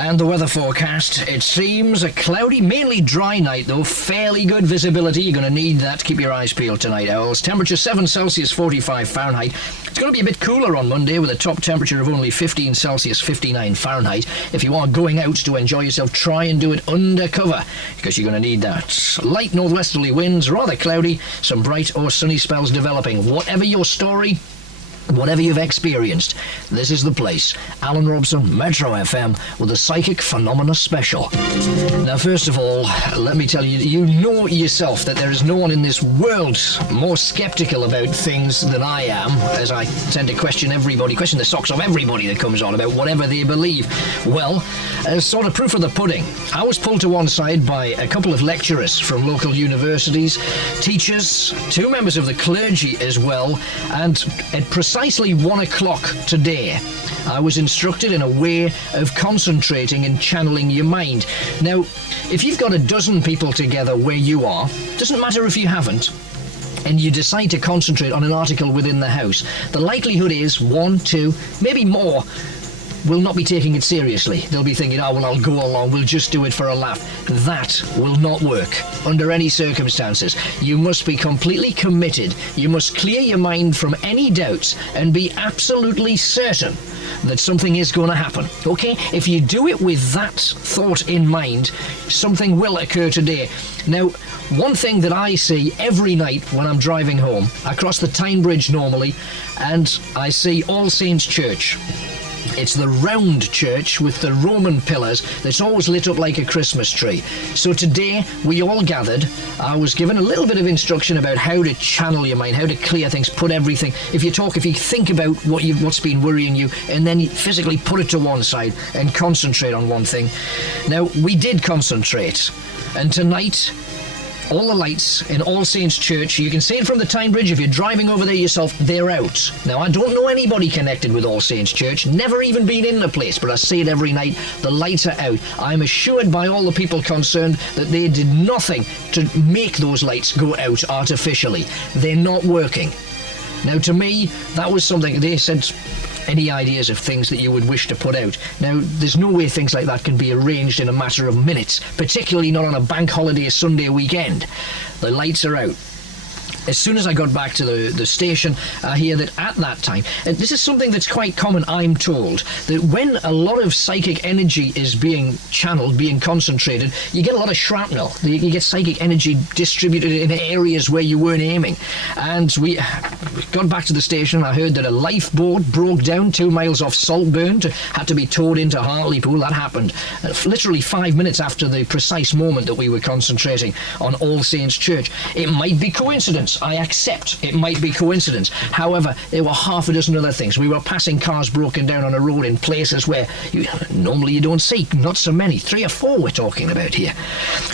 And the weather forecast, it seems a cloudy, mainly dry night though, fairly good visibility. You're going to need that to keep your eyes peeled tonight, owls. Temperature 7 Celsius, 45 Fahrenheit. It's going to be a bit cooler on Monday with a top temperature of only 15 Celsius, 59 Fahrenheit. If you are going out to enjoy yourself, try and do it under cover, because you're going to need that. Light northwesterly winds, rather cloudy, some bright or sunny spells developing. Whatever your story, whatever you've experienced, this is the place. Alan Robson, Metro FM, with a Psychic Phenomena Special. Now, first of all, let me tell you, you know yourself that there is no one in this world more sceptical about things than I am, as I tend to question the socks off everybody that comes on about whatever they believe. Well, as sort of proof of the pudding, I was pulled to one side by a couple of lecturers from local universities, teachers, 2 members of the clergy as well, and at precisely 1 o'clock today, I was instructed in a way of concentrating and channeling your mind. Now, if you've got a dozen people together where you are, doesn't matter if you haven't, and you decide to concentrate on an article within the house, the likelihood is 1, 2, maybe more, will not be taking it seriously. They'll be thinking, oh, well, I'll go along, we'll just do it for a laugh. That will not work under any circumstances. You must be completely committed. You must clear your mind from any doubts and be absolutely certain that something is going to happen. Okay? If you do it with that thought in mind, something will occur today. Now, one thing that I see every night when I'm driving home, I cross the Tyne Bridge normally, and I see All Saints Church. It's the round church with the Roman pillars that's always lit up like a Christmas tree. So today, we all gathered. I was given a little bit of instruction about how to channel your mind, how to clear things, put everything. If you think about what's been worrying you, and then you physically put it to one side and concentrate on one thing. Now, we did concentrate. And tonight, all the lights in All Saints Church, you can see it from the Tyne Bridge. If you're driving over there yourself, they're out. Now, I don't know anybody connected with All Saints Church, never even been in the place, but I see it every night. The lights are out. I'm assured by all the people concerned that they did nothing to make those lights go out artificially. They're not working. Now, to me, that was something they said. Any ideas of things that you would wish to put out? Now, there's no way things like that can be arranged in a matter of minutes, particularly not on a bank holiday Sunday weekend. The lights are out. As soon as I got back to the station, I hear that at that time, and this is something that's quite common, I'm told, that when a lot of psychic energy is being channeled, being concentrated, you get a lot of shrapnel. You get psychic energy distributed in areas where you weren't aiming. And we got back to the station, I heard that a lifeboat broke down 2 miles off Saltburn, had to be towed into Hartlepool. That happened literally 5 minutes after the precise moment that we were concentrating on All Saints Church. It might be coincidence. I accept it might be coincidence. However, there were half a dozen other things. We were passing cars broken down on a road in places where normally you don't see. Not so many. 3 or 4 we're talking about here.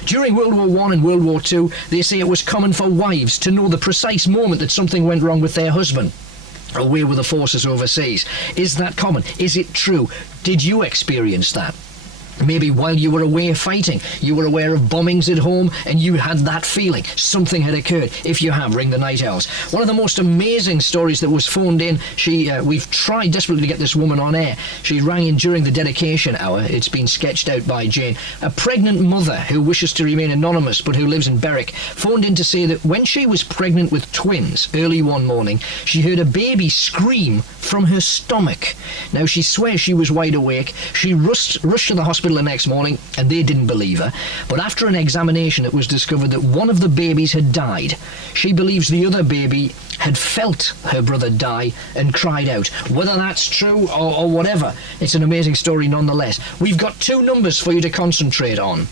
During World War I and World War II, they say it was common for wives to know the precise moment that something went wrong with their husband. Away with the forces overseas. Is that common? Is it true? Did you experience that? Maybe while you were away fighting, you were aware of bombings at home and you had that feeling. Something had occurred. If you have, ring the Night Owls. One of the most amazing stories that was phoned in, we've tried desperately to get this woman on air. She rang in during the dedication hour. It's been sketched out by Jane. A pregnant mother who wishes to remain anonymous but who lives in Berwick phoned in to say that when she was pregnant with twins early one morning, she heard a baby scream from her stomach. Now, she swears she was wide awake. She rushed to the hospital the next morning and they didn't believe her, but after an examination it was discovered that one of the babies had died. She believes the other baby had felt her brother die and cried out. Whether that's true or whatever, it's an amazing story nonetheless. We've got 2 numbers for you to concentrate on.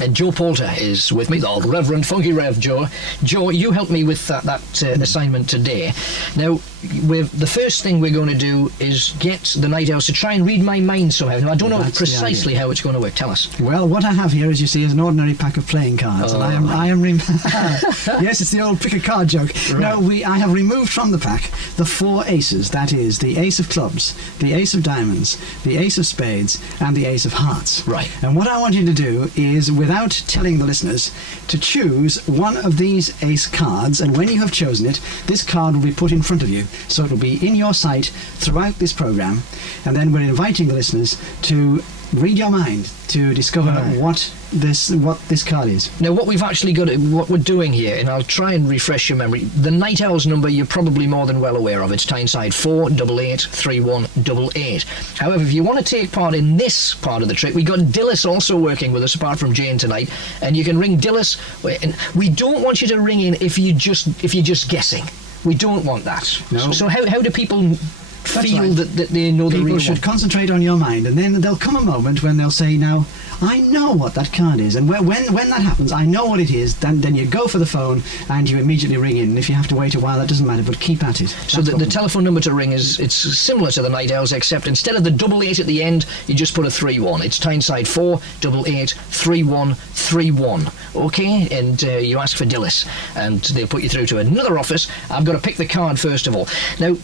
And Joe Poulter is with me, the Reverend Funky Rev Joe. Joe, you helped me with that assignment today. Now, the first thing we're going to do is get the Night Owls to try and read my mind somehow. Now, I don't know precisely how it's going to work. Tell us. Well, what I have here, as you see, is an ordinary pack of playing cards. And I am yes, it's the old pick a card joke. Right. No, I have removed from the pack the 4 aces. That is, the Ace of Clubs, the Ace of Diamonds, the Ace of Spades, and the Ace of Hearts. Right. And what I want you to do is, without telling the listeners, to choose one of these ace cards, and when you have chosen it, this card will be put in front of you, so it will be in your sight throughout this programme, and then we're inviting the listeners to read your mind to discover what this card is. Now, what we've actually got, what we're doing here, and I'll try and refresh your memory. The Night Owl's number you're probably more than well aware of. It's Tyneside 4883188. However, if you want to take part in this part of the trick, we got Dilys also working with us apart from Jane tonight, and you can ring Dilys. And we don't want you to ring in if you're just guessing. We don't want that. No. So how do people feel right. that they know the real People should one? concentrate on your mind, and then there'll come a moment when they'll say, now, I know what that card is, and when that happens, I know what it is, then you go for the phone and you immediately ring in. And if you have to wait a while, that doesn't matter, but keep at it. So the telephone number to ring it's similar to the Night Owls, except instead of the 88 at the end, you just put a 31. It's Tyneside 4883131. Okay, and you ask for Dilys, and they'll put you through to another office. I've got to pick the card first of all. Now,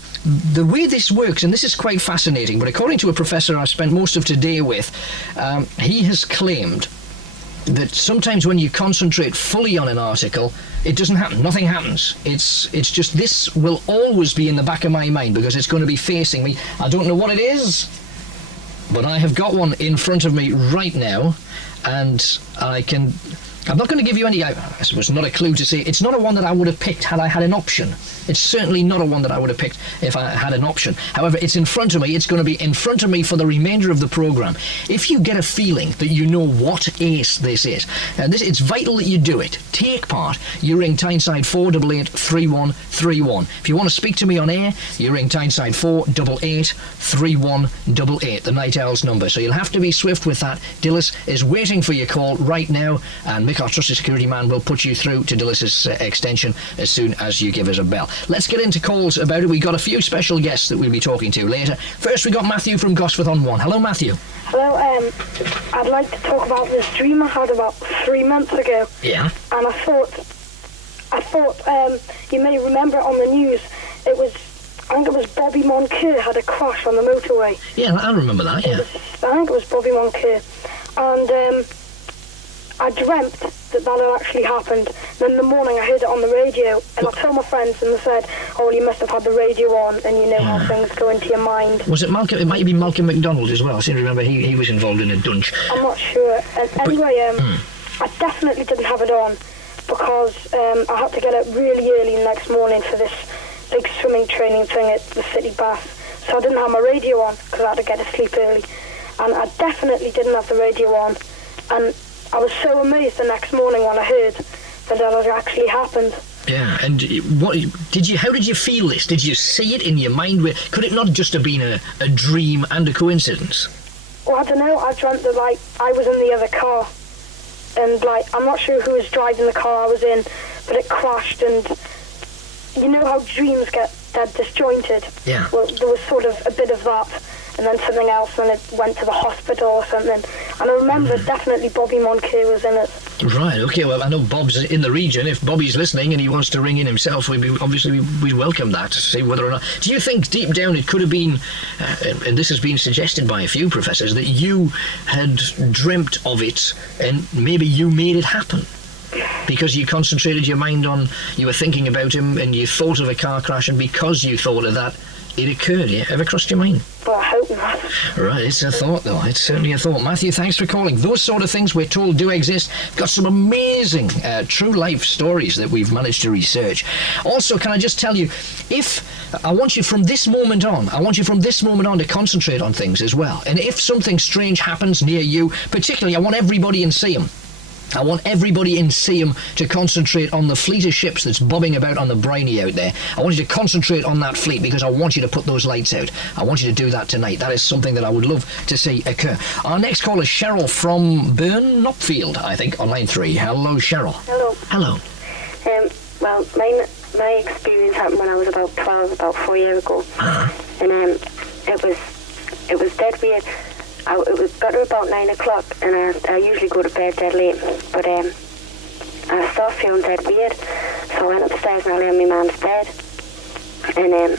the way this works, and this is quite fascinating, but according to a professor I've spent most of today with, he has claimed that sometimes when you concentrate fully on an article, it doesn't happen. Nothing happens. It's just this will always be in the back of my mind because it's going to be facing me. I don't know what it is, but I have got one in front of me right now, and I'm not going to give you any, I suppose, not a clue to say. It's not a one that I would have picked had I had an option. It's certainly not a one that I would have picked if I had an option. However, it's in front of me. It's going to be in front of me for the remainder of the programme. If you get a feeling that you know what ace this is, and it's vital that you do it. Take part. You ring Tyneside 4883131. If you want to speak to me on air, you ring Tyneside 4883188, the Night Owl's number. So you'll have to be swift with that. Dilys is waiting for your call right now, and Mick, our trusted security man, will put you through to Dilys' extension as soon as you give us a bell. Let's get into calls about it. We've got a few special guests that we'll be talking to later. First, we got Matthew from Gosforth on 1. Hello, Matthew. Hello, I'd like to talk about this dream I had about 3 months ago. Yeah. And I thought you may remember it on the news. I think it was Bobby Moncur had a crash on the motorway. Yeah, I remember that, yeah. I think it was Bobby Moncur. And I dreamt that had actually happened. Then in the morning I heard it on the radio, and I told my friends, and they said, oh, well, you must have had the radio on, and you know how things go into your mind. Was it Malcolm? It might have been Malcolm McDonald as well. I seem to remember he was involved in a dunch. I'm not sure. And anyway, I definitely didn't have it on because I had to get up really early the next morning for this big swimming training thing at the city bath. So I didn't have my radio on because I had to get to sleep early. And I definitely didn't have the radio on. And I was so amazed the next morning when I heard that had actually happened. Yeah, and what did you? How did you feel this? Did you see it in your mind? Could it not just have been a dream and a coincidence? Well, I don't know. I dreamt that I was in the other car, and I'm not sure who was driving the car I was in, but it crashed. And you know how dreams get dead disjointed. Yeah. Well, there was sort of a bit of that, and then something else when it went to the hospital or something. And I remember definitely Bobby Moncur was in it. Right, okay, well, I know Bob's in the region. If Bobby's listening and he wants to ring in himself, we'd welcome that to see whether or not... Do you think deep down it could have been, and this has been suggested by a few professors, that you had dreamt of it and maybe you made it happen? Because you concentrated your mind on... You were thinking about him and you thought of a car crash, and because you thought of that, it occurred. Yeah? Ever crossed your mind? Well, I hope not. Right, it's a thought, though. It's certainly a thought. Matthew, thanks for calling. Those sort of things we're told do exist. Got some amazing true life stories that we've managed to research. Also, can I just tell you, I want you from this moment on to concentrate on things as well. And if something strange happens near you, particularly, I want everybody in Seaham to concentrate on the fleet of ships that's bobbing about on the briny out there. I want you to concentrate on that fleet because I want you to put those lights out. I want you to do that tonight. That is something that I would love to see occur. Our next call is Cheryl from Burnopfield, I think, on line 3. Hello, Cheryl. Hello. Well, my experience happened when I was about 12, about 4 years ago. And it was dead weird. It was got to about 9 o'clock, and I usually go to bed dead late, but I started feeling dead weird, so I went upstairs and I lay on my mum's bed, and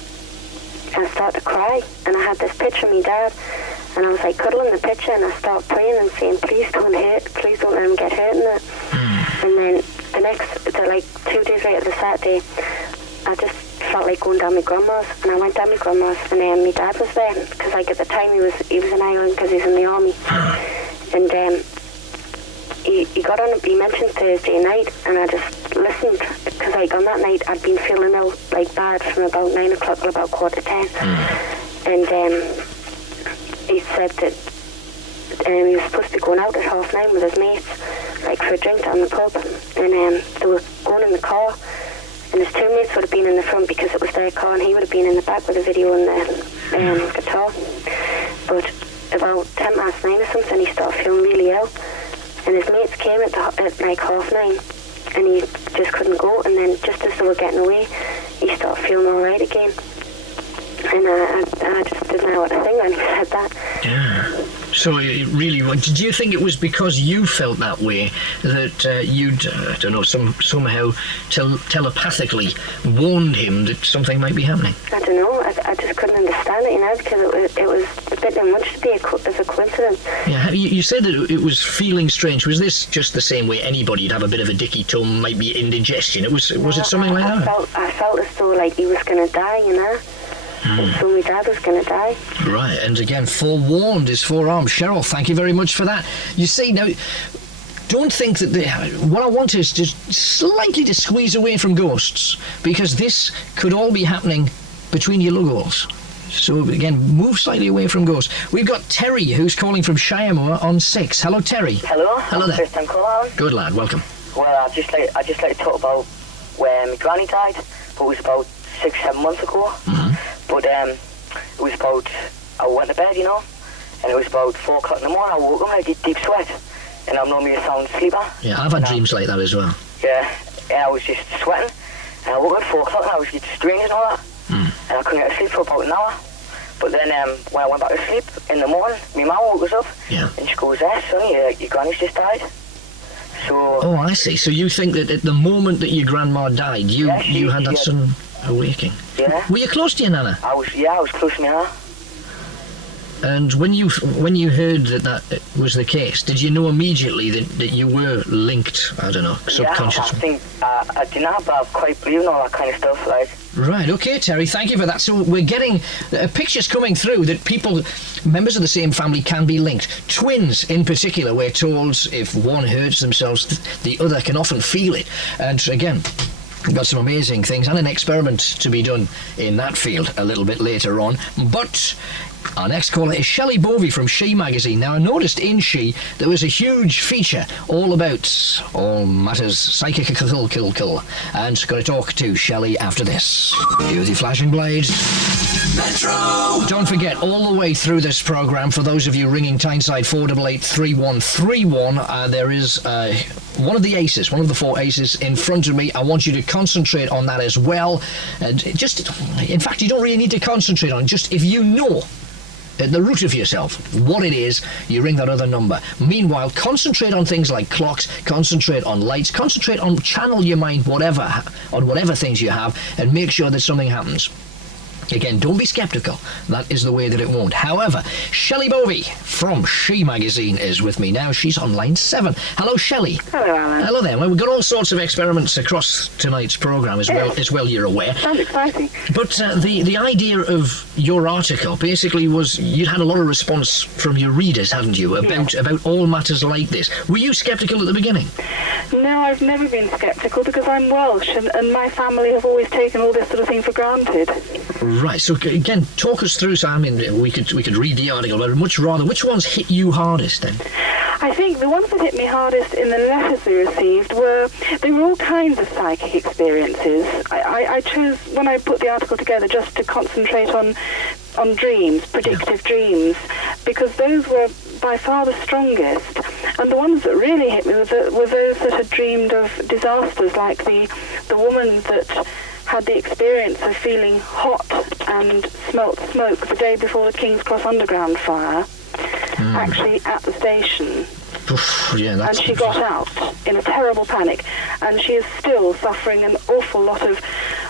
I started to cry, and I had this picture of my dad, and I was like cuddling the picture, and I started praying and saying, please don't let him get hurt in it. And then 2 days later, the Saturday, I just felt like going down my grandma's, and I went down my grandma's, and my dad was there, because like at the time he was in Ireland because he's in the army, and he got on, he mentioned Thursday night, and I just listened, because like on that night I'd been feeling ill, like bad, from about 9 o'clock till about 10:15, and he said that he was supposed to be going out at 9:30 with his mates, like for a drink down the pub, and they were going in the car, and his two mates would have been in the front because it was their car, and he would have been in the back with the video and the guitar. But about 9:10 or something, he started feeling really ill, and his mates came at like 9:30, and he just couldn't go, and then just as they were getting away, he started feeling all right again. And I just didn't know what to think when he said that. Yeah. So it really, did you think it was because you felt that way that you'd, I don't know, somehow telepathically warned him that something might be happening? I don't know. I just couldn't understand it, because it was a bit too much to be as a coincidence. Yeah. You said that it was feeling strange. Was this just the same way anybody'd have a bit of a dicky tongue, might be indigestion? Was it something like that? I felt as though like he was going to die, you know. So my dad was going to die. Right, and again, forewarned is forearmed. Cheryl, thank you very much for that. You see, now, don't think that what I want is just slightly to squeeze away from ghosts, because this could all be happening between your lug holes. So again, move slightly away from ghosts. We've got Terry, who's calling from Shiremoor on 6. Hello, Terry. Hello. Hello there. First time caller, Alan. Good lad, welcome. Well, I'd just like to talk about where my granny died, but it was about 6-7 months ago. But it was about, I went to bed, you know, and it was about 4 o'clock in the morning. I woke up in a deep sweat, and I'm normally a sound sleeper. Yeah, I've had dreams like that as well. Yeah, and I was just sweating, and I woke up at 4 o'clock, and I was just strange and all that, and I couldn't get to sleep for about an hour. But then when I went back to sleep in the morning, my mum woke us up, and she goes, son, your granny's just died. So. Oh, I see. So you think that at the moment that your grandma died, you had that sudden awakening? Yeah. Were you close to your nana? I was close to my nana. And when you heard that was the case, did you know immediately that you were linked? I don't know, subconsciously. Yeah, I think I didn't, but I quite believe in all that kind of stuff, like. Right, okay, Terry, thank you for that. So we're getting pictures coming through that members of the same family can be linked. Twins, in particular, we're told if one hurts themselves, the other can often feel it. And again, we've got some amazing things and an experiment to be done in that field a little bit later on. But our next caller is Shelley Bovey from She magazine. Now, I noticed in She there was a huge feature all about all matters psychical, and going to talk to Shelley after this. Use the flashing blades. Metro! Don't forget, all the way through this programme, for those of you ringing Tyneside 488-3131, there is one of the aces, one of the 4 aces in front of me. I want you to concentrate on that as well. And in fact, you don't really need to concentrate on it. Just if you know at the root of yourself what it is, you ring that other number. Meanwhile, concentrate on things like clocks, concentrate on lights, concentrate on channel your mind on whatever things you have, and make sure that something happens. Again, don't be sceptical. That is the way that it won't. However, Shelley Bovey from She magazine is with me now. She's on line 7. Hello, Shelley. Hello, Alan. Hello there. Well, we've got all sorts of experiments across tonight's programme as well, you're aware. Sounds exciting. But the idea of your article basically was you'd had a lot of response from your readers, hadn't you, about all matters like this. Were you sceptical at the beginning? No, I've never been sceptical because I'm Welsh and my family have always taken all this sort of thing for granted. Right, so again, talk us through, so I mean, we could read the article, but much rather, which ones hit you hardest then? I think the ones that hit me hardest in the letters we received were all kinds of psychic experiences. I chose, when I put the article together, just to concentrate on dreams, predictive dreams, because those were by far the strongest. And the ones that really hit me were those that had dreamed of disasters, like the woman that had the experience of feeling hot and smelt smoke the day before the King's Cross Underground fire, actually at the station. Oof, yeah, and she got out in a terrible panic, and she is still suffering an awful lot of,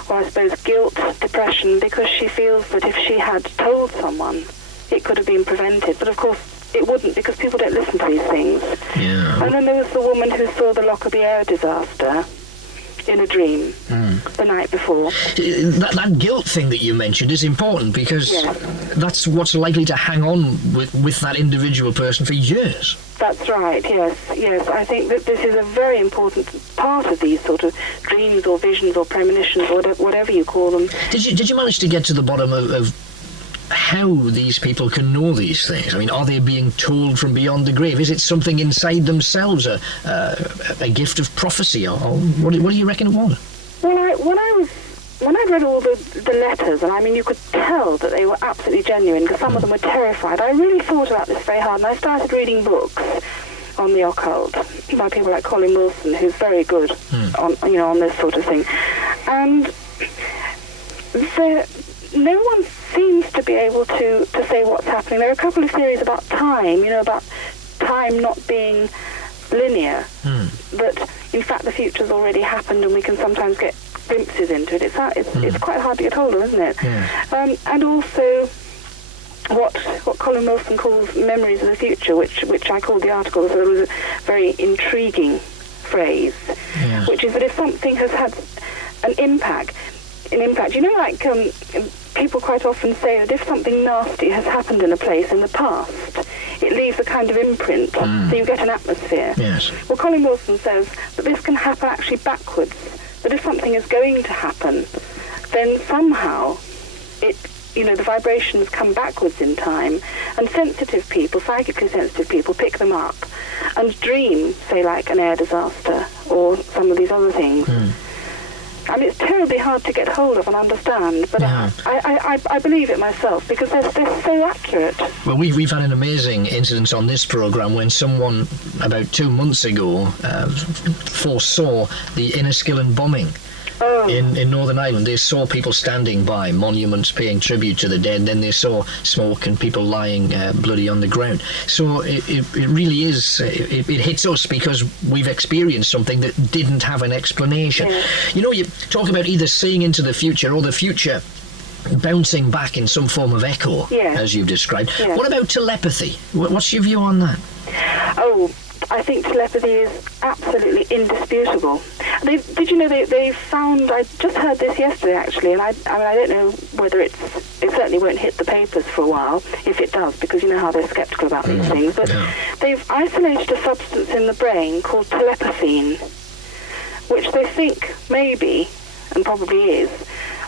well, I suppose, guilt, depression, because she feels that if she had told someone, it could have been prevented. But of course, it wouldn't, because people don't listen to these things. Yeah. And then there was the woman who saw the Lockerbie Air disaster, in a dream the night before. That guilt thing that you mentioned is important because Yeah. that's what's likely to hang on with that individual person for years. That's right, yes. I think that this is a very important part of these sort of dreams or visions or premonitions or whatever you call them. Did you manage to get to the bottom of how these people can know these things? I mean, are they being told from beyond the grave? Is it something inside themselves, a gift of prophecy, or what do you reckon it was? Well, when I read all the letters, and I mean, you could tell that they were absolutely genuine because some of them were terrified. I really thought about this very hard, and I started reading books on the occult by people like Colin Wilson, who's very good on this sort of thing. And no one seems to be able to say what's happening. There are a couple of theories about time, about time not being linear, that in fact the future's already happened and we can sometimes get glimpses into it. It's quite hard to get hold of, isn't it? Yeah. And also what Colin Wilson calls memories of the future, which I called the article, so it was a very intriguing phrase, which is that if something has had an impact, like people quite often say that if something nasty has happened in a place in the past, it leaves a kind of imprint, so you get an atmosphere. Yes. Well, Colin Wilson says that this can happen actually backwards, that if something is going to happen, then somehow the vibrations come backwards in time, and sensitive people, psychically sensitive people, pick them up and dream, say, like an air disaster or some of these other things. I mean, it's terribly hard to get hold of and understand, but I believe it myself because they're so accurate. Well, we've had an amazing incident on this programme when someone, about 2 months ago, foresaw the Enniskillen bombing. In Northern Ireland. They saw people standing by monuments paying tribute to the dead, then they saw smoke and people lying bloody on the ground. So it really is, it hits us because we've experienced something that didn't have an explanation. You talk about either seeing into the future or the future bouncing back in some form of echo, as you've described. What about telepathy? What's your view on that? I think telepathy is absolutely indisputable. Did you know they found? I just heard this yesterday actually, and I don't know whether it certainly won't hit the papers for a while if it does, because you know how they're sceptical about these things. But they've isolated a substance in the brain called telepathine, which they think maybe, and probably is,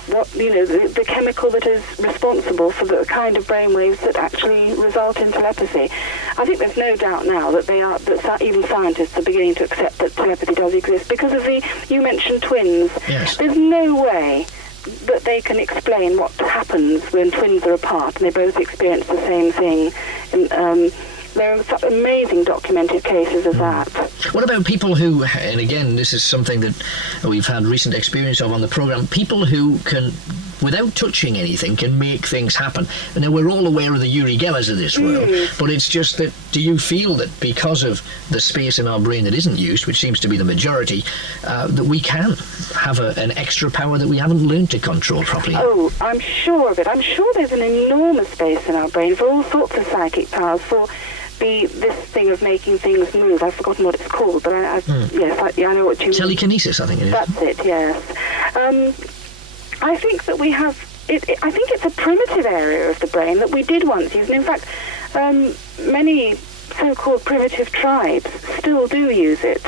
the chemical that is responsible for the kind of brainwaves that actually result in telepathy. I think there's no doubt now that even scientists are beginning to accept that telepathy does exist because of you mentioned twins. Yes. There's no way that they can explain what happens when twins are apart and they both experience the same thing. There are such amazing documented cases of that. What about people who, and again, this is something that we've had recent experience of on the programme, people who can, without touching anything, can make things happen? And now we're all aware of the Uri Gellers of this world, but it's just that, do you feel that because of the space in our brain that isn't used, which seems to be the majority, that we can have an extra power that we haven't learned to control properly? Oh, I'm sure of it. I'm sure there's an enormous space in our brain for all sorts of psychic powers, for this thing of making things move. I've forgotten what it's called, but I know what you mean. Telekinesis, I think it is. That's it, yes. I think that we have... I think it's a primitive area of the brain that we did once use. And in fact, many so-called primitive tribes still do use it.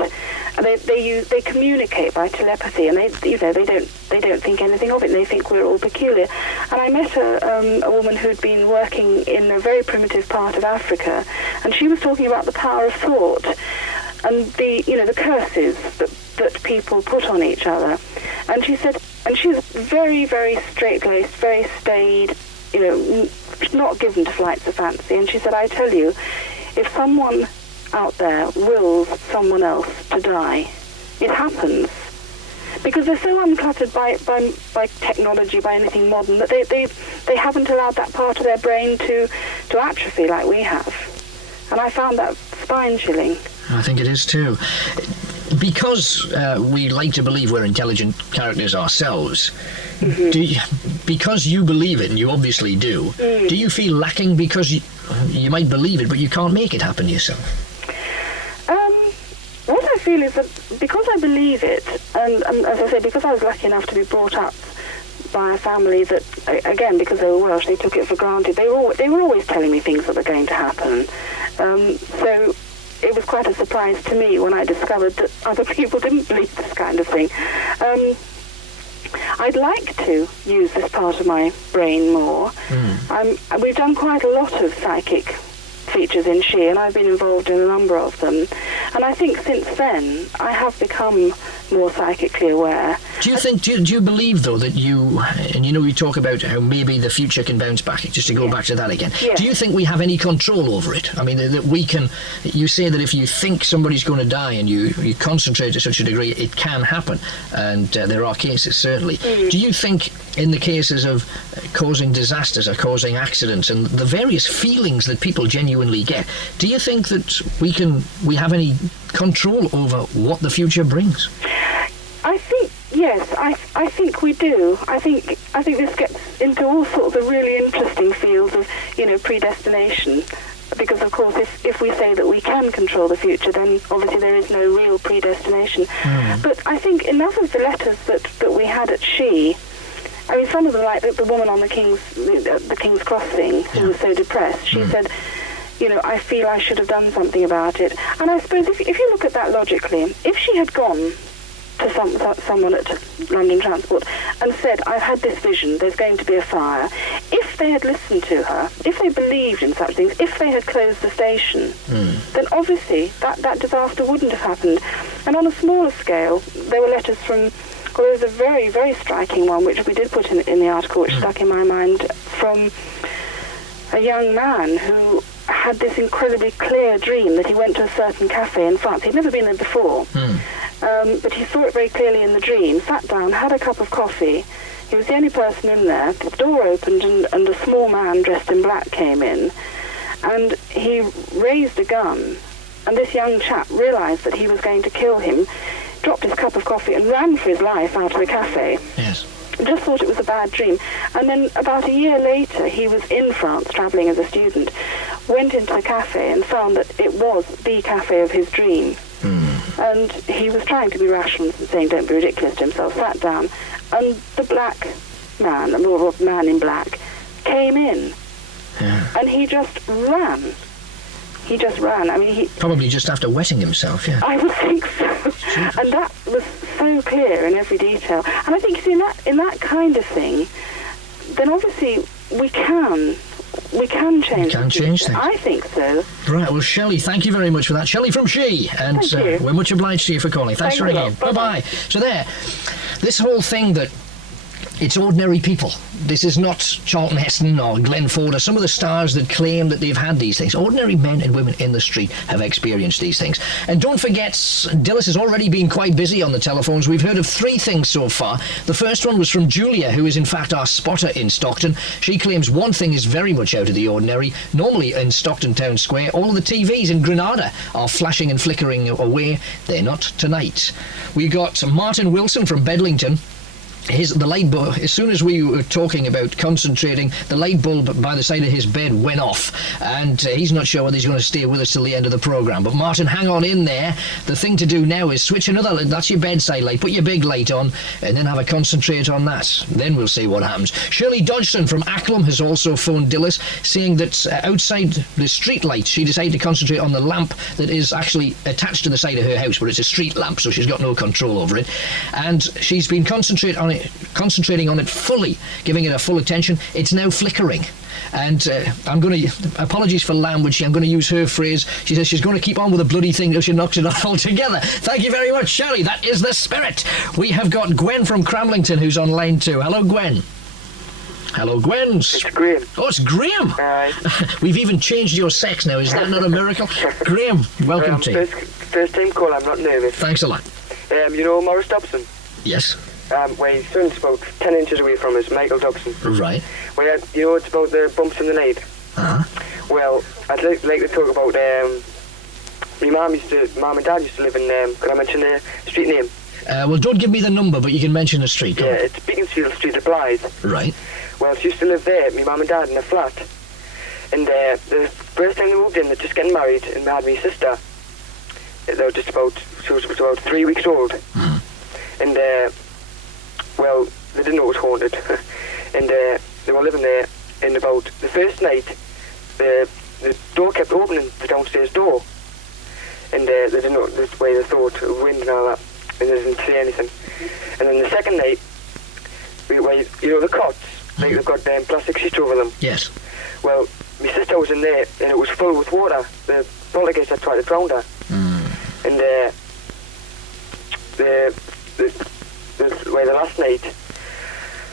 They communicate by telepathy, and they don't think anything of it. And they think we're all peculiar. And I met a woman who'd been working in a very primitive part of Africa, and she was talking about the power of thought and the curses that people put on each other. And she said, and she was very, very straight-laced, very staid, not given to flights of fancy. And she said, I tell you, if someone out there wills someone else to die, it happens. Because they're so uncluttered by technology, by anything modern, that they haven't allowed that part of their brain to atrophy like we have. And I found that spine-chilling. I think it is too. Because we like to believe we're intelligent characters ourselves, because you believe it, and you obviously do, do you feel lacking because you might believe it, but you can't make it happen yourself? What I feel is that because I believe it, and as I say, because I was lucky enough to be brought up by a family that, again, because they were Welsh, they took it for granted. They were always telling me things that were going to happen. So it was quite a surprise to me when I discovered that other people didn't believe this kind of thing. I'd like to use this part of my brain more. We've done quite a lot of psychic features in She, and I've been involved in a number of them. And I think since then, I have become more psychically aware. Do you believe, though, that you talk about how maybe the future can bounce back, just to go back to that again. Yeah. Do you think we have any control over it? I mean, that we can, you say that if you think somebody's going to die and you concentrate to such a degree, it can happen. And there are cases, certainly. Do you think in the cases of causing disasters or causing accidents and the various feelings that people genuinely get, do you think that we have any control over what the future brings? I think, yes, I think we do. I think this gets into all sorts of really interesting fields of, predestination. Because, of course, if we say that we can control the future, then obviously there is no real predestination. But I think enough of the letters that we had at She, I mean, some of them, like the woman on the King's Cross thing, who was so depressed, she said, I feel I should have done something about it. And I suppose if you look at that logically, if she had gone to someone at London Transport and said, I've had this vision, there's going to be a fire, if they had listened to her, if they believed in such things, if they had closed the station, then obviously that disaster wouldn't have happened. And on a smaller scale, there were letters from, there was a very, very striking one, which we did put in the article, which stuck in my mind, from a young man who had this incredibly clear dream that he went to a certain cafe in France. He'd never been there before. But he saw it very clearly in the dream, sat down, had a cup of coffee. He was the only person in there. The door opened and a small man dressed in black came in. And he raised a gun. And this young chap realised that he was going to kill him, dropped his cup of coffee and ran for his life out of the cafe. Yes. Just thought it was a bad dream. And then about a year later, he was in France, travelling as a student, went into the cafe and found that it was the cafe of his dream. And he was trying to be rational and saying, don't be ridiculous to himself, sat down, and the black man, or man in black, came in. And he just ran. He just ran. I mean, probably just after wetting himself, yeah. I would think so. And that was so clear in every detail. And I think, you see, in that kind of thing, then obviously we can change things. I think so. Right, well, Shelley, thank you very much for that. Shelley from She, and we're much obliged to you for calling. Thanks for ringing. Bye-bye. So there, this whole thing that it's ordinary people. This is not Charlton Heston or Glenn Ford or some of the stars that claim that they've had these things. Ordinary men and women in the street have experienced these things. And don't forget, Dilys has already been quite busy on the telephones. We've heard of 3 things so far. The first one was from Julia, who is in fact our spotter in Stockton. She claims one thing is very much out of the ordinary. Normally in Stockton Town Square, all of the TVs in Granada are flashing and flickering away. They're not tonight. We got Martin Wilson from Bedlington. The light bulb, as soon as we were talking about concentrating, the light bulb by the side of his bed went off, and he's not sure whether he's going to stay with us till the end of the programme. But Martin, hang on in there. The thing to do now is switch another light. That's your bedside light. Put your big light on, and then have a concentrate on that. Then we'll see what happens. Shirley Dodgson from Acklam has also phoned Dilys, saying that outside the street light, she decided to concentrate on the lamp that is actually attached to the side of her house, but it's a street lamp, so she's got no control over it. And she's been concentrating on it fully, giving it a full attention. It's now flickering. And I'm going to, apologies for language, I'm going to use her phrase. She says she's going to keep on with the bloody thing till she knocks it off altogether. Thank you very much, Shelley. That is the spirit. We have got Gwen from Cramlington who's on line 2. Hello, Gwen. Hello, Gwen. It's Graham. Oh, it's Graham. We've even changed your sex now. Is that not a miracle? Graham, welcome to you. First time call, I'm not nervous. Thanks a lot. You know Morris Dobson? Yes. Well, his son's about 10 inches away from us, Michael Dobson. Right. Well, you know, it's about the bumps in the night. Well, I'd like to talk about, my mum and dad used to live in, can I mention the street name? Well, don't give me the number, but you can mention the street. Yeah, it's Beaconsfield Street at Blythe. Right. Well, she used to live there, my mum and dad, in a flat. And the first time they moved in, they're just getting married, and they had my sister. they were just about, she was about 3 weeks old. And, well, they didn't know it was haunted. And they were living there, and about the first night, the door kept opening, the downstairs door. And they didn't know the way they thought, wind and all that, and they didn't see anything. And then the second night, where, you know the cots, like they've got plastic sheets over them. Yes. Well, my sister was in there, and it was full with water. The poltergeist had tried to drown her. And the last night,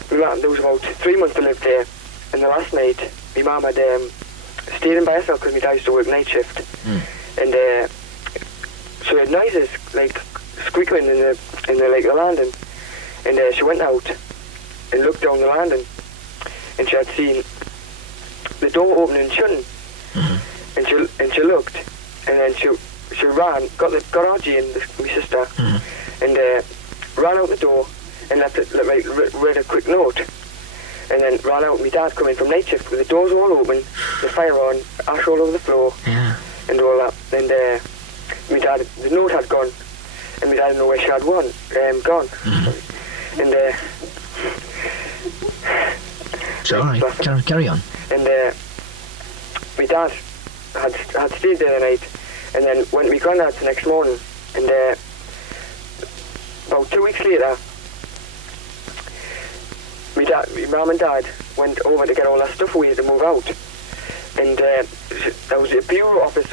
there was about 3 months I lived there, and the last night, my mum had stayed in by herself because my dad used to work night shift. And she heard noises, like squeaking in the landing. And she went out and looked down the landing, and she had seen the door opening and shutting. And she looked, and then she ran, got Archie and my sister, and ran out the door and read a quick note, and then ran out. My dad coming from night shift with the doors all open, the fire on, ash all over the floor, and all that. And my dad, the note had gone, and my dad didn't know where she had gone. And it's all right. Carry on. And my dad had stayed there the night, and then went to my granddad's the next morning, and about 2 weeks later, my mum and dad went over to get all that stuff away to move out, and there was a bureau office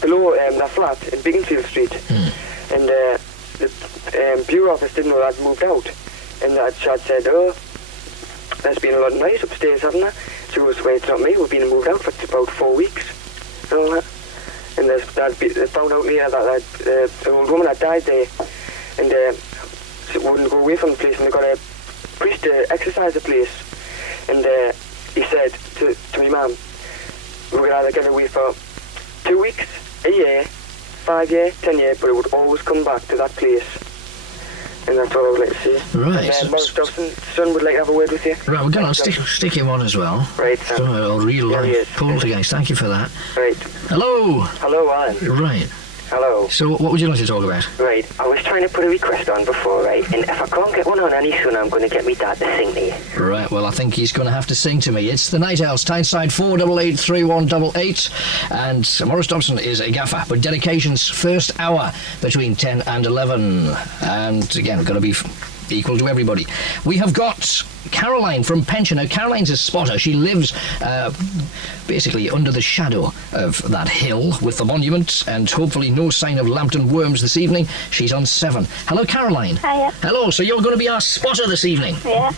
below that flat in Beaconsfield Street, and the bureau office didn't know that I'd moved out, and that had said, "Oh, there's been a lot of noise upstairs, haven't there?" She goes, "Well, it's not me, we've been moved out for about 4 weeks." And all that. And they found out later that an old woman had died there, and she wouldn't go away from the place, and they got a priest to exorcise the place. And he said to my mum, "We could either get away for 2 weeks, a year, 5 years, 10 years, but it would always come back to that place." And that's all I would like to say. Right. And Maurice Dobson, son, would like to have a word with you. Right, we're going to stick him on as well. Right. So a real life poltergeist. Thank you for that. Right. Hello. Hello, Alan. Right. Hello. So what would you like to talk about? Right, I was trying to put a request on before, right? And if I can't get one on any sooner, I'm going to get me dad to sing to you. Right, well, I think he's going to have to sing to me. It's the Lighthouse, Tyneside 4883188, and Maurice Dobson is a gaffer, but dedications first hour between 10 and 11. And again, we've got to be equal to everybody. We have got Caroline from Pension. Now, Caroline's a spotter. She lives basically under the shadow of that hill with the monument, and hopefully no sign of Lambton worms this evening. She's on 7. Hello, Caroline. Hiya. Hello, so you're going to be our spotter this evening? Yeah.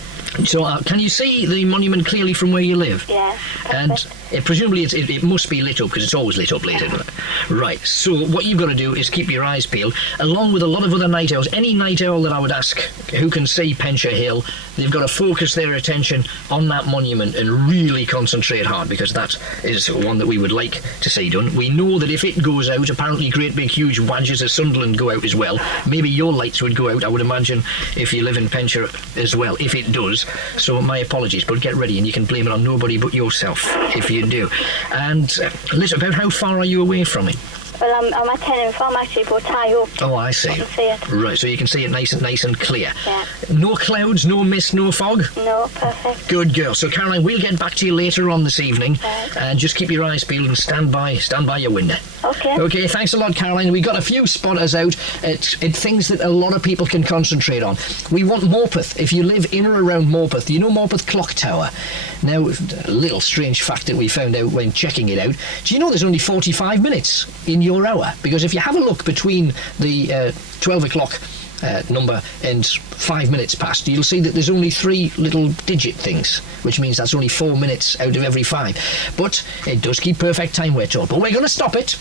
So can you see the monument clearly from where you live? Yeah. And presumably it must be lit up, because it's always lit up late, isn't it? Right, so what you've got to do is keep your eyes peeled, along with a lot of other night owls. Any night owl that I would ask who can see Penshire Hill, they've got to focus their attention on that monument and really concentrate hard, because that is one that we would like to see done. We know that if it goes out, apparently great big huge wedges of Sunderland go out as well. Maybe your lights would go out, I would imagine, if you live in Penshire as well, if it does. So my apologies, but get ready, and you can blame it on nobody but yourself if you do. And listen, about how far are you away from it? Well, I'm at Tenham Farm actually, but high up. Oh, I see. I can see it. Right, so you can see it nice and clear. Yeah. No clouds, no mist, no fog? No, perfect. Good girl. So, Caroline, we'll get back to you later on this evening. Right. And just keep your eyes peeled and stand by your window. Okay. Okay, thanks a lot, Caroline. We got a few spotters out at things that a lot of people can concentrate on. We want Morpeth. If you live in or around Morpeth, you know Morpeth Clock Tower. Now, a little strange fact that we found out when checking it out. Do you know there's only 45 minutes in your hour? Because if you have a look between the 12 o'clock number and 5 minutes past, you'll see that there's only 3 little digit things, which means that's only 4 minutes out of every 5. But it does keep perfect time, we're told. But we're going to stop it.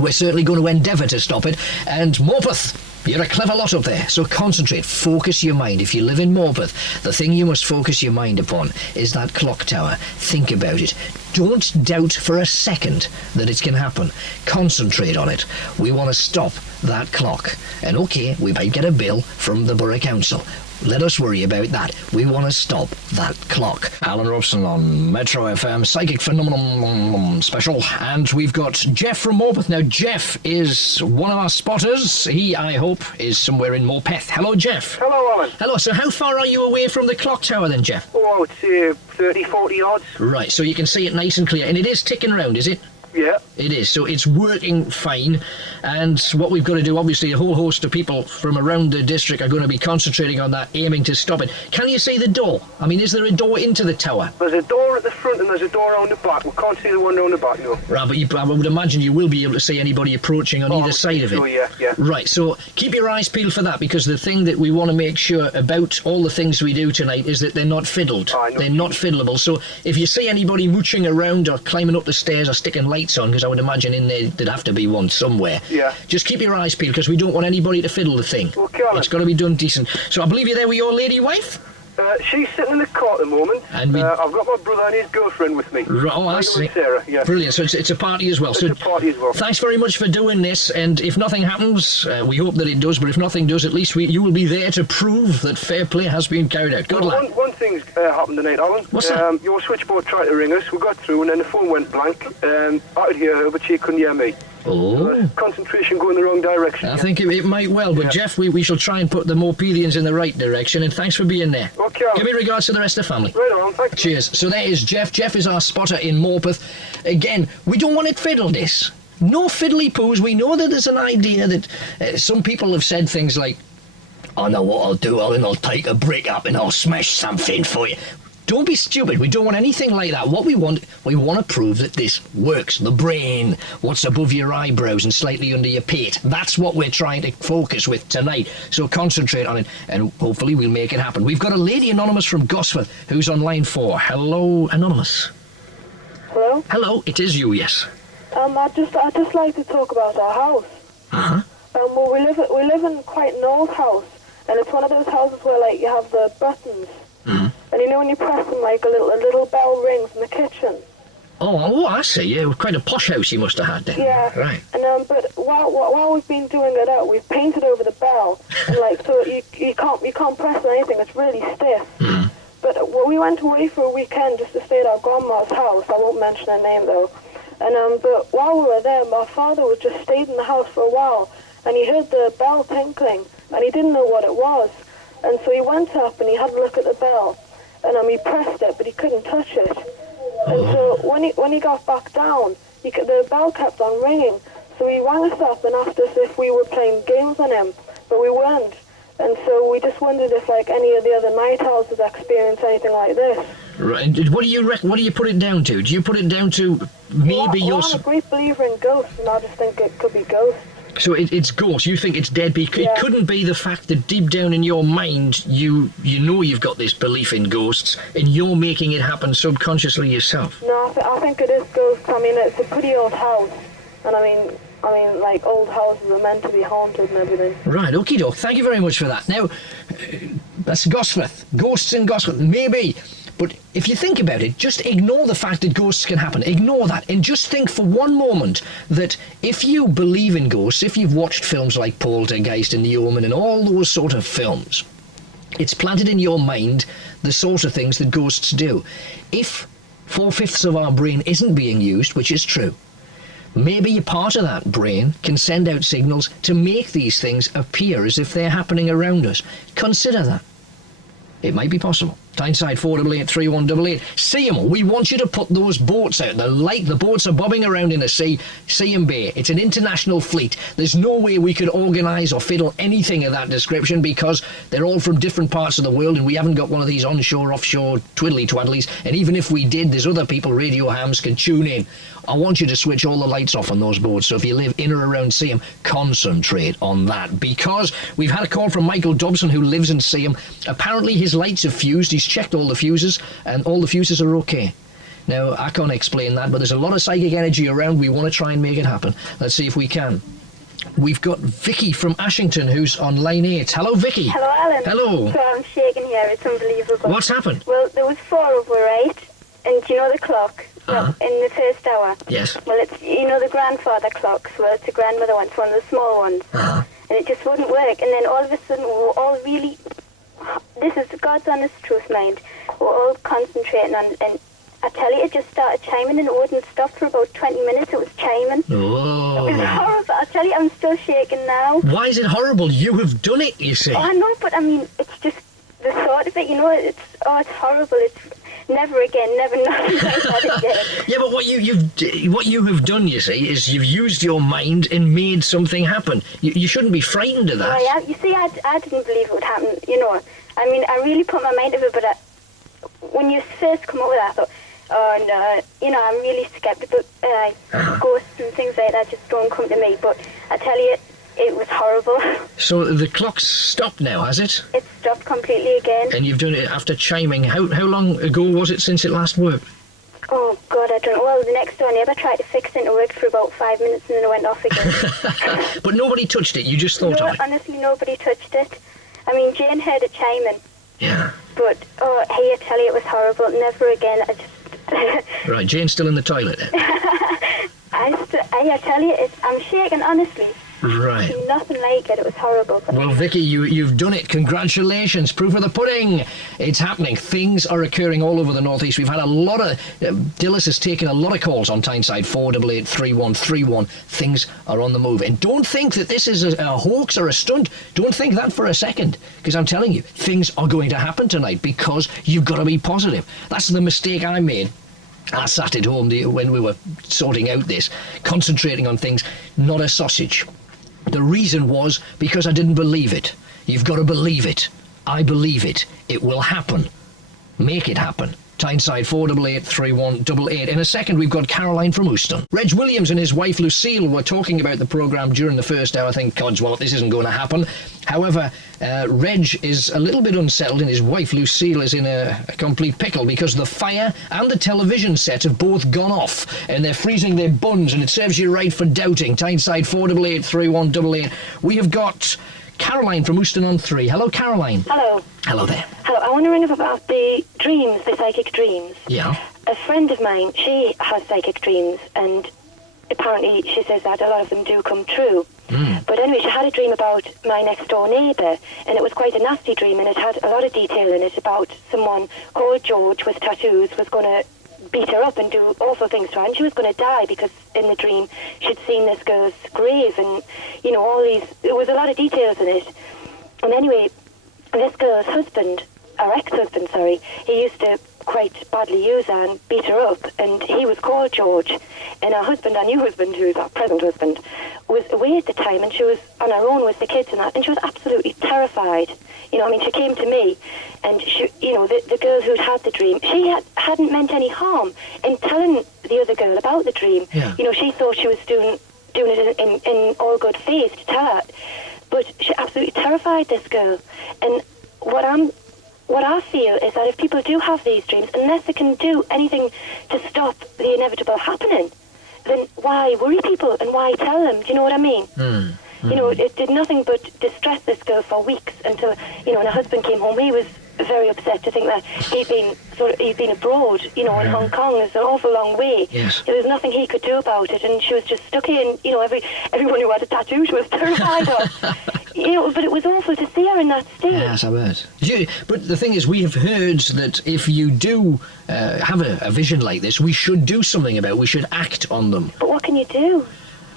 We're certainly going to endeavour to stop it. And Morpeth, you're a clever lot up there, so concentrate, focus your mind. If you live in Morpeth, the thing you must focus your mind upon is that clock tower. Think about it. Don't doubt for a second that it can happen. Concentrate on it. We want to stop that clock. And okay, we might get a bill from the Borough Council. let us worry about that. We want to stop that clock. Alan Robson on Metro FM, Psychic Phenomenon Special. And we've got Jeff from Morpeth. Now, Jeff is one of our spotters. He, I hope, is somewhere in Morpeth. Hello, Jeff. Hello, Alan. Hello. So how far are you away from the clock tower then, Jeff? Oh, I would say 30, 40 yards. Right, so you can see it nice and clear. And it is ticking round, is it? Yeah. It is, so it's working fine, and what we've got to do, obviously a whole host of people from around the district are going to be concentrating on that, aiming to stop it. Can you see the door? I mean, is there a door into the tower? There's a door at the front and there's a door around the back. We can't see the one around the back, no. Right, but I would imagine you will be able to see anybody approaching on either side of it. Oh, yeah, yeah. Right, so keep your eyes peeled for that, because the thing that we want to make sure about all the things we do tonight is that they're not fiddled. They're not fiddleable. So if you see anybody mooching around or climbing up the stairs or sticking lights on, because I would imagine in there there'd have to be one somewhere. Yeah. Just keep your eyes peeled, because we don't want anybody to fiddle the thing. Okay, it's got to be done decent. So I believe you're there with your lady wife? She's sitting in the car at the moment. And I've got my brother and his girlfriend with me. Oh, I see. Sarah, yeah. Brilliant. So it's a party as well. It's a party as well. Thanks very much for doing this. And if nothing happens, we hope that it does. But if nothing does, at least you will be there to prove that fair play has been carried out. Good luck. One thing's happened tonight, Alan. What's that? Your switchboard tried to ring us. We got through, and then the phone went blank. I could hear her, but she couldn't hear me. Oh. Concentration going the wrong direction. I think it might well, but Jeff, we shall try and put the Morpethians in the right direction, and thanks for being there. Okay. Give me regards to the rest of the family. Right on, thanks. Cheers. So there is Jeff. Jeff is our spotter in Morpeth. Again, we don't want it fiddled, this. No fiddly poos. We know that there's an idea that some people have said things like, I know what I'll do, Alan, I'll take a brick up and I'll smash something for you. Don't be stupid. We don't want anything like that. What we want to prove that this works. The brain, what's above your eyebrows and slightly under your pate. That's what we're trying to focus with tonight. So concentrate on it, and hopefully we'll make it happen. We've got a lady anonymous from Gosford who's on line 4. Hello, anonymous. Hello? Hello, it is you, yes. I'd just like to talk about our house. Uh-huh. Well, we live in quite an old house, and it's one of those houses where, like, you have the buttons. Mm-hmm. And you know when you press them, like a little bell rings in the kitchen. Oh, I see. Yeah, quite a posh house you must have had then. Yeah. Right. And but while we've been doing it out, we've painted over the bell, and like so you can't press anything. It's really stiff. Mm-hmm. But we went away for a weekend just to stay at our grandma's house. I won't mention her name though. And but while we were there, my father was just stayed in the house for a while, and he heard the bell tinkling, and he didn't know what it was. And so he went up and he had a look at the bell, and he pressed it, but he couldn't touch it. And so when he got back down, the bell kept on ringing. So he rang us up and asked us if we were playing games on him, but we weren't. And so we just wondered if like any of the other night owls had experienced anything like this. Right. What do you what do you put it down to? Do you put it down to maybe I'm a great believer in ghosts, and I just think it could be ghosts. So it's ghosts. You think it's dead, but it couldn't be the fact that deep down in your mind you know you've got this belief in ghosts, and you're making it happen subconsciously yourself. No, I think it is ghosts. I mean, it's a pretty old house, and I mean, like old houses are meant to be haunted and everything. Right, okie doke. Thank you very much for that. Now, that's Gosforth. Ghosts in Gosforth, maybe. But if you think about it, just ignore the fact that ghosts can happen. Ignore that. And just think for one moment that if you believe in ghosts, if you've watched films like Poltergeist and The Omen and all those sort of films, it's planted in your mind the sort of things that ghosts do. If 4/5 of our brain isn't being used, which is true, maybe a part of that brain can send out signals to make these things appear as if they're happening around us. Consider that. It might be possible. Tyneside 488 3188. See 'em. We want you to put those boats out. The boats are bobbing around in the sea. See 'em Bay. It's an international fleet. There's no way we could organise or fiddle anything of that description because they're all from different parts of the world and we haven't got one of these onshore, offshore twiddly-twaddlies. And even if we did, there's other people, radio hams, can tune in. I want you to switch all the lights off on those boats. So if you live in or around Seaham, concentrate on that. Because we've had a call from Michael Dobson who lives in Seaham. Apparently his lights have fused. He's checked all the fuses and all the fuses are okay. Now, I can't explain that, but there's a lot of psychic energy around. We want to try and make it happen. Let's see if we can. We've got Vicky from Ashington who's on line 8. Hello, Vicky. Hello, Alan. Hello. So I'm shaking here. It's unbelievable. What's happened? Well, there was 4 of us, right? And do you know the clock? Uh-huh. In the first hour. Yes. Well, it's, you know, the grandfather clocks. Well, it's a grandmother one. It's one of the small ones. Uh-huh. And it just wouldn't work. And then all of a sudden, we were all really this is God's honest truth, mind. We're all concentrating on, and I tell you, it just started chiming and it wouldn't stop for about 20 minutes. It was chiming. Oh. It was horrible. I tell you, I'm still shaking now. Why is it horrible? You have done it, you see. Oh, I know, but I mean, it's just the thought of it, you know, it's horrible. It's never again, never nothing like that again. Yeah, but what you have done, you see, is you've used your mind and made something happen. You shouldn't be frightened of that. Oh, yeah. You see, I didn't believe it would happen, you know. I mean, I really put my mind to it, but when you first come up with that, I thought, oh, no, you know, I'm really sceptical. Ghosts and things like that just don't come to me. But I tell you, it was horrible. So the clock's stopped now, has it? It's stopped completely again. And you've done it after chiming. How long ago was it since it last worked? Oh, God, I don't know. Well, the next door neighbour tried to fix it and it worked for about 5 minutes and then it went off again. But nobody touched it, you just thought No, of it? honestly, nobody touched it. I mean, Jane heard it chiming. Yeah. But, hey, I tell you, it was horrible. Never again. I just... Right, Jane's still in the toilet then? I tell you, I'm shaking, honestly. Right. Nothing like it. It was horrible. Well, Vicky, you've done it. Congratulations. Proof of the pudding. It's happening. Things are occurring all over the northeast. We've had a lot of... Dilys has taken a lot of calls on Tyneside, 488-3131. Things are on the move. And don't think that this is a hoax or a stunt. Don't think that for a second. Because I'm telling you, things are going to happen tonight because you've got to be positive. That's the mistake I made. I sat at home when we were sorting out this, concentrating on things, not a sausage. The reason was because I didn't believe it. You've got to believe it. I believe it. It will happen. Make it happen. Tyneside 488-3188. In a second, we've got Caroline from Houston. Reg Williams and his wife Lucille were talking about the programme during the first hour. I think, codswallop, this isn't going to happen. However, Reg is a little bit unsettled and his wife Lucille is in a complete pickle because the fire and the television set have both gone off and they're freezing their buns, and it serves you right for doubting. Tyneside 488-3188. We have got Caroline from Houston on 3. Hello, Caroline. Hello. Hello there. Hello, I want to ring up about the dreams, the psychic dreams. Yeah. A friend of mine, she has psychic dreams, and apparently she says that a lot of them do come true. But anyway, she had a dream about my next door neighbour, and it was quite a nasty dream, and it had a lot of detail in it about someone called George with tattoos was going to beat her up and do awful things to her, and she was going to die because in the dream she'd seen this girl's grave, and, you know, all these... There was a lot of details in it. And anyway, this girl's husband, or ex-husband, sorry, he used to quite badly use her and beat her up, and he was called George. And her husband, our new husband, who's our present husband, was away at the time, and she was on her own with the kids and that, and she was absolutely terrified. You know, I mean, she came to me, and she, you know, the girl who'd had the dream, she hadn't meant any harm in telling the other girl about the dream. Yeah. You know, she thought she was doing it in all good faith to tell her, but she absolutely terrified this girl. And what I feel is that if people do have these dreams, unless they can do anything to stop the inevitable happening, then why worry people and why tell them? Do you know what I mean? You know, it did nothing but distress this girl for weeks until, you know, when her husband came home, he was very upset to think that he'd been abroad, you know, in Hong Kong. It's an awful long way. Yes. There was nothing he could do about it, and she was just stuck in, you know, everyone who had a tattoo she was terrified of. You know, but it was awful to see her in that state. Yes, I bet. But the thing is, we have heard that if you do have a vision like this, we should do something about it. We should act on them. But what can you do?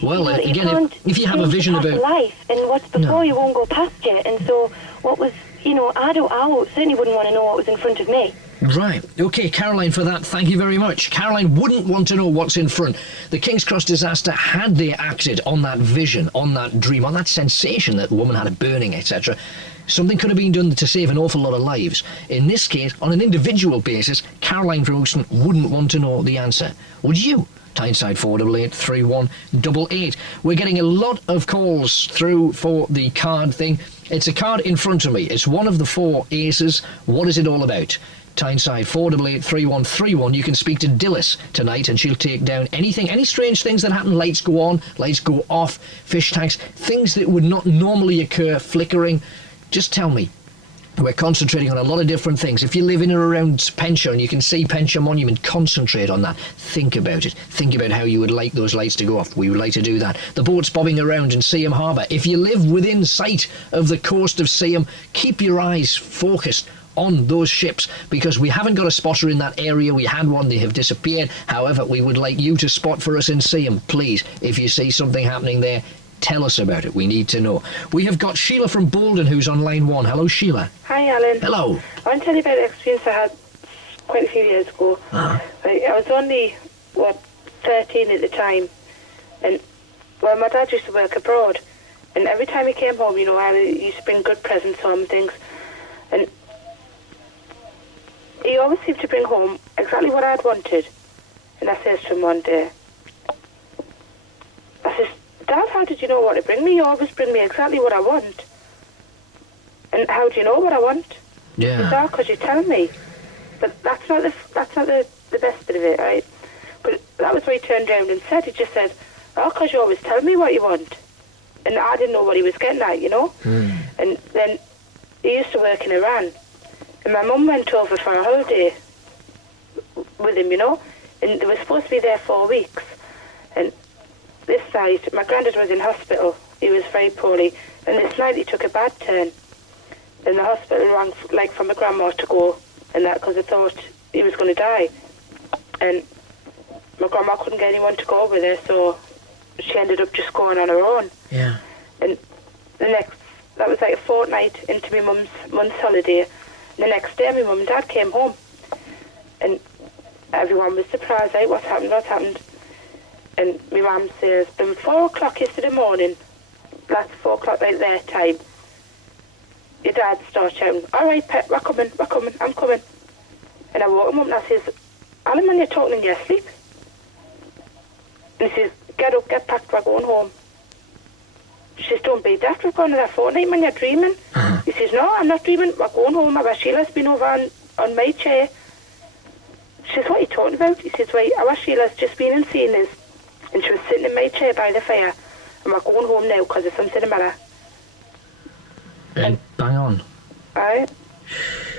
Well, you again, if you have a vision about... life, and what's before you won't go past you, and so what was, you know, I certainly wouldn't want to know what was in front of me. Right. OK, Caroline, for that, thank you very much. Caroline wouldn't want to know what's in front. The King's Cross disaster, had they acted on that vision, on that dream, on that sensation that the woman had a burning, etc., something could have been done to save an awful lot of lives. In this case, on an individual basis, Caroline from Houston wouldn't want to know the answer. Would you? Tyneside 488-3188. We're getting a lot of calls through for the card thing. It's a card in front of me. It's one of the 4 aces. What is it all about? Tyneside 488-3131. You can speak to Dilys tonight and she'll take down anything, any strange things that happen. Lights go on, lights go off, fish tanks, things that would not normally occur, flickering. Just tell me, We're concentrating on a lot of different things. If you live in or around Penshaw and you can see Penshaw Monument, concentrate on that. Think about it. Think about how you would like those lights to go off. We would like to do that. The boats bobbing around in Seaham Harbour. If you live within sight of the coast of Seaham, keep your eyes focused on those ships, because we haven't got a spotter in that area. We had one, they have disappeared. However, we would like you to spot for us in Seaham. Please, if you see something happening there, tell us about it. We need to know. We have got Sheila from Bolden who's on line 1. Hello, Sheila. Hi, Alan. Hello. I want to tell you about an experience I had quite a few years ago. I was only, 13 at the time. And, my dad used to work abroad. And every time he came home, I used to bring good presents home and things. And he always seemed to bring home exactly what I'd wanted. And I says to him one day, I says, Dad, how did you know what to bring me? You always bring me exactly what I want. And how do you know what I want? Yeah. He says, because you tell me. But that's not the best bit of it, right? But that was what he turned around and said. He just said, because you always tell me what you want. And I didn't know what he was getting at, And then he used to work in Iran. And my mum went over for a holiday with him, And they were supposed to be there 4 weeks. And this night, my granddad was in hospital. He was very poorly. And this night he took a bad turn. And the hospital rang for my grandma to go and that, because they thought he was going to die. And my grandma couldn't get anyone to go with her, so she ended up just going on her own. Yeah. And that was like a fortnight into my mum's month's holiday. And the next day, my mum and dad came home. And everyone was surprised, what's happened? And my mum says, from 4 o'clock yesterday morning, that's 4 o'clock like their time, your dad starts shouting, all right, Pet, I'm coming. And I woke him up and I says, Alan, man, you're talking in your sleep. And he says, get up, get packed, we're going home. She says, don't be daft, we're going to that fortnight, man, you're dreaming. He says, no, I'm not dreaming, we're going home. Our Sheila's been over on my chair. She says, what are you talking about? He says, right, our Sheila's just been and seen this. And she was sitting in my chair by the fire. And we're going home now because there's something the matter. And bang on. Aye.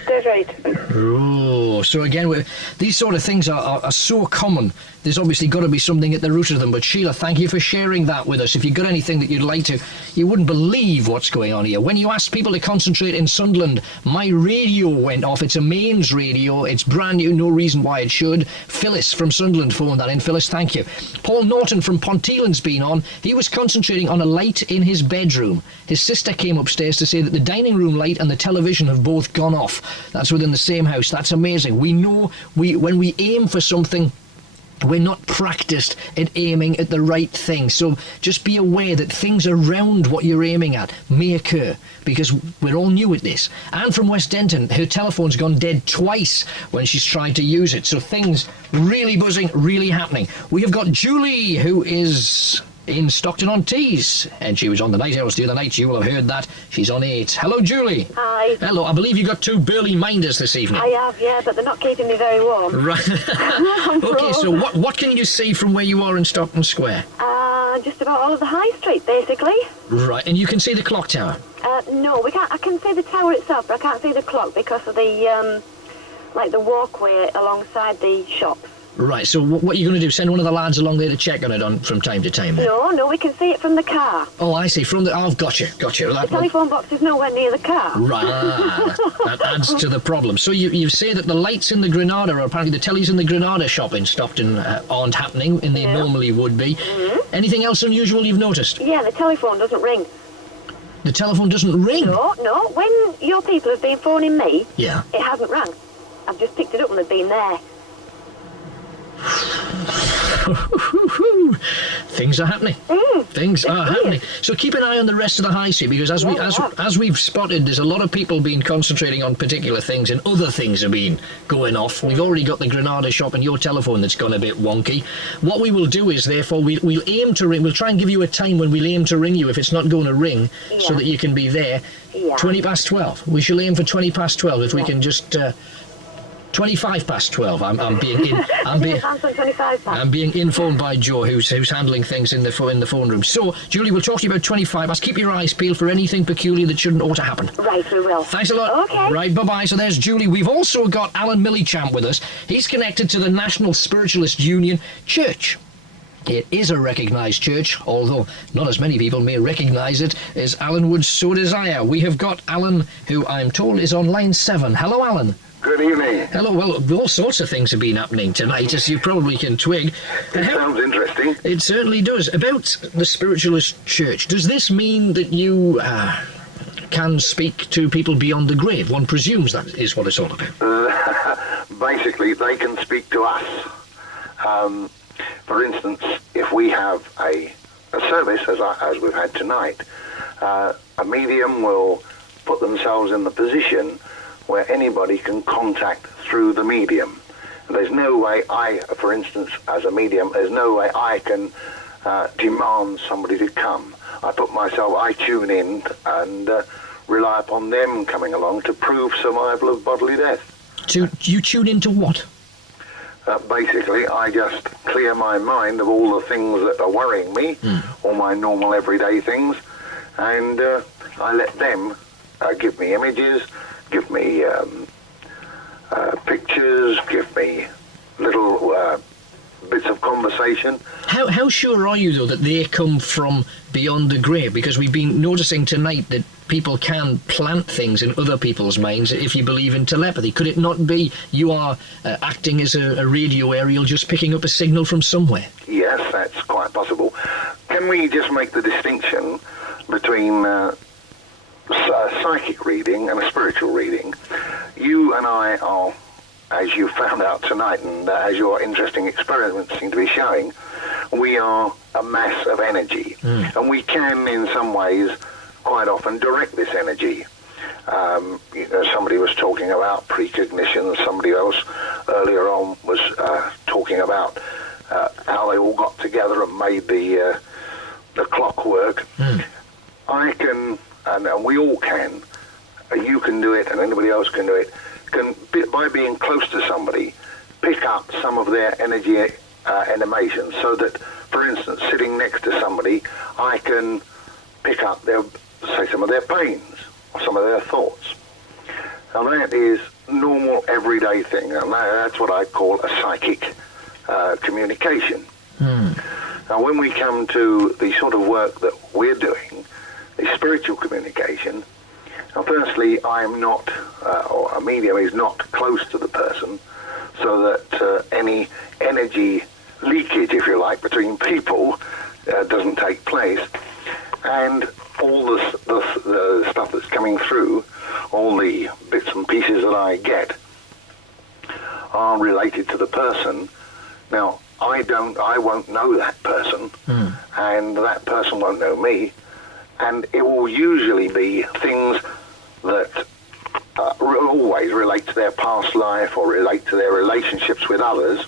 That's right. Oh, so again, these sort of things are so common. There's obviously got to be something at the root of them. But Sheila, thank you for sharing that with us. If you've got anything that you'd like to, you wouldn't believe what's going on here. When you asked people to concentrate in Sunderland, my radio went off. It's a mains radio. It's brand new. No reason why it should. Phyllis from Sunderland phoned that in. Phyllis, thank you. Paul Norton from Ponteelan's been on. He was concentrating on a light in his bedroom. His sister came upstairs to say that the dining room light and the television have both gone off. That's within the same house. That's amazing. We know when we aim for something, we're not practiced at aiming at the right thing. So just be aware that things around what you're aiming at may occur, because we're all new at this. Anne from West Denton, her telephone's gone dead twice when she's tried to use it. So things really buzzing, really happening. We have got Julie, who is in Stockton-on-Tees, and she was on the Lighthouse the other night. You will have heard that. She's on 8. Hello, Julie. Hi. Hello. I believe you got 2 burly minders this evening. I have, yeah, but they're not keeping me very warm. Right. Okay, so what can you see from where you are in Stockton Square? Just about all of the high street, basically. Right, and you can see the clock tower? No, we can't. I can see the tower itself, but I can't see the clock because of the, the walkway alongside the shops. Right, so what are you going to do? Send one of the lads along there to check on it from time to time? Then? No, we can see it from the car. Oh, I see. From the... Oh, gotcha. The telephone box is nowhere near the car. Right. That adds to the problem. So you say that the lights in the Granada, or apparently the tellies in the Granada shop in Stockton aren't happening, and they normally would be. Mm-hmm. Anything else unusual you've noticed? Yeah, the telephone doesn't ring. The telephone doesn't ring? No. When your people have been phoning me, yeah, it hasn't rang. I've just picked it up when they've been there. Things are happening. Things are happening. So keep an eye on the rest of the high street, because as we've spotted, there's a lot of people been concentrating on particular things, and other things have been going off. We've already got the Granada shop and your telephone that's gone a bit wonky. What we will do is, therefore, we'll aim to ring. We'll try and give you a time when we'll aim to ring you if it's not going to ring, so that you can be there. 12. We shall aim for 12. If we can just 25 past 12. I'm being I'm being informed by Joe, who's handling things in the phone room. So, Julie, we'll talk to you about 25 past. Keep your eyes peeled for anything peculiar that shouldn't ought to happen. Right, we will. Thanks a lot. Okay. Right, bye-bye. So there's Julie. We've also got Alan Millichamp with us. He's connected to the National Spiritualist Union Church. It is a recognised church, although not as many people may recognise it as Alan would so desire. We have got Alan, who I'm told is on line 7. Hello, Alan. Good evening. Hello. Well, all sorts of things have been happening tonight, as you probably can twig. It sounds interesting. It certainly does. About the Spiritualist Church, does this mean that you can speak to people beyond the grave? One presumes that is what it's all about. Basically, they can speak to us. For instance, if we have a service, as we've had tonight, a medium will put themselves in the position where anybody can contact through the medium. There's no way for instance, as a medium, there's no way I can demand somebody to come. I tune in and rely upon them coming along to prove survival of bodily death. You tune into what? Basically, I just clear my mind of all the things that are worrying me, all my normal everyday things, and I let them give me images, give me pictures, give me little bits of conversation. How sure are you, though, that they come from beyond the grave? Because we've been noticing tonight that people can plant things in other people's minds if you believe in telepathy. Could it not be you are acting as a radio aerial, just picking up a signal from somewhere? Yes, that's quite possible. Can we just make the distinction between psychic reading and a spiritual reading? You and I are, as you found out tonight, and as your interesting experiments seem to be showing, we are a mass of energy, and we can, in some ways, quite often direct this energy. Somebody was talking about precognition. Somebody else earlier on was talking about how they all got together and made the clockwork. I can, and we all can. You can do it, and anybody else can do it. By being close to somebody, pick up some of their energy animation, so that, for instance, sitting next to somebody, I can pick up some of their pains or some of their thoughts. Now that is normal everyday thing, and that's what I call a psychic communication. Now when we come to the sort of work that we're doing, the spiritual communication, now firstly, I'm not, or a medium is not close to the person, so that any energy leakage, if you like, between people doesn't take place. And all the stuff that's coming through, all the bits and pieces that I get, are related to the person. Now, I won't know that person, and that person won't know me, and it will usually be things that always relate to their past life or relate to their relationships with others.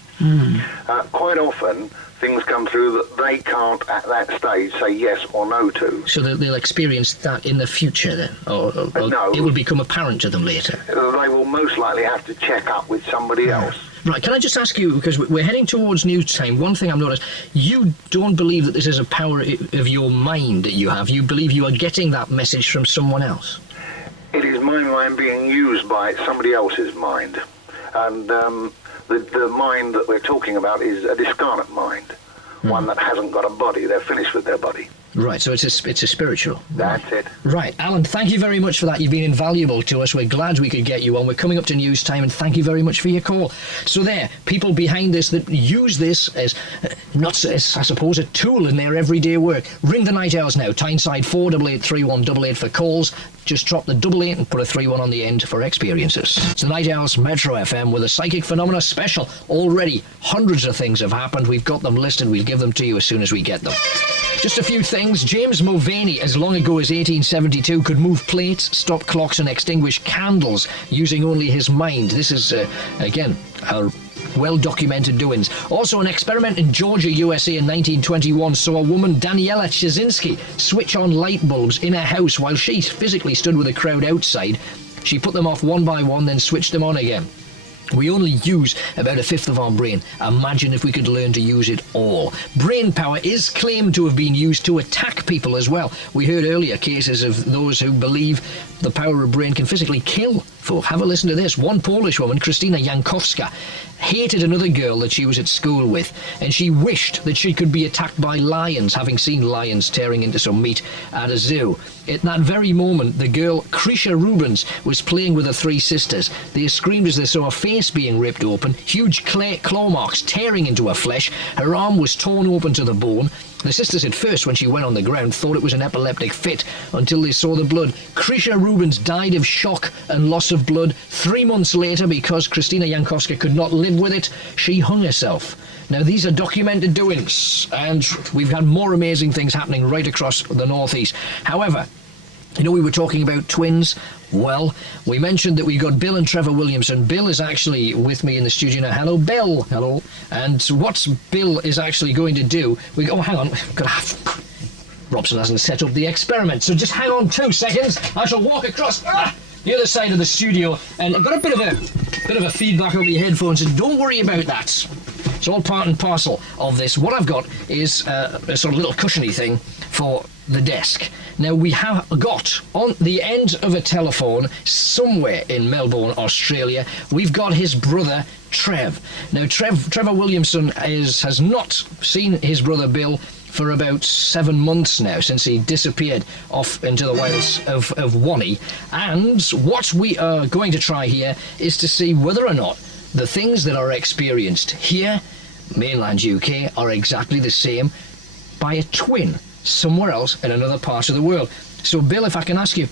Quite often, things come through that they can't, at that stage, say yes or no to. So they'll experience that in the future, then? Or no. It will become apparent to them later? They will most likely have to check up with somebody else. Right, can I just ask you, because we're heading towards news time, one thing I've noticed, you don't believe that this is a power of your mind that you have. You believe you are getting that message from someone else. It is my mind being used by somebody else's mind. And the mind that we're talking about is a discarnate mind, one that hasn't got a body. They're finished with their body. Right, so it's a spiritual. That's it. Right, Alan, thank you very much for that. You've been invaluable to us. We're glad we could get you on. We're coming up to news time, and thank you very much for your call. So there, people behind this that use this as, not as, I suppose, a tool in their everyday work. Ring the night hours now. Tyneside 4883188 for calls. Just drop the 88 and put a 31 on the end for experiences. It's the Night Owls Metro FM with a Psychic Phenomena special. Already, hundreds of things have happened. We've got them listed. We'll give them to you as soon as we get them. Just a few things. James Mulvaney, as long ago as 1872, could move plates, stop clocks and extinguish candles using only his mind. This is, again, our well-documented doings. Also, an experiment in Georgia, USA in 1921 saw a woman, Daniela Chizinski, switch on light bulbs in a house while she physically stood with a crowd outside. She put them off one by one, then switched them on again. We only use about a fifth of our brain. Imagine if we could learn to use it all. Brain power is claimed to have been used to attack people as well. We heard earlier cases of those who believe the power of brain can physically kill folk. Have a listen to this. One Polish woman, Krystyna Jankowska, hated another girl that she was at school with, and she wished that she could be attacked by lions, having seen lions tearing into some meat at a zoo. At that very moment, the girl, Krisha Rubens, was playing with her three sisters. They screamed as they saw her face being ripped open, huge claw marks tearing into her flesh. Her arm was torn open to the bone. The sisters at first, when she went on the ground, thought it was an epileptic fit until they saw the blood. Krisha Rubens died of shock and loss of blood. 3 months later, because Krystyna Jankowska could not live with it, she hung herself. Now, these are documented doings, and we've had more amazing things happening right across the northeast. However, you know, we were talking about twins. Well, we mentioned that we got Bill and Trevor Williamson. Bill is actually with me in the studio now. Hello, Bill. Hello. And what Bill is actually going to do... hang on. Robson hasn't set up the experiment, so just hang on 2 seconds. I shall walk across the other side of the studio, and I've got a bit of a feedback over your headphones, and don't worry about that. It's all part and parcel of this. What I've got is a sort of little cushiony thing for the desk. Now, we have got on the end of a telephone somewhere in Melbourne, Australia, we've got his brother Trev. Now, Trevor Williamson has not seen his brother Bill for about 7 months now, since he disappeared off into the wilds of Wanney. And what we are going to try here is to see whether or not the things that are experienced here, mainland UK, are exactly the same by a twin somewhere else in another part of the world. So, Bill, if I can ask you,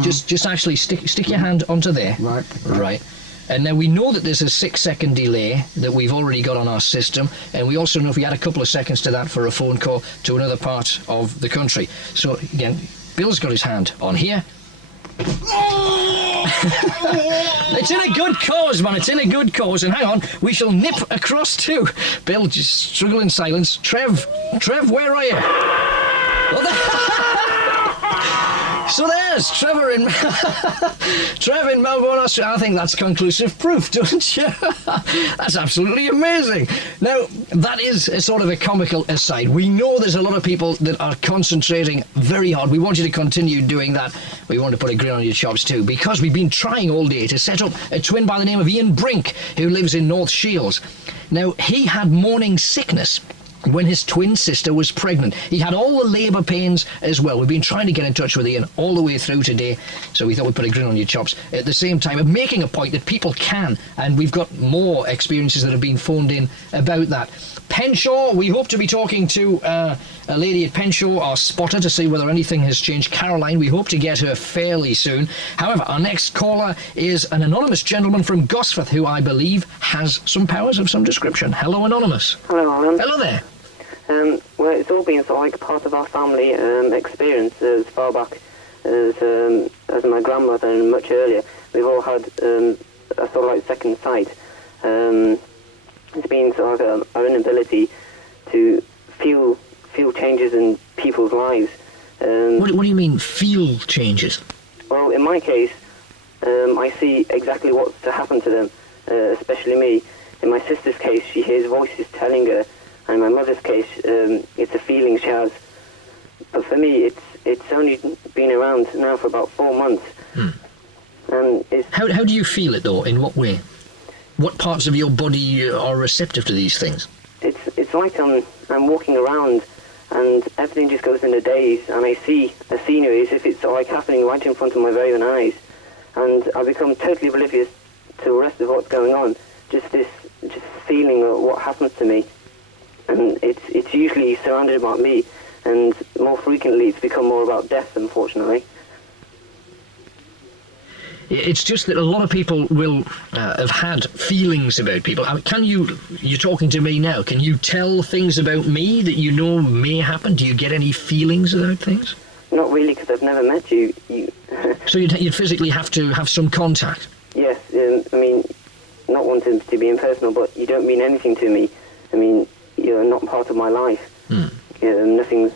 just actually stick your hand onto there. Right. And now we know that there's a 6-second delay that we've already got on our system, and we also know if we add a couple of seconds to that for a phone call to another part of the country. So, again, Bill's got his hand on here. It's in a good cause, man. It's in a good cause. And hang on, we shall nip across to Bill. Just struggle in silence. Trev, where are you? So there's Trevor in Melbourne, Australia. I think that's conclusive proof, don't you? That's absolutely amazing. Now, that is a sort of a comical aside. We know there's a lot of people that are concentrating very hard. We want you to continue doing that. We want to put a grin on your chops too, because we've been trying all day to set up a twin by the name of Ian Brink, who lives in North Shields. Now, he had morning sickness when his twin sister was pregnant. He had all the labour pains as well. We've been trying to get in touch with Ian all the way through today, so we thought we'd put a grin on your chops at the same time of making a point that people can, and we've got more experiences that have been phoned in about that. Penshaw, we hope to be talking to a lady at Penshaw, our spotter, to see whether anything has changed. Caroline, we hope to get her fairly soon. However, our next caller is an anonymous gentleman from Gosforth who I believe has some powers of some description. Hello, Anonymous. Hello, Alan. Hello there. Well, it's all been sort of like part of our family experience as far back as my grandmother and much earlier. We've all had a sort of like second sight. It's been sort of our inability to feel changes in people's lives. What do you mean, feel changes? Well, in my case, I see exactly what's to happen to them, especially me. In my sister's case, she hears voices telling her. And in my mother's case, it's a feeling she has. But for me, it's only been around now for about 4 months. And how do you feel it, though? In what way? What parts of your body are receptive to these things? It's like I'm walking around and everything just goes in a daze, and I see a scenery as if it's like happening right in front of my very own eyes. And I become totally oblivious to the rest of what's going on. Just feeling of what happens to me. And it's usually surrounded about me, and more frequently it's become more about death, unfortunately. It's just that a lot of people will have had feelings about people. I mean, you're talking to me now, can you tell things about me that you know may happen? Do you get any feelings about things? Not really, because I've never met you. So you'd physically have to have some contact? Yes, I mean, not wanting to be impersonal, but you don't mean anything to me. I mean, you're not part of my life. Nothing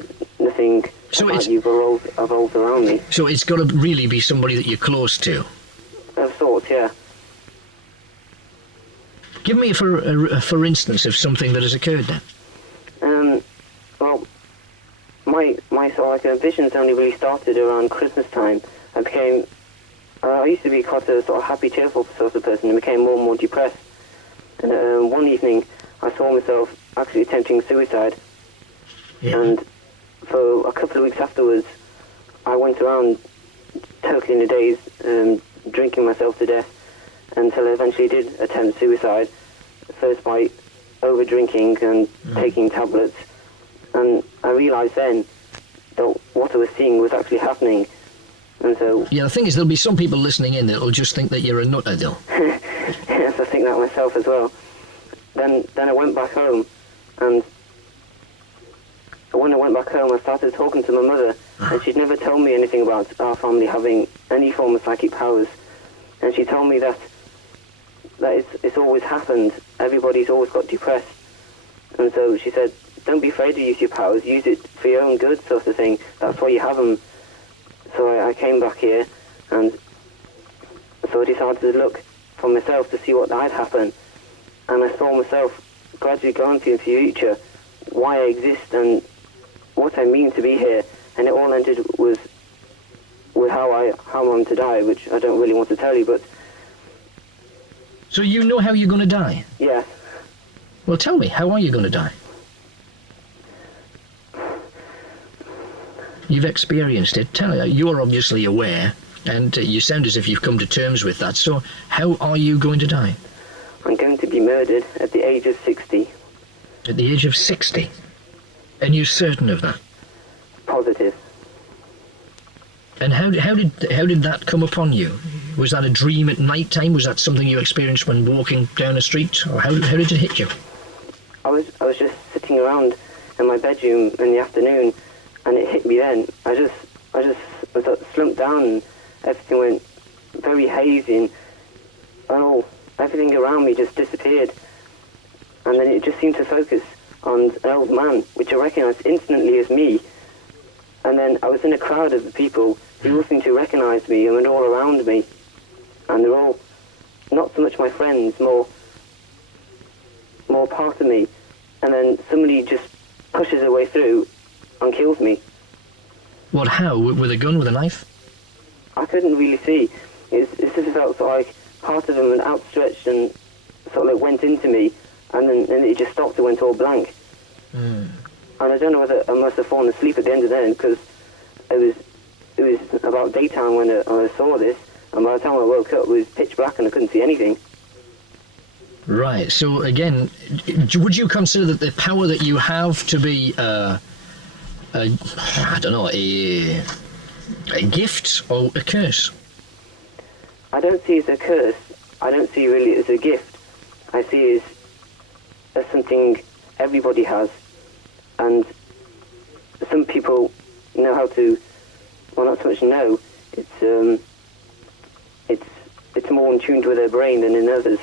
so about you evolved around me. So it's got to really be somebody that you're close to? Of sorts, yeah. Give me for instance of something that has occurred then. Well, my sort of visions only really started around Christmas time. I used to be quite a sort of happy, cheerful sort of person, and became more and more depressed. And one evening, I saw myself actually attempting suicide. Yeah. And for a couple of weeks afterwards, I went around totally in a daze, drinking myself to death, until I eventually did attempt suicide. First by over-drinking and taking tablets. And I realised then that what I was seeing was actually happening. And so... Yeah, the thing is, there'll be some people listening in that'll just think that you're a nutter, though. Yes, I think that myself as well. Then I went back home, and when I went back home, I started talking to my mother, and she'd never told me anything about our family having any form of psychic powers. And she told me that it's always happened. Everybody's always got depressed. And so she said, don't be afraid to use your powers. Use it for your own good, sort of thing. That's why you have them. So I came back here, and so I decided to look for myself to see what had happened. And I saw myself gradually going through the future, why I exist and what I mean to be here. And it all ended with how I'm to die, which I don't really want to tell you, but... So you know how you're going to die? Yes. Well, tell me, how are you going to die? You've experienced it. You're obviously aware, and you sound as if you've come to terms with that. So, how are you going to die? I'm going to be murdered at the age of 60. At the age of 60? And you're certain of that? Positive. And how did that come upon you? Was that a dream at night time? Was that something you experienced when walking down a street? Or how did it hit you? I was just sitting around in my bedroom in the afternoon, and it hit me then. I just was slumped down, and everything went very hazy, and everything around me just disappeared. And then it just seemed to focus on an old man, which I recognised instantly as me. And then I was in a crowd of people who all seemed to recognise me and were all around me. And they're all not so much my friends, more part of me. And then somebody just pushes their way through and kills me. What, how? With a gun, with a knife? I couldn't really see. It just felt like part of them was outstretched and sort of like went into me, and then it just stopped and went all blank. And I don't know whether I must have fallen asleep at the end of then, because it was about daytime when I saw this, and by the time I woke up it was pitch black and I couldn't see anything. Right, so again, would you consider that the power that you have to be, I don't know, a gift or a curse? I don't see it as a curse. I don't see really as a gift. I see it as something everybody has. And some people know how to, well, not so much know, it's more in tune with their brain than in others.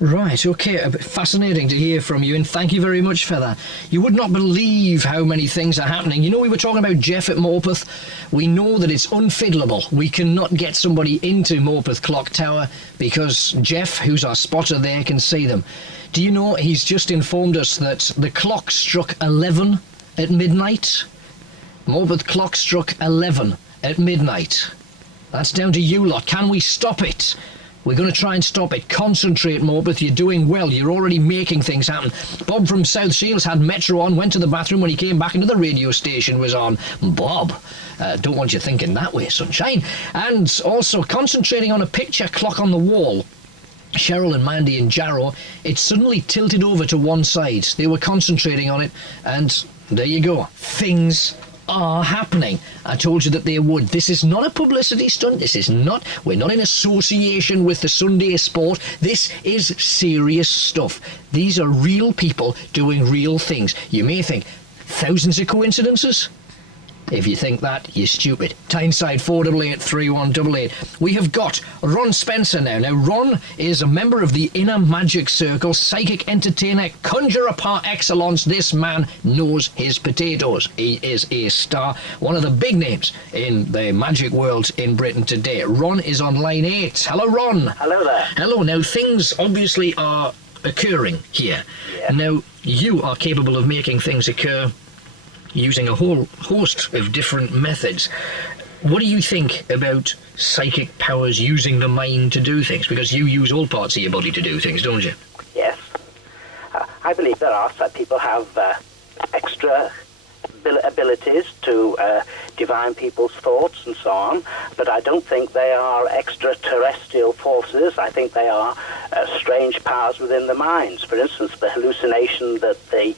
Right, okay, fascinating to hear from you, and thank you very much for that. You would not believe how many things are happening. You know, we were talking about Jeff at Morpeth. We know that it's unfiddleable. We cannot get somebody into Morpeth Clock Tower because Jeff, who's our spotter there, can see them. Do you know, he's just informed us that the clock struck 11 at midnight. Morpeth clock struck 11 at midnight. That's down to you lot. Can we stop it? We're going to try and stop it. Concentrate, Morpeth. You're doing well. You're already making things happen. Bob from South Shields had Metro on, went to the bathroom. When he came back into the radio station was on. Bob, don't want you thinking that way, sunshine. And also concentrating on a picture clock on the wall. Cheryl and Mandy and Jarrow, it suddenly tilted over to one side. They were concentrating on it, and there you go. Things are happening. I told you that they would. This is not a publicity stunt. This is not. We're not in association with the Sunday Sport. This is serious stuff. These are real people doing real things. You may think, thousands of coincidences? If you think that, you're stupid. Tyneside 488 3188. We have got Ron Spencer now. Now, Ron is a member of the Inner Magic Circle, psychic entertainer, conjurer par excellence. This man knows his potatoes. He is a star, one of the big names in the magic world in Britain today. Ron is on line 8. Hello, Ron. Hello there. Hello. Now, things obviously are occurring here. Yeah. Now, you are capable of making things occur using a whole host of different methods. What do you think about psychic powers using the mind to do things? Because you use all parts of your body to do things, don't you? Yes. I believe there are some people have extra abilities to divine people's thoughts and so on, but I don't think they are extraterrestrial forces. I think they are strange powers within the minds. For instance, the hallucination that the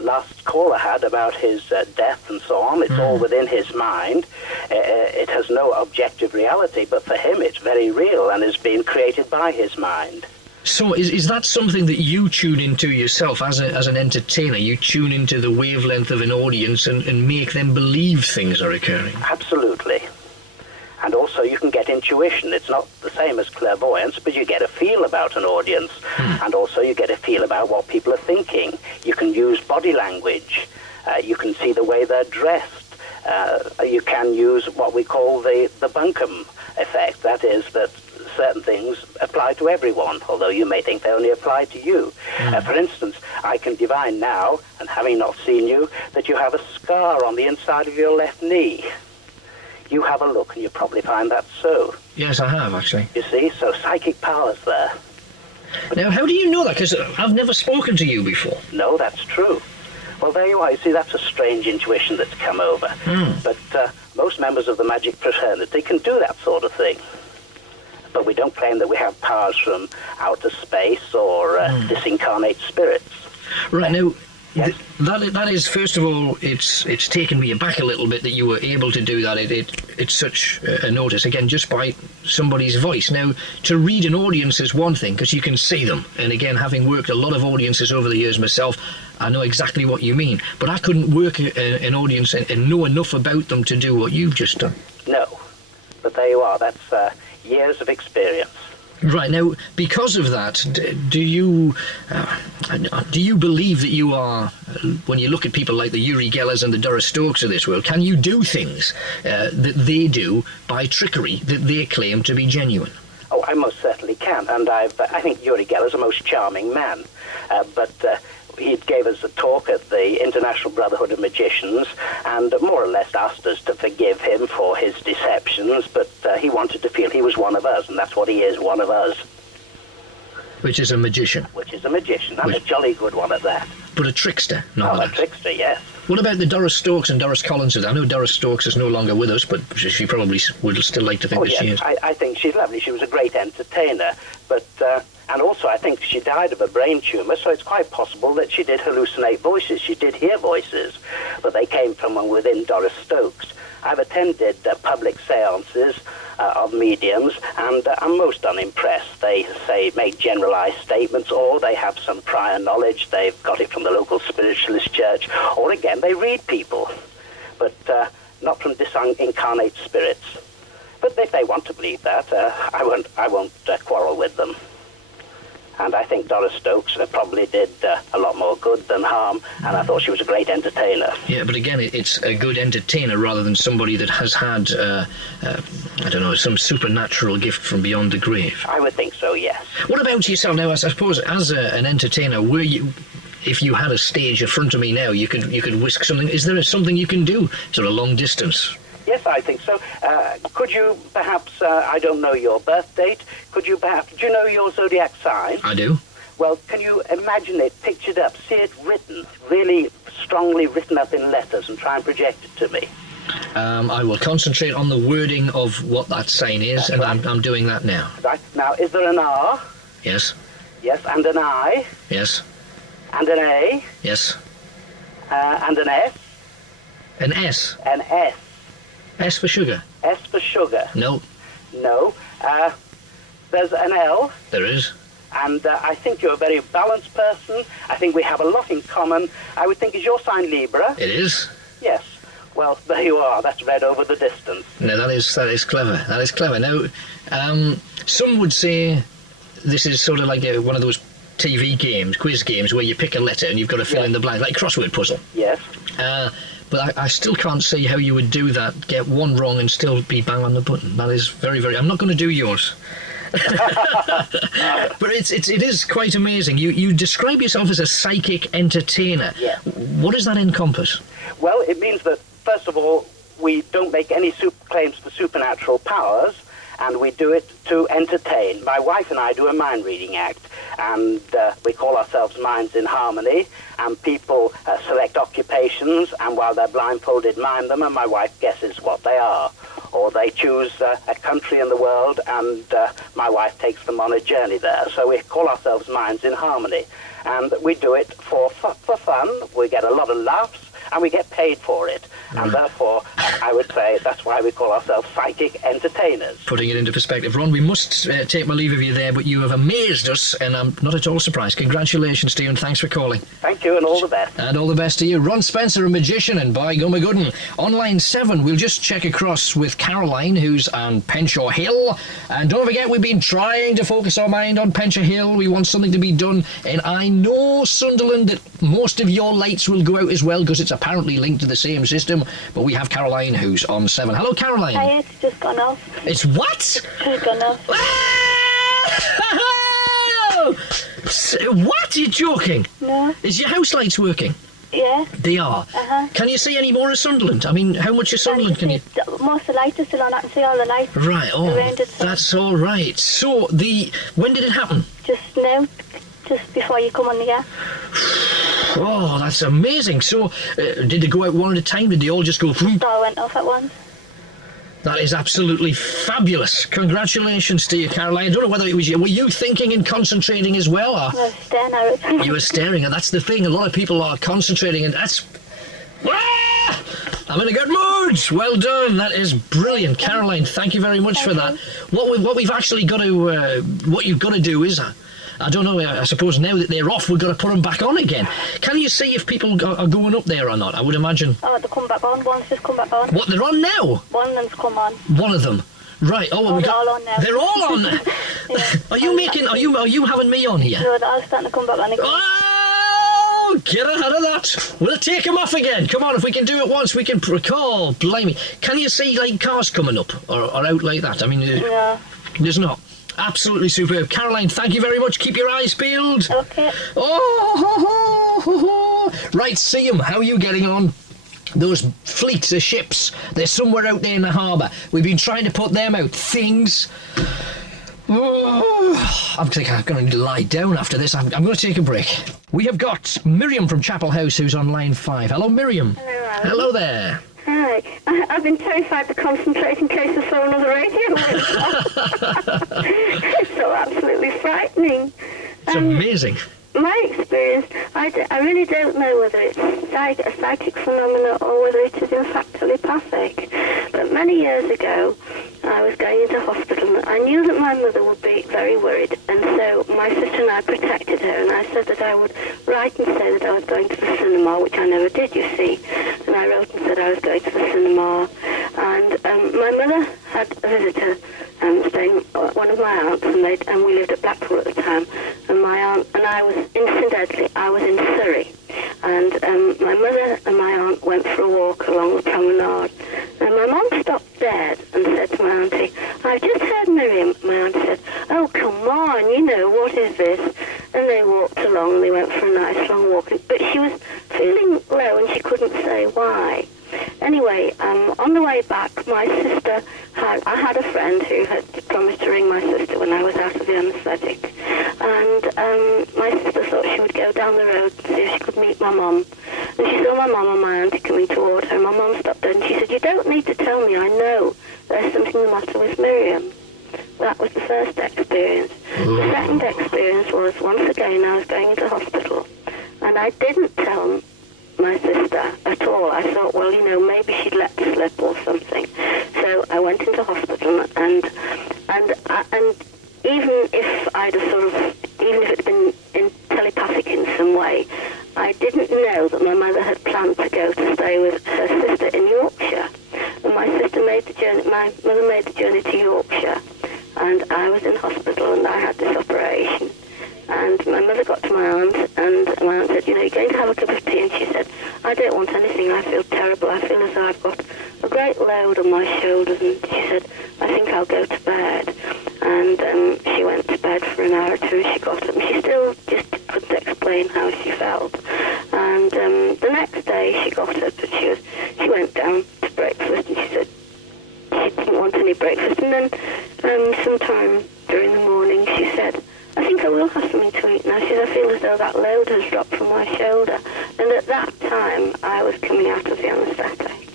last caller had about his death and so on, it's all within his mind. It has no objective reality, but for him it's very real and is being created by his mind. So is that something that you tune into yourself as an entertainer? You tune into the wavelength of an audience and make them believe things are occurring? Absolutely. And also you can get intuition. It's not the same as clairvoyance, but you get a feel about an audience. And also you get a feel about what people are thinking. You can use body language. You can see the way they're dressed. You can use what we call the bunkum effect. That is that certain things apply to everyone, although you may think they only apply to you. For instance, I can divine now, and having not seen you, that you have a scar on the inside of your left knee. You have a look and you probably find that so. Yes, I have, actually. You see, so psychic powers there. Now, how do you know that? Because I've never spoken to you before. No, that's true. Well, there you are. You see, that's a strange intuition that's come over. But most members of the magic fraternity can do that sort of thing. But we don't claim that we have powers from outer space or disincarnate spirits. Right, now, yes? that is, first of all, it's taken me aback a little bit that you were able to do that. It's such a notice, again, just by somebody's voice. Now, to read an audience is one thing, because you can see them. And again, having worked a lot of audiences over the years myself, I know exactly what you mean. But I couldn't work an audience and know enough about them to do what you've just done. No. But there you are. That's years of experience. Right, now, because of that, do you believe that you are, when you look at people like the Uri Gellers and the Doris Stokes of this world, can you do things that they do by trickery that they claim to be genuine? Oh, I most certainly can, and I think Uri Geller's a most charming man, but he gave us a talk at the International Brotherhood of Magicians and more or less asked us to forgive him for his deceptions, but he wanted to feel he was one of us, and that's what he is, one of us. Which is a magician. Which is a magician, and a jolly good one at that. But a trickster, not a trickster, yes. What about the Doris Stokes and Doris Collins? I know Doris Stokes is no longer with us, but she probably would still like to think that she is. I think she's lovely. She was a great entertainer, but and also I think she died of a brain tumour, so it's quite possible that she did hallucinate voices. She did hear voices, but they came from within Doris Stokes. I've attended public seances of mediums, and I'm most unimpressed. They make generalised statements, or they have some prior knowledge. They've got it from the local spiritualist church, or again they read people, but not from disincarnate spirits. But if they want to believe that, I won't quarrel with them. And I think Doris Stokes probably did a lot more good than harm, and I thought she was a great entertainer. Yeah, but again, it's a good entertainer rather than somebody that has had, I don't know, some supernatural gift from beyond the grave. I would think so, yes. What about yourself now? I suppose as an entertainer, were you, if you had a stage in front of me now, you could whisk something. Is there something you can do, sort of long distance? Yes, I think so. Could you perhaps, I don't know your birth date, could you perhaps, do you know your zodiac sign? I do. Well, can you imagine it pictured up, see it written, really strongly written up in letters, and try and project it to me? I will concentrate on the wording of what that sign is, and right. I'm doing that now. Right. Now, is there an R? Yes. Yes, and an I? Yes. And an A? Yes. And an S? An S? An S. S for sugar? S for sugar. No. No. There's an L. There is. And I think you're a very balanced person. I think we have a lot in common. I would think, is your sign Libra? It is. Yes. Well, there you are. That's read over the distance. No, that is clever. That is clever. Now, some would say this is sort of like one of those TV games, quiz games, where you pick a letter and you've got to fill in the blank, like a crossword puzzle. Yes. But I still can't see how you would do that, get one wrong and still be bang on the button. That is very, very... I'm not going to do yours. But it is quite amazing. You describe yourself as a psychic entertainer. Yeah. What does that encompass? Well, it means that, first of all, we don't make any claims for supernatural powers, and we do it to entertain. My wife and I do a mind-reading act, and we call ourselves Minds in Harmony, and people select occupations, and while they're blindfolded, mime them, and my wife guesses what they are. Or they choose a country in the world, and my wife takes them on a journey there. So we call ourselves Minds in Harmony, and we do it for fun. We get a lot of laughs, and we get paid for it. And therefore, I would say that's why we call ourselves psychic entertainers. Putting it into perspective. Ron, we must take my leave of you there, but you have amazed us, and I'm not at all surprised. Congratulations to you, and thanks for calling. Thank you, and all the best. And all the best to you. Ron Spencer, a magician, and by Gummagoodin. On line 7, we'll just check across with Caroline, who's on Penshaw Hill. And don't forget, we've been trying to focus our mind on Penshaw Hill. We want something to be done. And I know, Sunderland, that most of your lights will go out as well, because it's apparently linked to the same system. But we have Caroline, who's on 7. Hello, Caroline. Hi, it's just gone off. It's what? It's just gone off. What? You're joking? No. Is your house lights working? Yeah. They are? Uh-huh. Can you see any more of Sunderland? I mean, how much of Sunderland can you... Most of the lights are still on. I can see all the lights. Right, oh, around it, so. that's all right. So, when did it happen? Just now, just before you come on the air. Oh, that's amazing. So, did they go out one at a time? Did they all just go... They all went off at once. That is absolutely fabulous. Congratulations to you, Caroline. I don't know whether it was you. Were you thinking and concentrating as well? Or? I was staring at it. You were staring, and that's the thing. A lot of people are concentrating, and that's... I'm in a good mood. Well done. That is brilliant, Caroline. Thank you very much for that. What we've actually got to, what you've got to do is, I don't know. I suppose now that they're off, we've got to put them back on again. Can you see if people are going up there or not? I would imagine. Oh, they come back on. One's just come back on. What? They're on now. One of them's come on. One of them. Right. Oh, well, they're all on now. They're all on. Yeah. Are you having me on here? No, they're all starting to come back on again. Oh, get ahead of that. We'll take them off again. Come on, if we can do it once, we can... Oh, blimey. Can you see, like, cars coming up or out like that? I mean... No. There's not. Absolutely superb. Caroline, thank you very much. Keep your eyes peeled. Okay. Oh, right, see 'em. How are you getting on? Those fleets of ships, they're somewhere out there in the harbour. We've been trying to put them out. Things... Oh, I'm going to need to lie down after this. I'm going to take a break. We have got Miriam from Chapel House, who's on line 5. Hello, Miriam. Hello, Alan. Hello there. Hi. I've been terrified to concentrate in case I saw another radio. It's so absolutely frightening. It's amazing. My experience, I really don't know whether it's a psychic phenomenon or whether it is in fact telepathic. But many years ago, I was going into hospital and I knew that my mother would be very worried, and so my sister and I protected her, and I said that I would write and say that I was going to the cinema, which I never did, you see. And I wrote and said I was going to the cinema, and my mother had a visitor staying, one of my aunts, and we lived at Blackpool at the time, and my aunt and I was, incidentally, I was in Surrey, and my mother and my aunt went for a walk along the promenade, and my mum stopped dead and said to my auntie, "I've just heard Miriam." My auntie said, "Oh, come on, what is this?" And they walked along, and they went for a nice long walk, but she was feeling low and she couldn't say why. Anyway, on the way back, my sister I had a friend who had promised to ring my sister when I was out of the anaesthetic, and my sister thought she would go down the road to see if she could meet my mum. And she saw my mum and my auntie coming toward her. My mum stopped her and she said, "You don't need to tell me, I know there's something the matter with Miriam." That was the first experience. The second experience was, once again, I was going into hospital, and I didn't tell my sister at all. I thought, well, maybe she'd let slip or something. So I went into hospital, and even if even if it had been telepathic in some way, I didn't know that my mother had planned to go to stay with her sister in Yorkshire. And my mother made the journey to Yorkshire, and I was in hospital, and I had this operation. And my mother got to my aunt, and my aunt said, "You're going to have a cup of tea?" And she said, "I don't want anything. I feel terrible. I feel as though I've got a great load on my shoulders." And she said, "I think I'll go to bed." And want any breakfast. And then sometime during the morning she said, I think I will have something to eat now. She said, I feel as though that load has dropped from my shoulder. And at that time, I was coming out of the anaesthetic.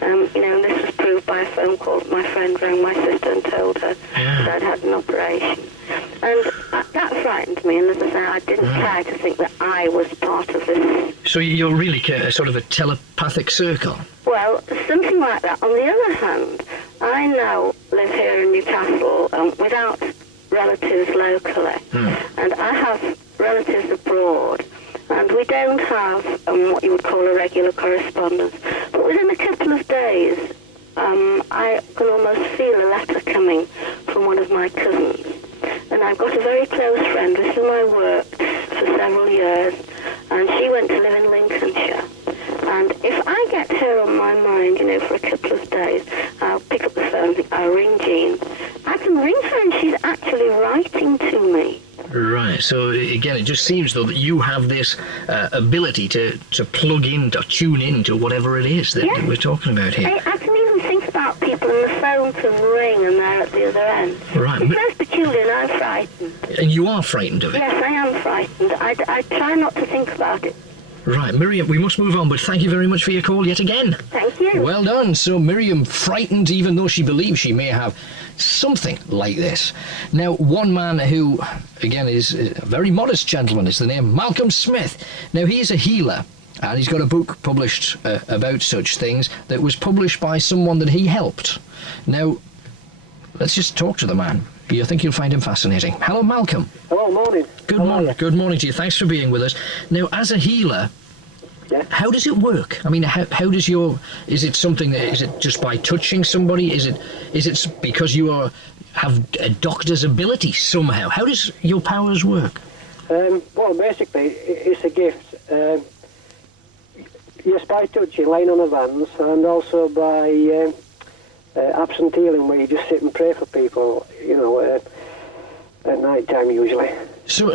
And this was proved by a phone call. My friend rang my sister and told her that I'd had an operation. And that frightened me, and as I say, I didn't care to think that I was part of this. So you're really sort of a telepathic circle? Well, something like that. On the other hand, I now live here in Newcastle without relatives locally, and I have relatives abroad, and we don't have what you would call a regular correspondence. But within a couple of days, I can almost feel a letter coming from one of my cousins. And I've got a very close friend with whom I worked for several years, and she went to live in Lincolnshire. And if I get her on my mind, for a couple of days, I'll pick up the phone, I'll ring Jean. I can ring her and she's actually writing to me. Right, so again, it just seems, though, that you have this ability to plug in, to tune in to whatever it is that we're talking about here. I can even think about people and the phone can ring and they're at the other end. Right. It's most peculiar and I'm frightened. And you are frightened of it? Yes, I am frightened. I try not to think about it. Right, Miriam, we must move on, but thank you very much for your call yet again. Thank you. Well done. So Miriam frightened, even though she believes she may have something like this. Now, one man who, again, is a very modest gentleman, is the name Malcolm Smith. Now, he's a healer, and he's got a book published about such things that was published by someone that he helped. Now, let's just talk to the man. I think you'll find him fascinating. Hello, Malcolm. Hello, morning. Good morning. Good morning to you. Thanks for being with us. Now, as a healer, how does it work? I mean, how does is it something that, is it just by touching somebody? Is it because you have a doctor's ability somehow? How does your powers work? Well, basically, it's a gift. Yes, by touching, laying on the vans, and also by absent healing, where you just sit and pray for people, at night time usually. So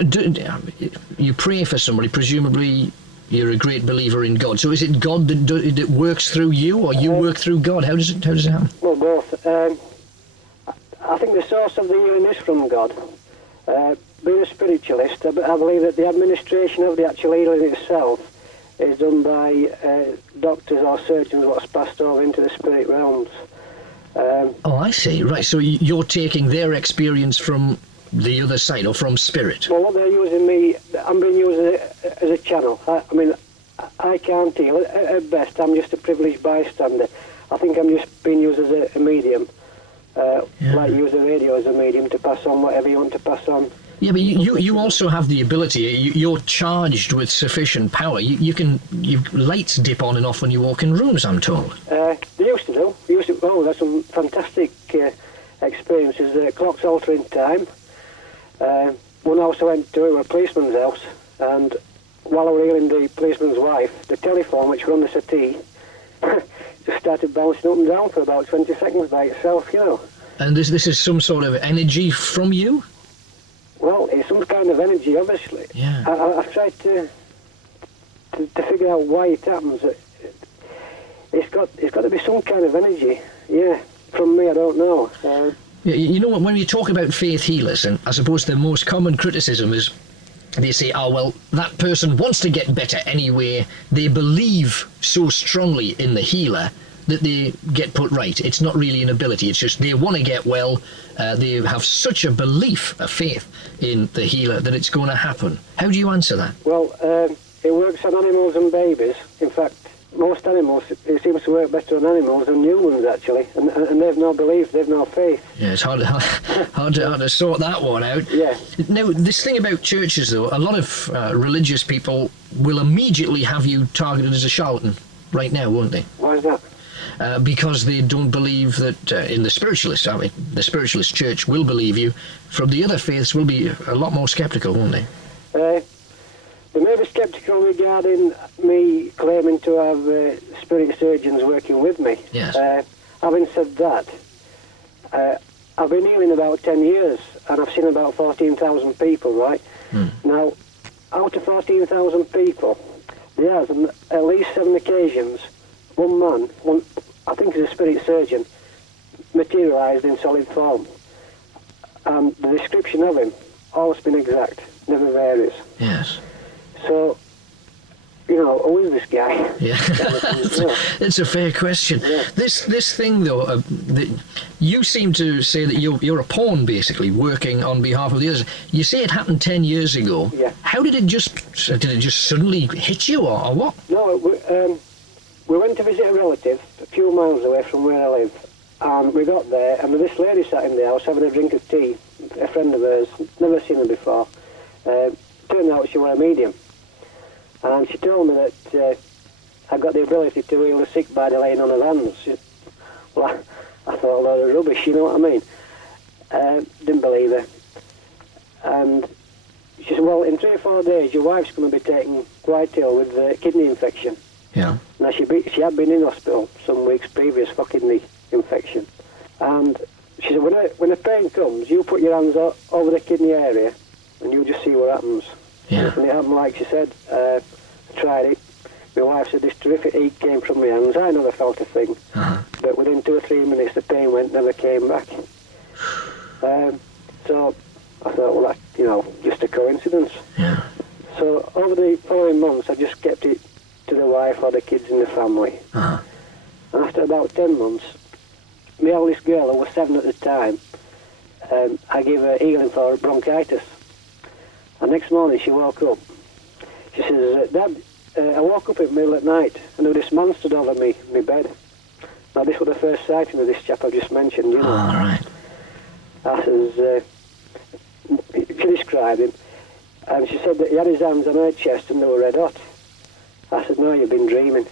you pray for somebody, presumably you're a great believer in God. So is it God that works through you, or you work through God? How does it happen? Well, both. I think the source of the healing is from God. Being a spiritualist, I believe that the administration of the actual healing itself is done by doctors or surgeons, what's passed over into the spirit realms. Oh, I see. Right, so you're taking their experience from the other side, or from spirit? Well, what they're using me, I'm being used as a channel. I can't heal. At best, I'm just a privileged bystander. I think I'm just being used as a medium, like use the radio as a medium to pass on whatever you want to pass on. Yeah, but you also have the ability. You're charged with sufficient power. You lights dip on and off when you walk in rooms, I'm told. They used to do. Oh, that's some fantastic experiences. The clocks altering time. One house I went to, a policeman's house, and while I was healing the policeman's wife, the telephone, which was on the settee, just started bouncing up and down for about 20 seconds by itself, And this is some sort of energy from you? Well, it's some kind of energy, obviously. Yeah. I've tried to figure out why it happens. It's got to be some kind of energy. Yeah, from me, I don't know. You know what? When we talk about faith healers, and I suppose the most common criticism is they say, "Oh well, that person wants to get better anyway. They believe so strongly in the healer that they get put right. It's not really an ability. It's just they want to get well. They have such a belief, a faith in the healer that it's going to happen." How do you answer that? Well, it works on animals and babies. In fact, most animals, it seems to work better on animals than humans, actually. And they've no belief, they've no faith. Yeah, it's hard to sort that one out. Yeah. Now, this thing about churches, though, a lot of religious people will immediately have you targeted as a charlatan right now, won't they? Why is that? Because they don't believe that in the spiritualist church will believe you. From the other faiths will be a lot more sceptical, won't they? They may be sceptical regarding me claiming to have spirit surgeons working with me. Yes. Having said that, I've been healing about 10 years, and I've seen about 14,000 people, right? Now, out of 14,000 people, there has on at least 7 occasions, one man, I think he's a spirit surgeon, materialised in solid form. And the description of him, always been exact, never varies. Yes. So, who is this guy? Yeah, it's a fair question. Yeah. This thing though, you seem to say that you're a pawn basically working on behalf of the others. You say it happened 10 years ago. Yeah. How did it just suddenly hit you, or what? No, we went to visit a relative a few miles away from where I live, and we got there, and this lady sat in the house having a drink of tea. A friend of hers, never seen her before. Turned out she was a medium. And she told me that I got the ability to heal the sick by the laying on of hands. Well, I thought a load of rubbish, you know what I mean? Didn't believe her. And she said, well, in 3 or 4 days, your wife's going to be taken quite ill with a kidney infection. Yeah. Now, she had been in hospital some weeks previous for kidney infection. And she said, when the pain comes, you put your hands over the kidney area and you just see what happens. Yeah. And it happened like she said. I tried it. My wife said this terrific heat came from my hands. I never felt a thing. Uh-huh. But within 2 or 3 minutes the pain never came back. So I thought, well, that, just a coincidence. Yeah. So over the following months I just kept it to the wife or the kids in the family. Uh-huh. And after about 10 months, my eldest girl, who was 7 at the time, I gave her healing for bronchitis. And next morning she woke up. She says, Dad, I woke up in the middle of the night and there was this man stood over my bed. Now this was the first sighting of this chap I've just mentioned, All right. I says, she described him, and she said that he had his hands on her chest and they were red hot. I said, no, you've been dreaming.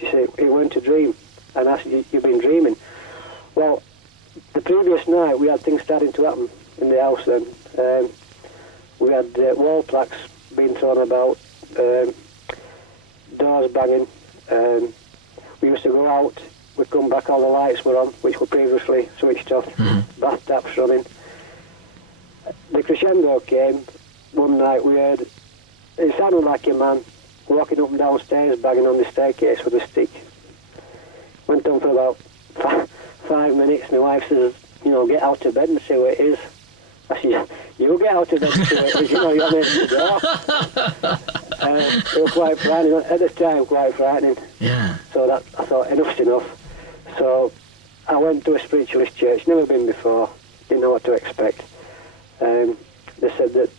She said, it weren't a dream. And I said, you've been dreaming. Well, the previous night we had things starting to happen in the house then. We had wall plaques being thrown about, doors banging. We used to go out, we'd come back, all the lights were on, which were previously switched off, bath taps running. The crescendo came, one night we heard, it sounded like a man walking up and down stairs, banging on the staircase with a stick. Went on for about 5 minutes, my wife says, get out of bed and see what it is. I said, you get out of bed and see what it is, you're not making the door. It was quite frightening, at the time quite frightening. Yeah. So that I thought, enough's enough. So I went to a spiritualist church, never been before, didn't know what to expect. They said that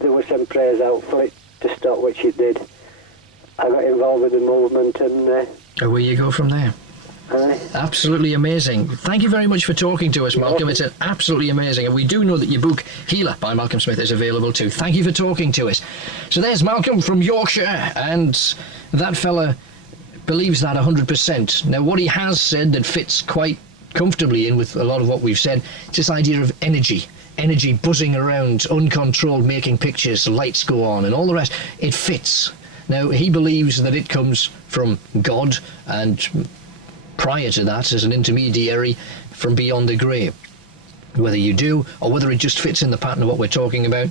there were some prayers out for it to stop, which it did. I got involved with the movement and... Away you go from there. Absolutely amazing. Thank you very much for talking to us, Malcolm. It's absolutely amazing. And we do know that your book, Healer by Malcolm Smith, is available too. Thank you for talking to us. So there's Malcolm from Yorkshire, and that fella believes that 100%. Now, what he has said that fits quite comfortably in with a lot of what we've said, it's this idea of energy buzzing around, uncontrolled, making pictures, lights go on, and all the rest. It fits. Now, he believes that it comes from God, and prior to that, as an intermediary from beyond the grave. Whether you do, or whether it just fits in the pattern of what we're talking about,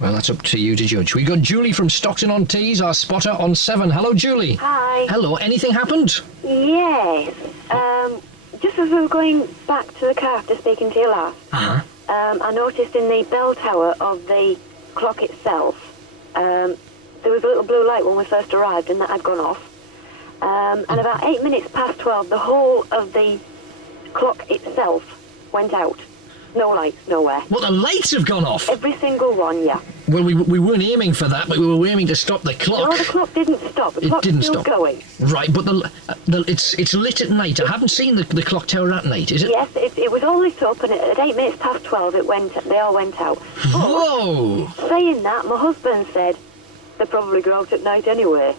well, that's up to you to judge. We got Julie from Stockton-on-Tees, our spotter on 7. Hello, Julie. Hi. Hello. Anything happened? Yes. Just as we were going back to the car after speaking to you last, I noticed in the bell tower of the clock itself, there was a little blue light when we first arrived, and that had gone off. And about 8 minutes past 12, the whole of the clock itself went out. No lights, nowhere. Well, the lights have gone off? Every single one, yeah. Well, we weren't aiming for that, but we were aiming to stop the clock. No, the clock didn't stop. The clock's still going. Right, but it's lit at night. I haven't seen the clock tower at night, is it? Yes, it was all lit up, and at 8 minutes past 12, they all went out. Whoa! But, saying that, my husband said they probably go out at night anyway.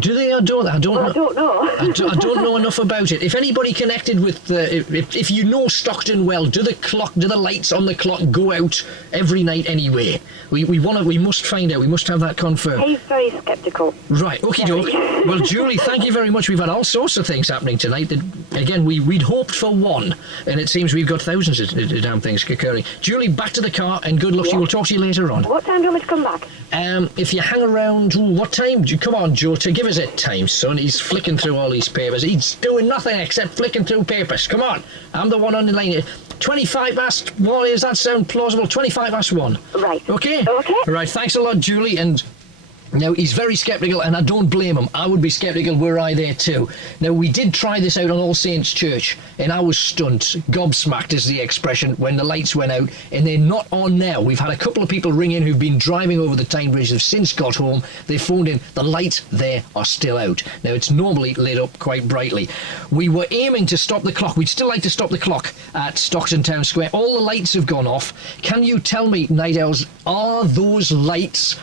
Do they or don't they? I don't know. I don't know enough about it. If anybody connected with if you know Stockton well, do the lights on the clock go out every night anyway? We must find out. We must have that confirmed. He's very sceptical. Right, okie doke. Well, Julie, thank you very much. We've had all sorts of things happening tonight. Again, we'd hoped for one, and it seems we've got thousands of damn things occurring. Julie, back to the car, and good luck. Yeah. We'll talk to you later on. What time do you want me to come back? If you hang around, what time? Come on, Joe, give us a time, son. He's flicking through all these papers. He's doing nothing except flicking through papers. Come on. I'm the one on the line. 25 past 1, does that sound plausible? 25 past 1. Right. Okay? Okay. Right, thanks a lot, Julie, and... Now, he's very sceptical, and I don't blame him. I would be sceptical were I there too. Now, we did try this out on All Saints Church, and I was stunned. Gobsmacked is the expression, when the lights went out, and they're not on now. We've had a couple of people ring in who've been driving over the Tyne Bridge, have since got home. They phoned in. The lights there are still out. Now, it's normally lit up quite brightly. We were aiming to stop the clock. We'd still like to stop the clock at Stockton Town Square. All the lights have gone off. Can you tell me, Night Owls, are those lights...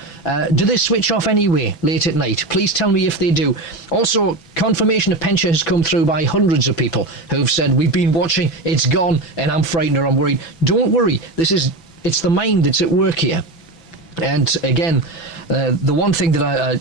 do they switch off anyway late at night? Please tell me if they do. Also, confirmation of pension has come through by hundreds of people who've said, we've been watching, it's gone, and I'm frightened or I'm worried. Don't worry, it's the mind that's at work here. And again, the one thing that I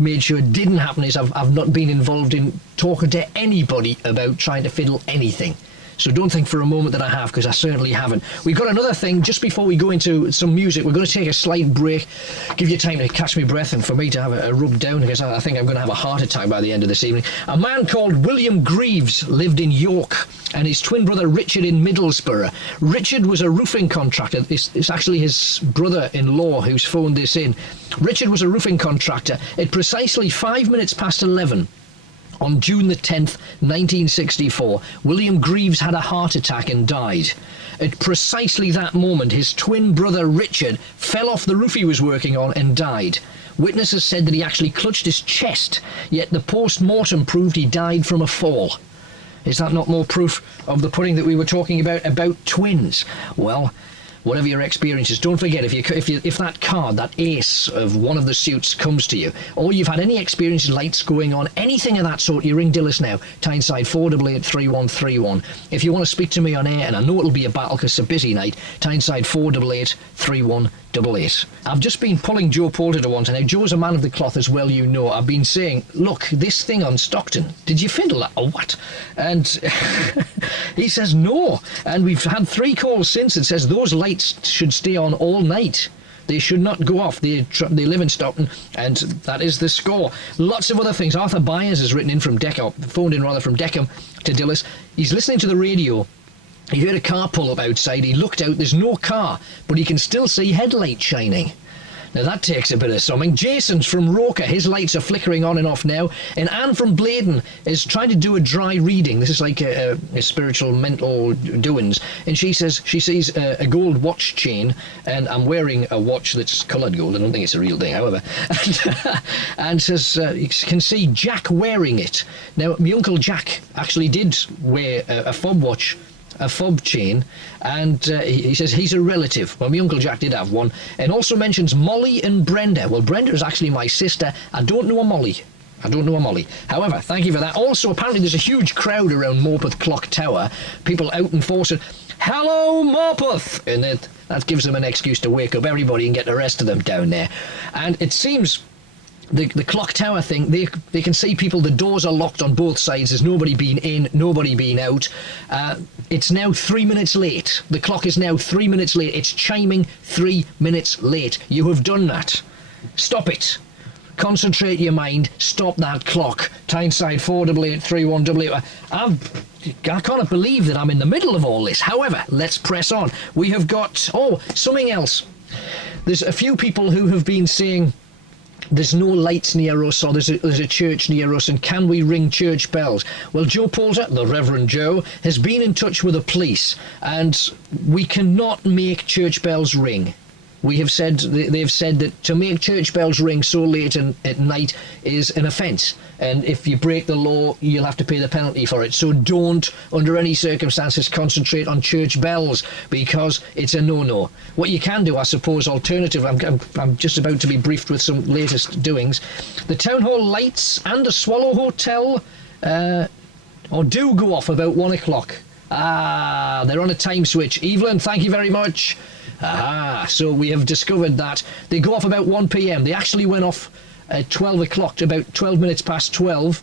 made sure didn't happen is I've not been involved in talking to anybody about trying to fiddle anything. So don't think for a moment that I have, because I certainly haven't. We've got another thing just before we go into some music. We're going to take a slight break, give you time to catch my breath and for me to have a rub down, because I think I'm going to have a heart attack by the end of this evening. A man called William Greaves lived in York, and his twin brother Richard in Middlesbrough. Richard was a roofing contractor. It's actually his brother-in-law who's phoned this in. Richard was a roofing contractor. At precisely 5 minutes past 11... on June the 10th, 1964, William Greaves had a heart attack and died. At precisely that moment, his twin brother Richard fell off the roof he was working on and died. Witnesses said that he actually clutched his chest, yet the post-mortem proved he died from a fall. Is that not more proof of the pudding that we were talking about twins? Well... whatever your experiences, don't forget, if that card, that ace of one of the suits comes to you, or you've had any experiences, lights going on, anything of that sort, you ring Dilys now, Tyneside 488-3131. If you want to speak to me on air, and I know it'll be a battle because it's a busy night, Tyneside 488-3188. I've just been pulling Joe Poulter to one, and now Joe's a man of the cloth as well, you know. I've been saying, look, this thing on Stockton, did you fiddle that or what? And he says no, and we've had 3 calls since that says those lights should stay on all night. They should not go off. They live in Stockton, and that is the score. Lots of other things. Arthur Byers has written in from phoned in from Deckham to Dilys. He's listening to the radio. He heard a car pull up outside. He looked out. There's no car, but he can still see headlights shining. Now that takes a bit of something. Jason's from Roker. His lights are flickering on and off now. And Anne from Bladen is trying to do a dry reading. This is like a spiritual mental doings. And she says she sees a gold watch chain, and I'm wearing a watch that's coloured gold. I don't think it's a real thing, however. And says you can see Jack wearing it. Now, my Uncle Jack actually did wear a fob watch, a fob chain, and he says he's a relative. Well, my Uncle Jack did have one, and also mentions Molly and Brenda. Well, Brenda is actually my sister. I don't know a Molly. However, thank you for that. Also, apparently there's a huge crowd around Morpeth Clock Tower. People out in force. Hello, Morpeth! And that gives them an excuse to wake up everybody and get the rest of them down there. And it seems... The clock tower thing, they can see people, the doors are locked on both sides, there's nobody been in, nobody been out. It's now 3 minutes late. The clock is now 3 minutes late. It's chiming 3 minutes late. You have done that. Stop it. Concentrate your mind. Stop that clock. Tyneside 488-3188. I can't believe that I'm in the middle of all this. However, let's press on. We have got, something else. There's a few people who have been saying, there's no lights near us, or there's a church near us, and can we ring church bells? Well, Joe Poulter, the Reverend Joe, has been in touch with the police, and we cannot make church bells ring. They've said that to make church bells ring so late at night is an offence, and if you break the law, you'll have to pay the penalty for it. So don't, under any circumstances, concentrate on church bells, because it's a no-no. What you can do, I suppose, alternative, I'm just about to be briefed with some latest doings. The Town Hall lights and the Swallow Hotel do go off about 1 o'clock. They're on a time switch. Evelyn, thank you very much. So we have discovered that they go off about 1 p.m. They actually went off at 12 o'clock, about 12 minutes past 12.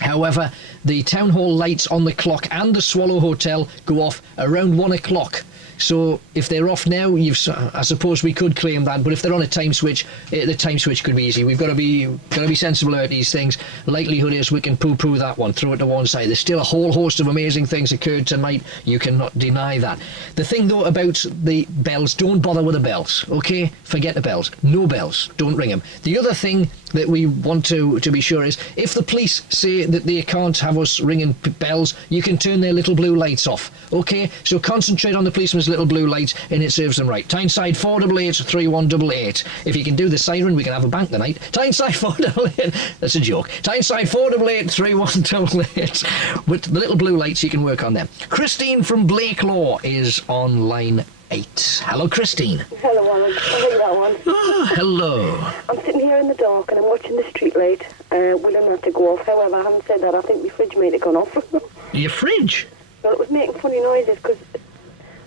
However, the Town Hall lights on the clock and the Swallow Hotel go off around 1 o'clock. So if they're off now, I suppose we could claim that. But if they're on a time switch, the time switch could be easy. We've got to be sensible about these things. Likelihood is we can poo-poo that one, throw it to one side. There's still a whole host of amazing things occurred tonight. You cannot deny that. The thing though about the bells, don't bother with the bells. Okay, forget the bells. No bells. Don't ring them. The other thing that we want to be sure is, if the police say that they can't have us ringing bells, you can turn their little blue lights off. Okay, so concentrate on the policeman's little blue lights and it serves them right. Tyneside 488 3188. If you can do the siren, we can have a bank tonight. Tyneside 488. That's a joke. Tyneside 488 3188. With the little blue lights, you can work on them. Christine from Blakelaw is on line 8. Hello, Christine. Hello, Alan. I think that one. Oh, hello. I'm sitting here in the dark and I'm watching the street light. Willing not to go off. However, I haven't said that. I think my fridge might have gone off. Your fridge? Well, it was making funny noises because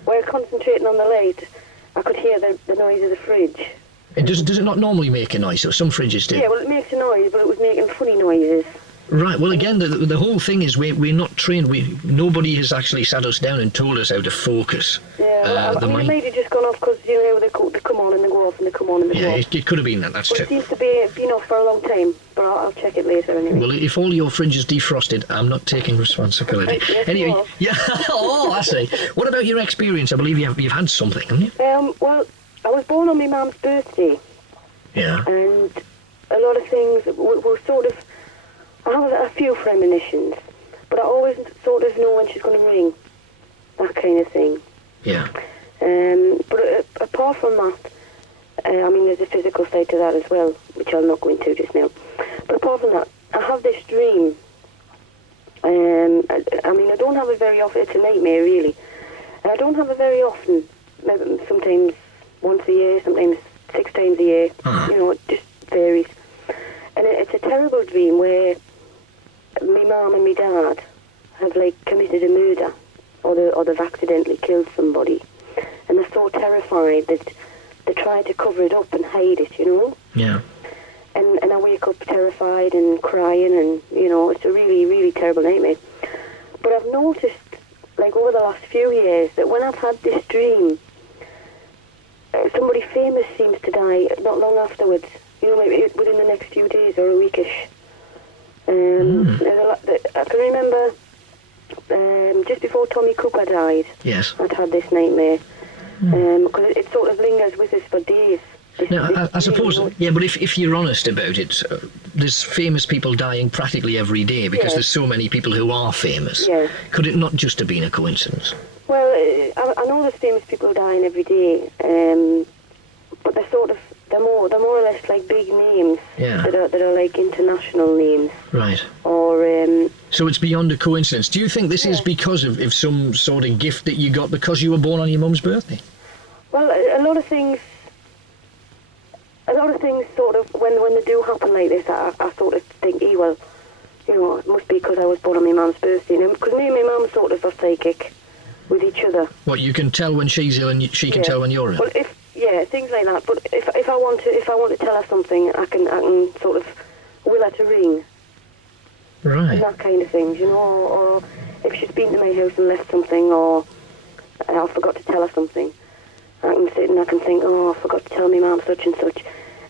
while concentrating on the light, I could hear the noise of the fridge. And does it not normally make a noise? So some fridges do. Yeah, well, it makes a noise, but it was making funny noises. Right, well again, the whole thing is we're not trained. Nobody has actually sat us down and told us how to focus. Yeah, well, I mean, it might have just gone off because, you know, they come on and they go off and they come on and they go off. It could have been that, that's true. It seems to be been off for a long time, but I'll check it later anyway. Well, if all your fridge is defrosted, I'm not taking responsibility. Yes, anyway, yeah, oh, I see. What about your experience? I believe you've had something, haven't you? Well, I was born on my mum's birthday. Yeah. And a lot of things were sort of... I have a few premonitions, but I always sort of know when she's going to ring, that kind of thing. Yeah. But apart from that, I mean, there's a physical side to that as well, which I'll not go into just now. But apart from that, I have this dream. I mean, I don't have it very often. It's a nightmare, really. And I don't have it very often. Maybe sometimes once a year, sometimes 6 times a year. You know, it just varies. And it's a terrible dream where my mum and my dad have, like, committed a murder, or they've accidentally killed somebody. And they're so terrified that they try to cover it up and hide it, you know? Yeah. And I wake up terrified and crying, and, you know, it's a really, really terrible nightmare. But I've noticed, like, over the last few years, that when I've had this dream, somebody famous seems to die not long afterwards. You know, maybe within the next few days or a weekish. There's a lot that I can remember just before Tommy Cooper died. Yes. I'd had this nightmare. Because it sort of lingers with us for days. Now, I suppose, yeah, but if you're honest about it, there's famous people dying practically every day because there's so many people who are famous. Yeah. Could it not just have been a coincidence? Well, I know there's famous people dying every day, but they're more or less like big names that are like international names. Right. Or so it's beyond a coincidence. Do you think this is because of some sort of gift that you got because you were born on your mum's birthday? Well, a lot of things sort of, when they do happen like this, I sort of think, well, you know, it must be because I was born on my mum's birthday. Because me and my mum sort of are psychic with each other. What, you can tell when she's ill and she can tell when you're ill? Well, things like that. But if I want to tell her something, I can sort of will her to ring. Right. And that kind of thing, you know. Or if she's been to my house and left something, or I forgot to tell her something, I can sit and I can think, I forgot to tell my mum such and such.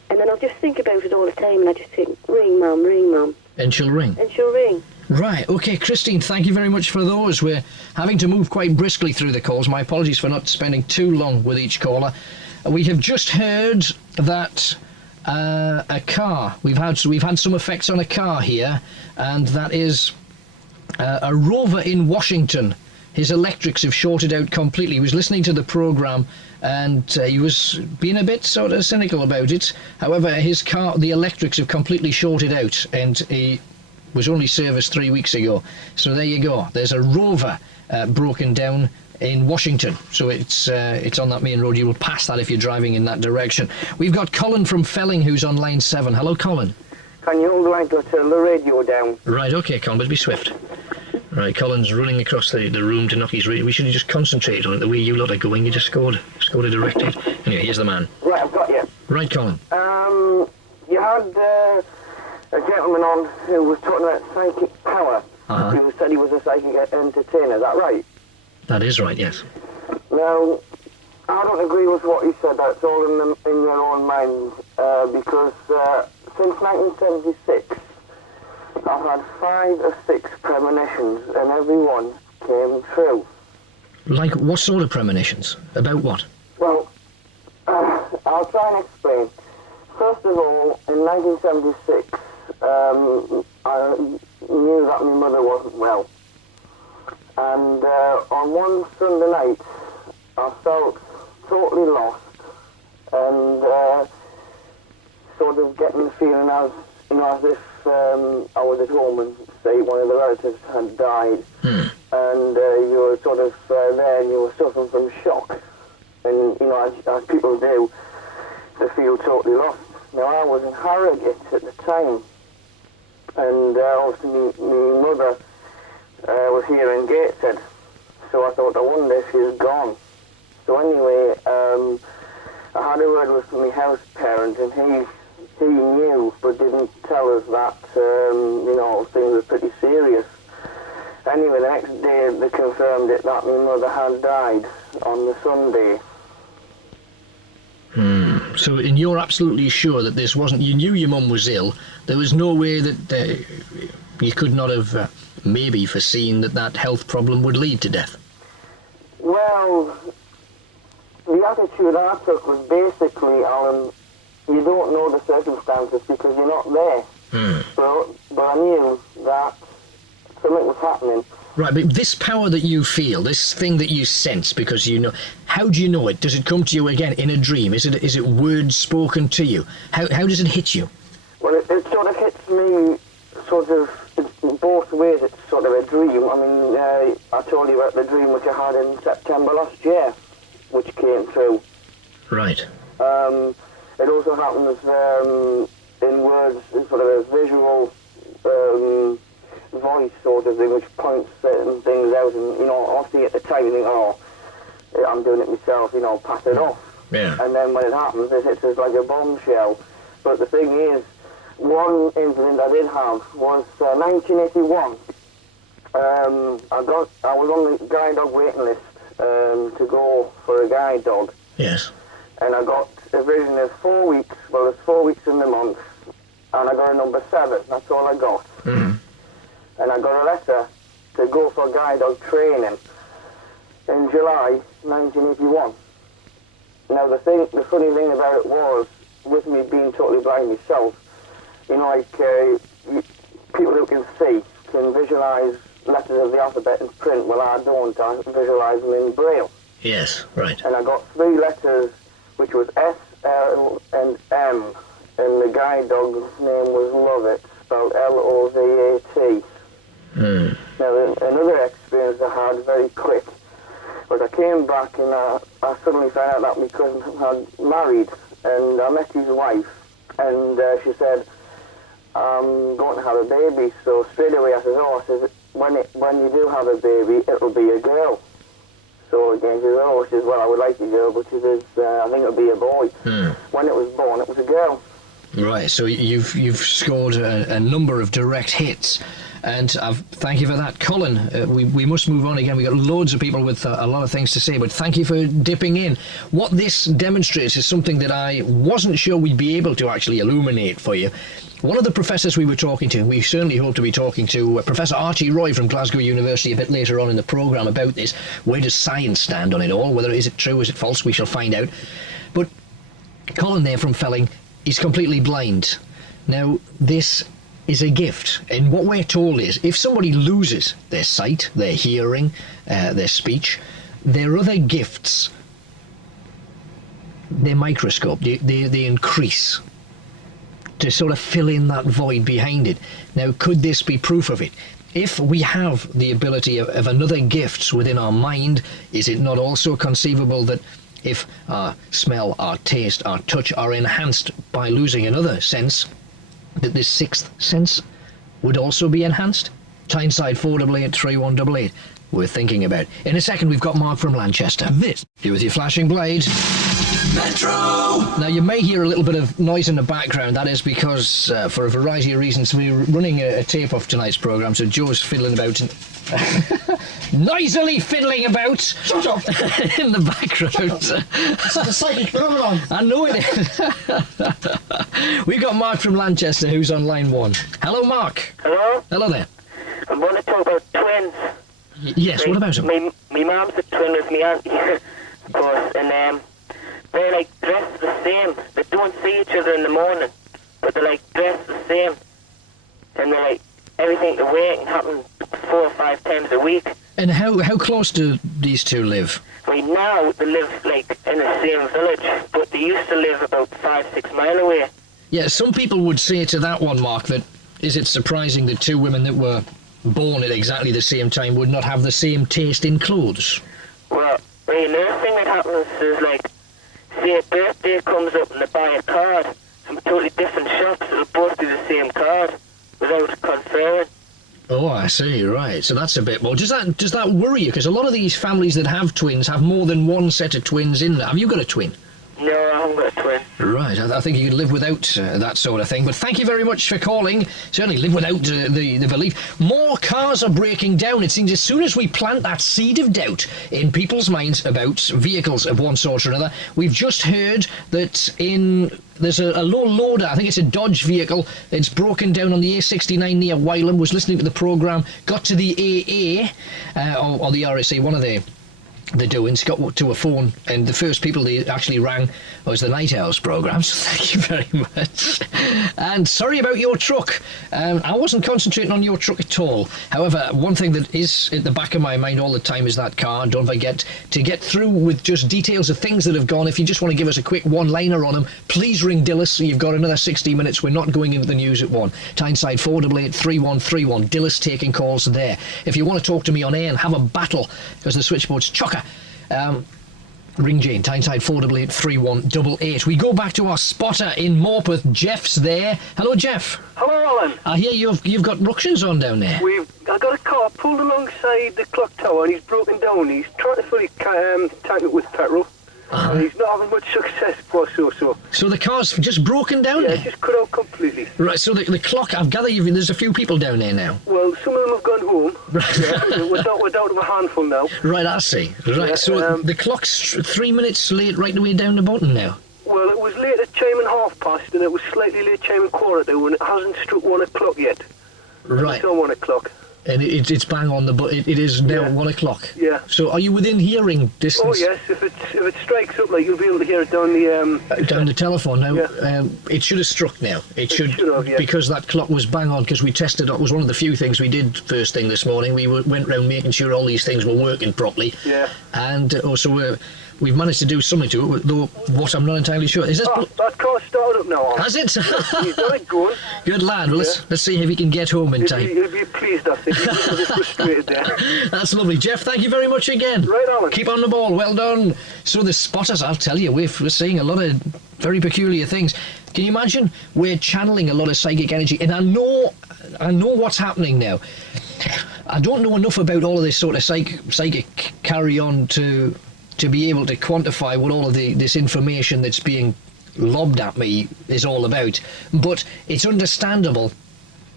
And then I'll just think about it all the time, and I just think, ring mum, ring mum. And she'll ring? And she'll ring. Right, okay, Christine, thank you very much for those. We're having to move quite briskly through the calls. My apologies for not spending too long with each caller. We have just heard that a car, we've had some effects on a car here, and that is a rover in Washington. His electrics have shorted out completely. He was listening to the programme and he was being a bit sort of cynical about it. However, his car, the electrics have completely shorted out, and he was only serviced 3 weeks ago. So there you go. There's a rover broken down in Washington. So it's on that main road. You will pass that if you're driving in that direction. We've got Colin from Felling who's on line 7. Hello, Colin. Can you hold the line to turn the radio down? Right, okay, Colin, but be swift. Right, Colin's running across the room to knock his radio. We should have just concentrated on it. The way you lot are going, you just scored a direct hit. Anyway, here's the man. Right, I've got you. Right, Colin. You had a gentleman on who was talking about psychic power. Uh-huh. He said he was a psychic entertainer, is that right? That is right, yes. Now, I don't agree with what you said. That's all in your own mind. Because since 1976, I've had 5 or 6 premonitions, and every one came true. Like what sort of premonitions? About what? Well, I'll try and explain. First of all, in 1976, I knew that my mother wasn't well. And on one Sunday night, I felt totally lost and sort of getting the feeling as if I was at home and, say, one of the relatives had died. And you were sort of there and you were suffering from shock. And, as people do, they feel totally lost. Now, I was in Harrogate at the time, and obviously my mother was here in Gateshead, so I thought, I wonder if she's gone. So anyway, I had a word with my house parent, and he knew, but didn't tell us that, things were pretty serious. Anyway, the next day they confirmed it that my mother had died on the Sunday. So, and you're absolutely sure that this wasn't... You knew your mum was ill. There was no way that you could not have maybe foreseen that health problem would lead to death? Well, the attitude I took was basically, Alan, you don't know the circumstances because you're not there. But I knew that something was happening. Right, but this power that you feel, this thing that you sense because you know, how do you know it? Does it come to you again in a dream? Is it words spoken to you? How does it hit you? Well, it sort of hits me sort of in both ways. It's sort of a dream. I mean, I told you about the dream which I had in September last year, which came true. Right. It also happens in words, in sort of a visual voice sort of thing, which points certain things out, and obviously at the time you think, oh, I'm doing it myself, pass it off. Yeah. And then when it happens, it hits us like a bombshell. But the thing is, one incident I did have was 1981. I was on the guide dog waiting list to go for a guide dog. Yes. And I got a vision of 4 weeks. Well, there's 4 weeks in the month, and I got a number 7. That's all I got. Mm-hmm. And I got a letter to go for guide dog training in July 1981. Now the funny thing about it was, with me being totally blind myself, people who can see can visualise letters of the alphabet in print. Well, I don't. I visualise them in Braille. Yes, right. And I got 3 letters, which was S, L, and M, and the guide dog's name was Lovett, spelled Lovett. Now, another experience I had very quick was I came back and I suddenly found out that my cousin had married, and I met his wife, and she said, I'm going to have a baby. So straight away I said, when you do have a baby, it'll be a girl. So again, she says, well, I would like a girl, but she says, I think it'll be a boy. When it was born, it was a girl. Right, so you've scored a number of direct hits, and thank you for that. Colin, we must move on again. We've got loads of people with a lot of things to say, but thank you for dipping in. What this demonstrates is something that I wasn't sure we'd be able to actually illuminate for you. One of the professors we were talking to, we certainly hope to be talking to Professor Archie Roy from Glasgow University a bit later on in the programme about this. Where does science stand on it all? Whether is it true, is it false? We shall find out. But Colin there from Felling is completely blind. Now, this is a gift, and what we're told is if somebody loses their sight, their hearing, their speech, their other gifts, they microscope, they increase to sort of fill in that void behind it. Now, could this be proof of it? If we have the ability of another gifts within our mind, is it not also conceivable that if our smell, our taste, our touch are enhanced by losing another sense, that this 6th sense would also be enhanced? Tyneside 488 3188. we're thinking about. In a second, we've got Mark from Lanchester. This. You with your flashing blade. Metro! Now, you may hear a little bit of noise in the background. That is because, for a variety of reasons, we're running a tape of tonight's programme, so Joe's fiddling about noisily fiddling about. Shut up! In the background. It's a psychic phenomenon. I know it is. We've got Mark from Lanchester who's on line 1. Hello, Mark. Hello? Hello there. I'm going to talk about twins. Yes, what about them? My mum's a twin with me auntie, of course, and they're like dressed the same. They don't see each other in the morning, but they're like dressed the same. And they're like, everything they wear can happen 4 or 5 times a week. And how close do these two live? Right now, they live like in the same village, but they used to live about 5-6 miles away. Yeah, some people would say to that one, Mark, that is it surprising that two women that were born at exactly the same time would not have the same taste in clothes? Well, another thing that happens is like, say a birthday comes up and they buy a card from totally different shops, it'll both be the same card without conferring. Oh, I see, right. So that's a bit more. Does that worry you? Because a lot of these families that have twins have more than one set of twins in there. Have you got a twin? No, I haven't got a twin. Right, I think you could live without that sort of thing. But thank you very much for calling. Certainly live without the belief. More cars are breaking down. It seems as soon as we plant that seed of doubt in people's minds about vehicles of one sort or another. We've just heard that there's a low loader, I think it's a Dodge vehicle, it's broken down on the A69 near Wylam, was listening to the programme, got to the AA, or the RSA, one of the doings, got to a phone, and the first people they actually rang was the Lighthouse programme, so thank you very much. And sorry about your truck. I wasn't concentrating on your truck at all. However, one thing that is at the back of my mind all the time is that car. Don't forget to get through with just details of things that have gone. If you just want to give us a quick one-liner on them, please ring Dilys. So you've got another 60 minutes. We're not going into the news at 1. Tyneside 488-3131. Dilys taking calls there. If you want to talk to me on air and have a battle, because the switchboard's chocker, ring Jane, Tyneside 488-3188. We go back to our spotter in Morpeth. Jeff's there. Hello, Jeff. Hello, Alan. I hear you've got ructions on down there. I got a car pulled alongside the clock tower and he's broken down. He's trying to fully tank it with petrol. And he's not having much success whatsoever. So the car's just broken down there? Yeah, just cut out completely. Right, so the clock, I've gathered there's a few people down there now. Well, some of them have gone home. Right. Yeah, we're down to a handful now. Right, I see. Right, yeah, so the clock's 3 minutes late right the way down the bottom now. Well, it was late at chiming 1:30 and it was slightly late chiming 1:45 and it hasn't struck 1 o'clock yet. Right. It's on 1 o'clock. And it's bang on the but it is now 1 o'clock. Yeah. So are you within hearing distance? Oh yes, if it strikes up, like you'll be able to hear it down the down the telephone now. Yeah. It should have struck now. It should have, yeah. Because that clock was bang on. Because we tested it. It was one of the few things we did first thing this morning. We went round making sure all these things were working properly. Yeah. And also we've managed to do something to it. Though what I'm not entirely sure is this. That car's started up now. Has it? He's got it going. Good lad. Well, let's see if he can get home in time. He'll be pleased, I think. He's a bit frustrated there. That's lovely. Jeff, thank you very much again. Right, Alan. Keep on the ball. Well done. So the spotters, I'll tell you, we're seeing a lot of very peculiar things. Can you imagine? We're channeling a lot of psychic energy, and I know what's happening now. I don't know enough about all of this sort of psychic carry-on to be able to quantify what all of this information that's being lobbed at me is all about. But it's understandable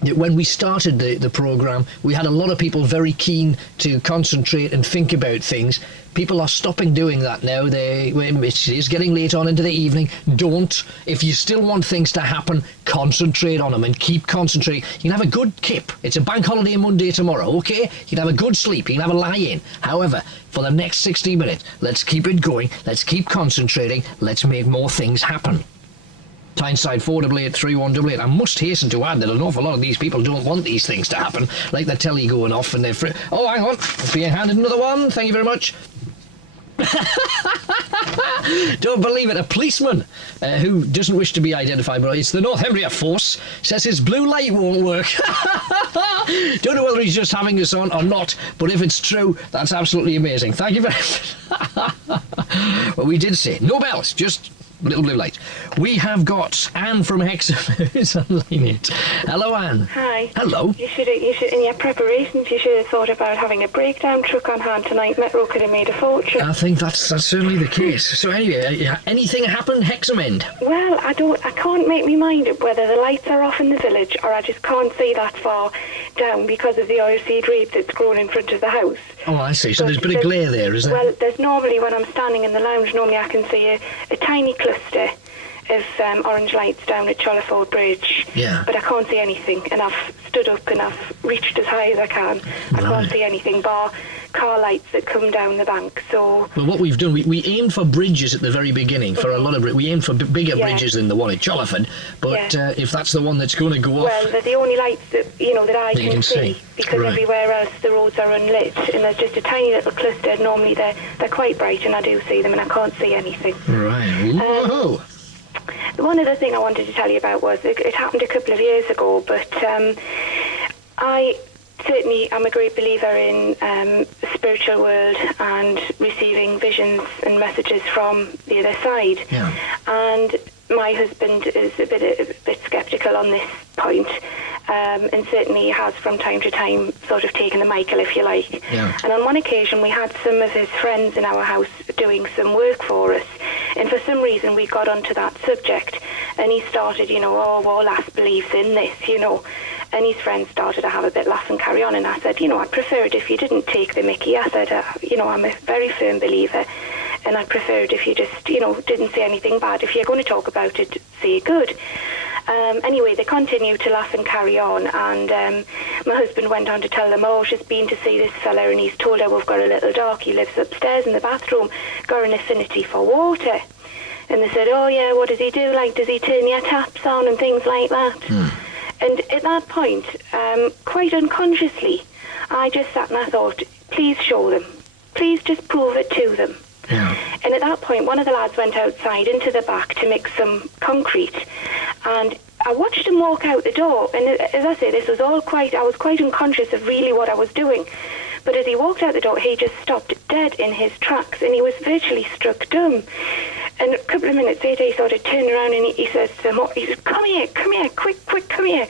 that when we started the programme, we had a lot of people very keen to concentrate and think about things. People are stopping doing that now. It is getting late on into the evening. Don't. If you still want things to happen, concentrate on them and keep concentrating. You can have a good kip. It's a bank holiday Monday tomorrow, okay? You can have a good sleep. You can have a lie-in. However, for the next 60 minutes, let's keep it going. Let's keep concentrating. Let's make more things happen. Tyneside 488-3188. I must hasten to add that an awful lot of these people don't want these things to happen, like the telly going off and they're oh, hang on, being handed another one. Thank you very much. Don't believe it. A policeman who doesn't wish to be identified, but it's the Northumbria Force, says his blue light won't work. Don't know whether he's just having us on or not, but if it's true, that's absolutely amazing. Thank you very much. Well, we did say no bells, just Little blue light. We have got Anne from Hexham who's on line 8. Hello, Anne. Hi. Hello. You should, in your preparations, you should have thought about having a breakdown truck on hand tonight. Metro could have made a fortune. I think that's certainly the case. So anyway, anything happened Hexham end? Well, I can't make my mind up whether the lights are off in the village or I just can't see that far down because of the oilseed rape that's grown in front of the house. Oh, I see. So there's a bit of glare there, is there? Well, there's normally, when I'm standing in the lounge, normally I can see a tiny cluster of orange lights down at Cholliford Bridge. Yeah. But I can't see anything, and I've stood up and I've reached as high as I can. I can't see anything bar car lights that come down the bank. So well, what we've done, we aimed for bridges at the very beginning. For a lot of we aimed for bigger bridges than the one at Cholliford. But if that's the one that's going to go off, well, they're the only lights that that I can see because right. everywhere else the roads are unlit, and there's just a tiny little cluster. Normally they're quite bright, and I do see them, and I can't see anything. Right. Whoa. One other thing I wanted to tell you about was it happened a couple of years ago, but I certainly am a great believer in the spiritual world and receiving visions and messages from the other side. Yeah. And my husband is a bit sceptical on this point, and certainly has from time to time sort of taken the Michael, if you like. Yeah. And on one occasion we had some of his friends in our house doing some work for us, and for some reason we got onto that subject, and he started, well, lass believes in this, and his friends started to have a bit laugh and carry on, and I said, I'd prefer it if you didn't take the mickey. I said, I'm a very firm believer, and I'd prefer it if you just, didn't say anything bad. If you're going to talk about it, say good. Anyway, they continued to laugh and carry on, and my husband went on to tell them, she's been to see this fella, and he's told her we've got a little dog. He lives upstairs in the bathroom, got an affinity for water. And they said, oh yeah, what does he do? Like, does he turn your taps on and things like that? And at that point, quite unconsciously, I just sat and I thought, please show them. Please just prove it to them. Yeah. And at that point, one of the lads went outside into the back to mix some concrete, and I watched him walk out the door, and as I say, I was quite unconscious of really what I was doing. But as he walked out the door, he just stopped dead in his tracks, and he was virtually struck dumb. And a couple of minutes later, he sort of turned around and he says to them, he said, come here, quick, come here.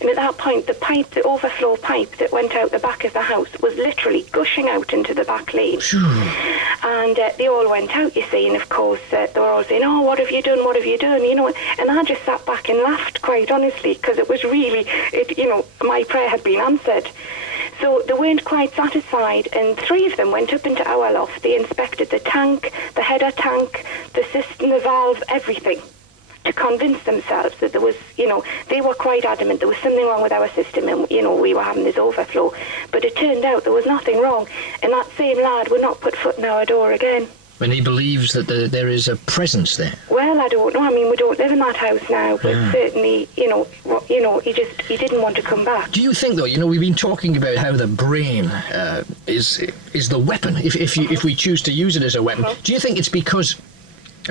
And at that point, the overflow pipe that went out the back of the house was literally gushing out into the back lane. And they all went out, you see, and of course, they were all saying, what have you done, and I just sat back and laughed, quite honestly, because it was really, my prayer had been answered. So they weren't quite satisfied, and 3 of them went up into our loft. They inspected the tank, the header tank, the cistern, the valve, everything, to convince themselves that there was, they were quite adamant there was something wrong with our system, and, we were having this overflow. But it turned out there was nothing wrong, and that same lad would not put foot in our door again. And he believes that there is a presence there. Well, I don't know. I mean, we don't live in that house now, but certainly, he didn't want to come back. Do you think, though, we've been talking about how the brain is the weapon, if we choose to use it as a weapon. Do you think it's because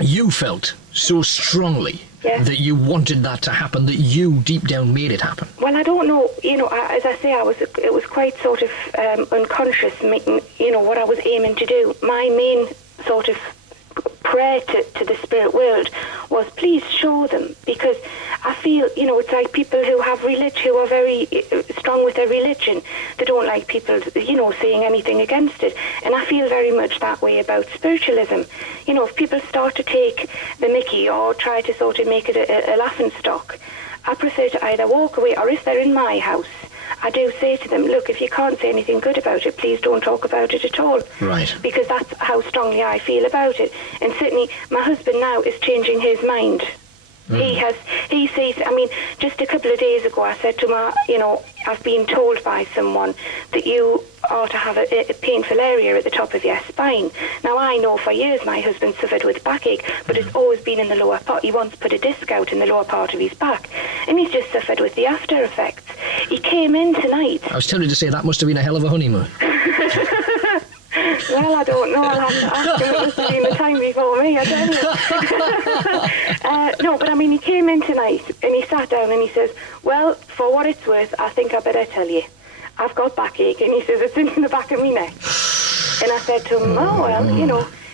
you felt so strongly that you wanted that to happen, that you deep down made it happen? Well, I don't know. As I say, it was quite sort of unconscious, what I was aiming to do. My main sort of prayer to the spirit world was, please show them, because I feel, it's like people who have who are very strong with their religion. They don't like people, saying anything against it. And I feel very much that way about spiritualism. If people start to take the mickey or try to sort of make it a laughing stock, I prefer to either walk away, or if they're in my house, I do say to them, look, if you can't say anything good about it, please don't talk about it at all. Right. Because that's how strongly I feel about it. And certainly my husband now is changing his mind. He sees, just a couple of days ago I said to him, I've been told by someone that you are to have a painful area at the top of your spine. Now, I know for years my husband suffered with backache, but it's always been in the lower part. He once put a disc out in the lower part of his back, and he's just suffered with the after effects. He came in tonight. I was tempted to say that must have been a hell of a honeymoon. Well, I don't know. I'll have to ask him. It must have been the time before me, I don't know. No, but he came in tonight and he sat down and he says, well, for what it's worth, I think I better tell you. I've got backache, and he says, it's in the back of my neck. And I said to him, oh, well,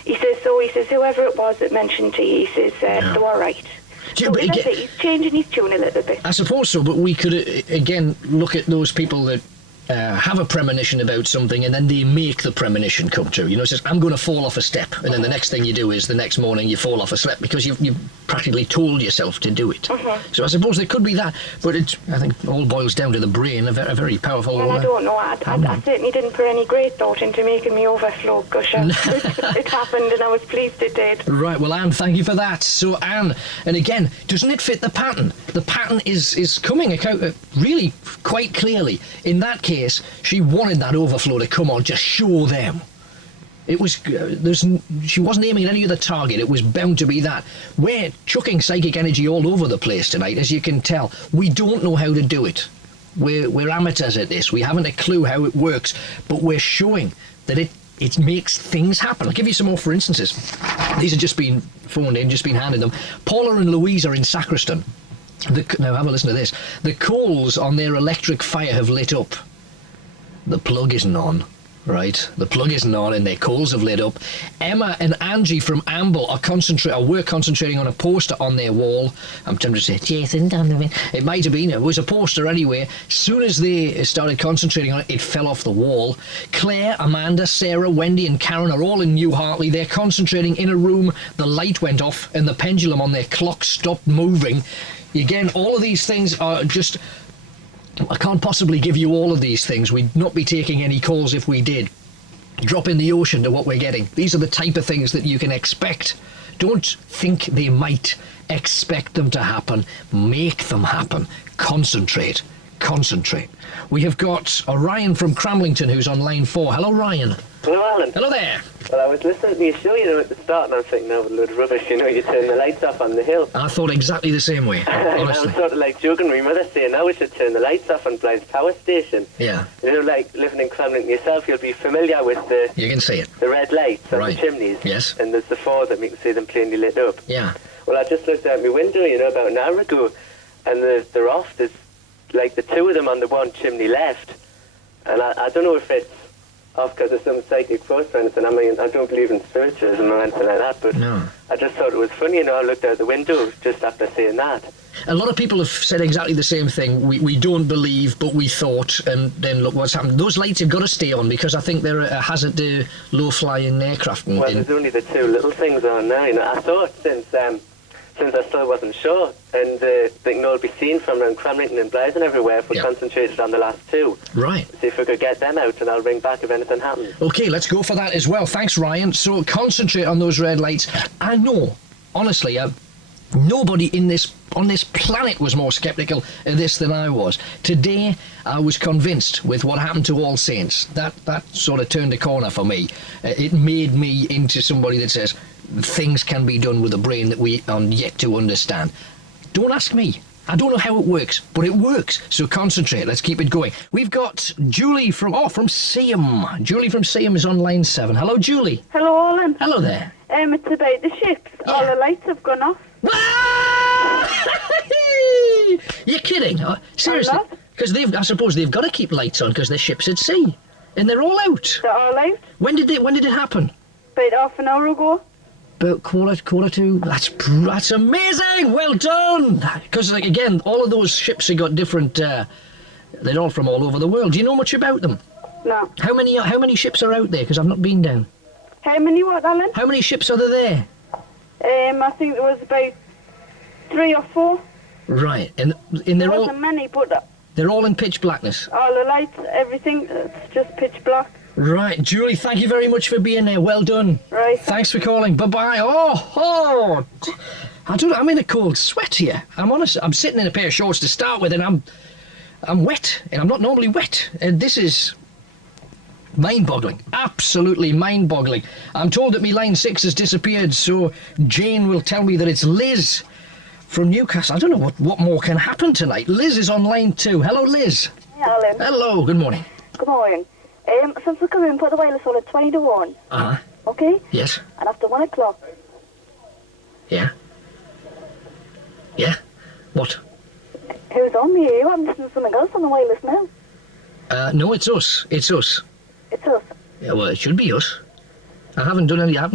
he says, whoever it was that mentioned to you, he says, they're all right. So he's changing his tune a little bit. I suppose so, but we could, again, look at those people that have a premonition about something and then they make the premonition come true. You know, it says, I'm going to fall off a step, and then the next thing you do is the next morning you fall off a step because you've practically told yourself to do it. So I suppose there could be that, but I think it all boils down to the brain, a very powerful... Well, I don't know. I certainly didn't put any great thought into making me overflow gusher. It happened and I was pleased it did. Right, well, Anne, thank you for that. So, Anne, and again, doesn't it fit the pattern? The pattern is coming really quite clearly. In that case, she wanted that overflow to come on, just show them. It was, she wasn't aiming at any other target. It was bound to be that. We're chucking psychic energy all over the place tonight, as you can tell. We don't know how to do it. We're amateurs at this. We haven't a clue how it works, but we're showing that it makes things happen. I'll give you some more for instances. These have just been phoned in, just been handed them. Paula and Louise are in Sacriston. Now have a listen to this. The coals on their electric fire have lit up. The plug isn't on, right? The plug isn't on and their coals have lit up. Emma and Angie from Amble were concentrating on a poster on their wall. I'm tempted to say, Jason Donovan. It might have been. It was a poster anyway. As soon as they started concentrating on it, it fell off the wall. Claire, Amanda, Sarah, Wendy and Karen are all in New Hartley. They're concentrating in a room. The light went off and the pendulum on their clock stopped moving. Again, all of these things are just... I can't possibly give you all of these things. We'd not be taking any calls if we did. Drop in the ocean to what we're getting. These are the type of things that you can expect. Don't think they might. Expect them to happen. Make them happen. Concentrate. We have got Ryan from Cramlington who's on line 4. Hello, Ryan. Hello, Alan. Hello there. Well, I was listening to your show, at the start, and I was thinking, no, with a load of rubbish, you turn the lights off on the hill. I thought exactly the same way, honestly. I'm sort of like joking with my mother saying, now we should turn the lights off on Blythe's power station. Yeah. Like living in Cramlington yourself, you'll be familiar with You can see it. The red lights on the chimneys. Yes. And there's the 4 of them, you can see them plainly lit up. Yeah. Well, I just looked out my window, about an hour ago, and they're off. There's like the 2 of them on the one chimney left. And I don't know if it's off because of some psychic force or anything. I mean, I don't believe in spiritualism or anything like that, but no. I just thought it was funny, I looked out the window just after saying that. A lot of people have said exactly the same thing. We don't believe, but we thought, and then look what's happened. Those lights have got to stay on because I think they're a hazard to low-flying aircraft. Well, there's only the 2 little things on now. I thought since I still wasn't sure, and they can all be seen from around Cramlington and Blythe and everywhere if we concentrated on the last 2. Right. See if we could get them out, and I'll ring back if anything happens. Okay, let's go for that as well. Thanks, Ryan. So concentrate on those red lights. I know, honestly, nobody on this planet was more sceptical of this than I was. Today, I was convinced with what happened to All Saints. That sort of turned a corner for me. It made me into somebody that says things can be done with a brain that we are yet to understand. Don't ask me. I don't know how it works, but it works. So concentrate. Let's keep it going. We've got Julie from Seaham. Julie from Seaham is on line 7. Hello, Julie. Hello, Alan. Hello there. It's about the ships. Yeah. All the lights have gone off. You're kidding? Seriously? Because I suppose they've got to keep lights on because they're ships at sea, and they're all out. They're all out. When did it happen? About half an hour ago. About quarter to. That's amazing. Well done. Because again, all of those ships have got different. They're all from all over the world. Do you know much about them? No. How many ships are out there? Because I've not been down. How many what, Alan? How many ships are there? I think there was about 3 or 4. Right, and they're there all. Wasn't many, but they're all in pitch blackness. All the lights, everything, it's just pitch black. Right, Julie, thank you very much for being there. Well done. Right. Thanks for calling. Bye-bye. Oh, I don't know. I'm in a cold sweat here. I'm honest. I'm sitting in a pair of shorts to start with, and I'm wet, and I'm not normally wet. And this is mind-boggling. Absolutely mind-boggling. I'm told that my line 6 has disappeared, so Jane will tell me that it's Liz from Newcastle. I don't know what more can happen tonight. Liz is on line 2. Hello, Liz. Hey, Alan. Hello. Good morning. Good morning. Since we come in, put the wireless on at 20 to 1. Uh-huh. Okay? Yes. And after 1 o'clock. Yeah. Yeah? What? Who's on me? You haven't listened to something else on the wireless now. No, it's us. It's us. It's us. Yeah, well, it should be us. I haven't done any. I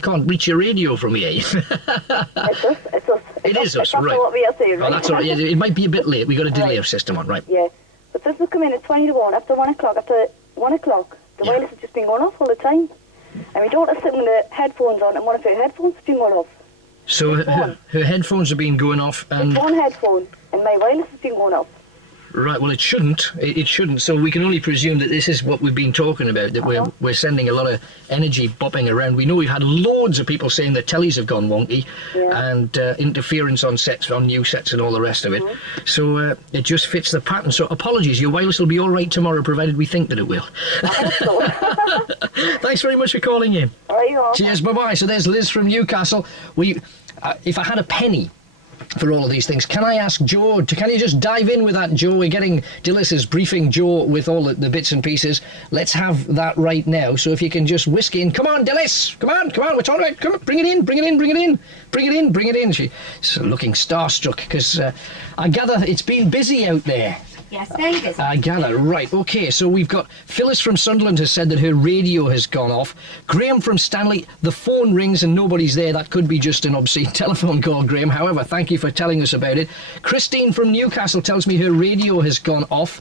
can't reach your radio from here. It's us. It is us, that's right? What we are saying, right? Oh, that's all right. Yeah, it might be a bit late. We got a delay system on, right? Yeah. But since we come in at 20 to 1, after 1 o'clock, the wireless has just been going off all the time. And we don't have sitting with the headphones on, and one of her headphones has been going off. So her headphones have been going off, and It's one headphone, and my wireless has been going off. right. Well, it shouldn't. It shouldn't. So we can only presume that this is what we've been talking about. That we're sending a lot of energy bopping around. We know we've had loads of people saying that tellies have gone wonky, and interference on sets, on new sets, and all the rest of it. So it just fits the pattern. So apologies. Your wireless will be all right tomorrow, provided we think that it will. Thanks very much for calling in. All right, you are. Cheers. Bye bye. So there's Liz from Newcastle. If I had a penny for all of these things, can I ask Joe, can you just dive in with that, Joe? We're getting Dilys is briefing Joe with all the bits and pieces. Let's have that right now. So if you can just whisk in, come on, Dilys, come on, we're talking about, come on, bring it in. She's looking starstruck because I gather it's been busy out there. Yes, very busy. I gather. Right, okay, so we've got Phyllis from Sunderland has said that her radio has gone off. Graham from Stanley, the phone rings and nobody's there. That could be just an obscene telephone call, Graham. However, thank you for telling us about it. Christine from Newcastle tells me her radio has gone off.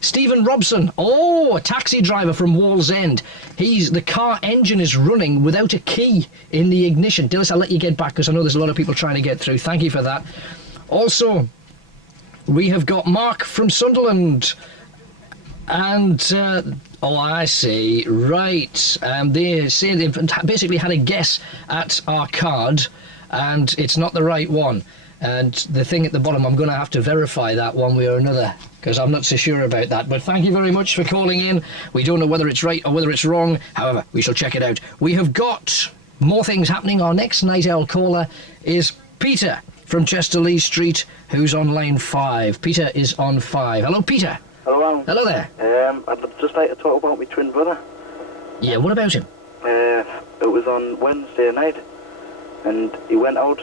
Stephen Robson, a taxi driver from Wallsend. The car engine is running without a key in the ignition. Dilys, I'll let you get back because I know there's a lot of people trying to get through. Thank you for that. Also, we have got Mark from Sunderland, and I see, right. They say they've basically had a guess at our card, and it's not the right one. And the thing at the bottom, I'm going to have to verify that one way or another, because I'm not so sure about that. But thank you very much for calling in. We don't know whether it's right or whether it's wrong. However, we shall check it out. We have got more things happening. Our next Night Owl caller is Peter from Chester Lee Street, who's on line 5. Peter is on 5. Hello, Peter. Hello, Alan. Hello there. I'd just like to talk about my twin brother. Yeah, what about him? It was on Wednesday night, and he went out,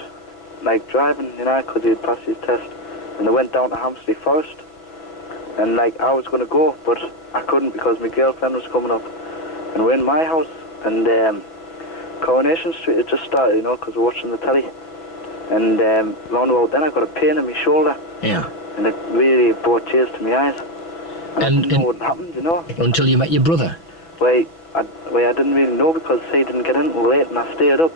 driving, because he had passed his test, and they went down to Hampstead Forest, and, I was going to go, but I couldn't because my girlfriend was coming up, and we're in my house, and Coronation Street had just started, because we're watching the telly. And round about then I got a pain in my shoulder. Yeah. And it really brought tears to my eyes. And I didn't know what happened, Until you met your brother? I didn't really know because he didn't get in till late and I stayed up.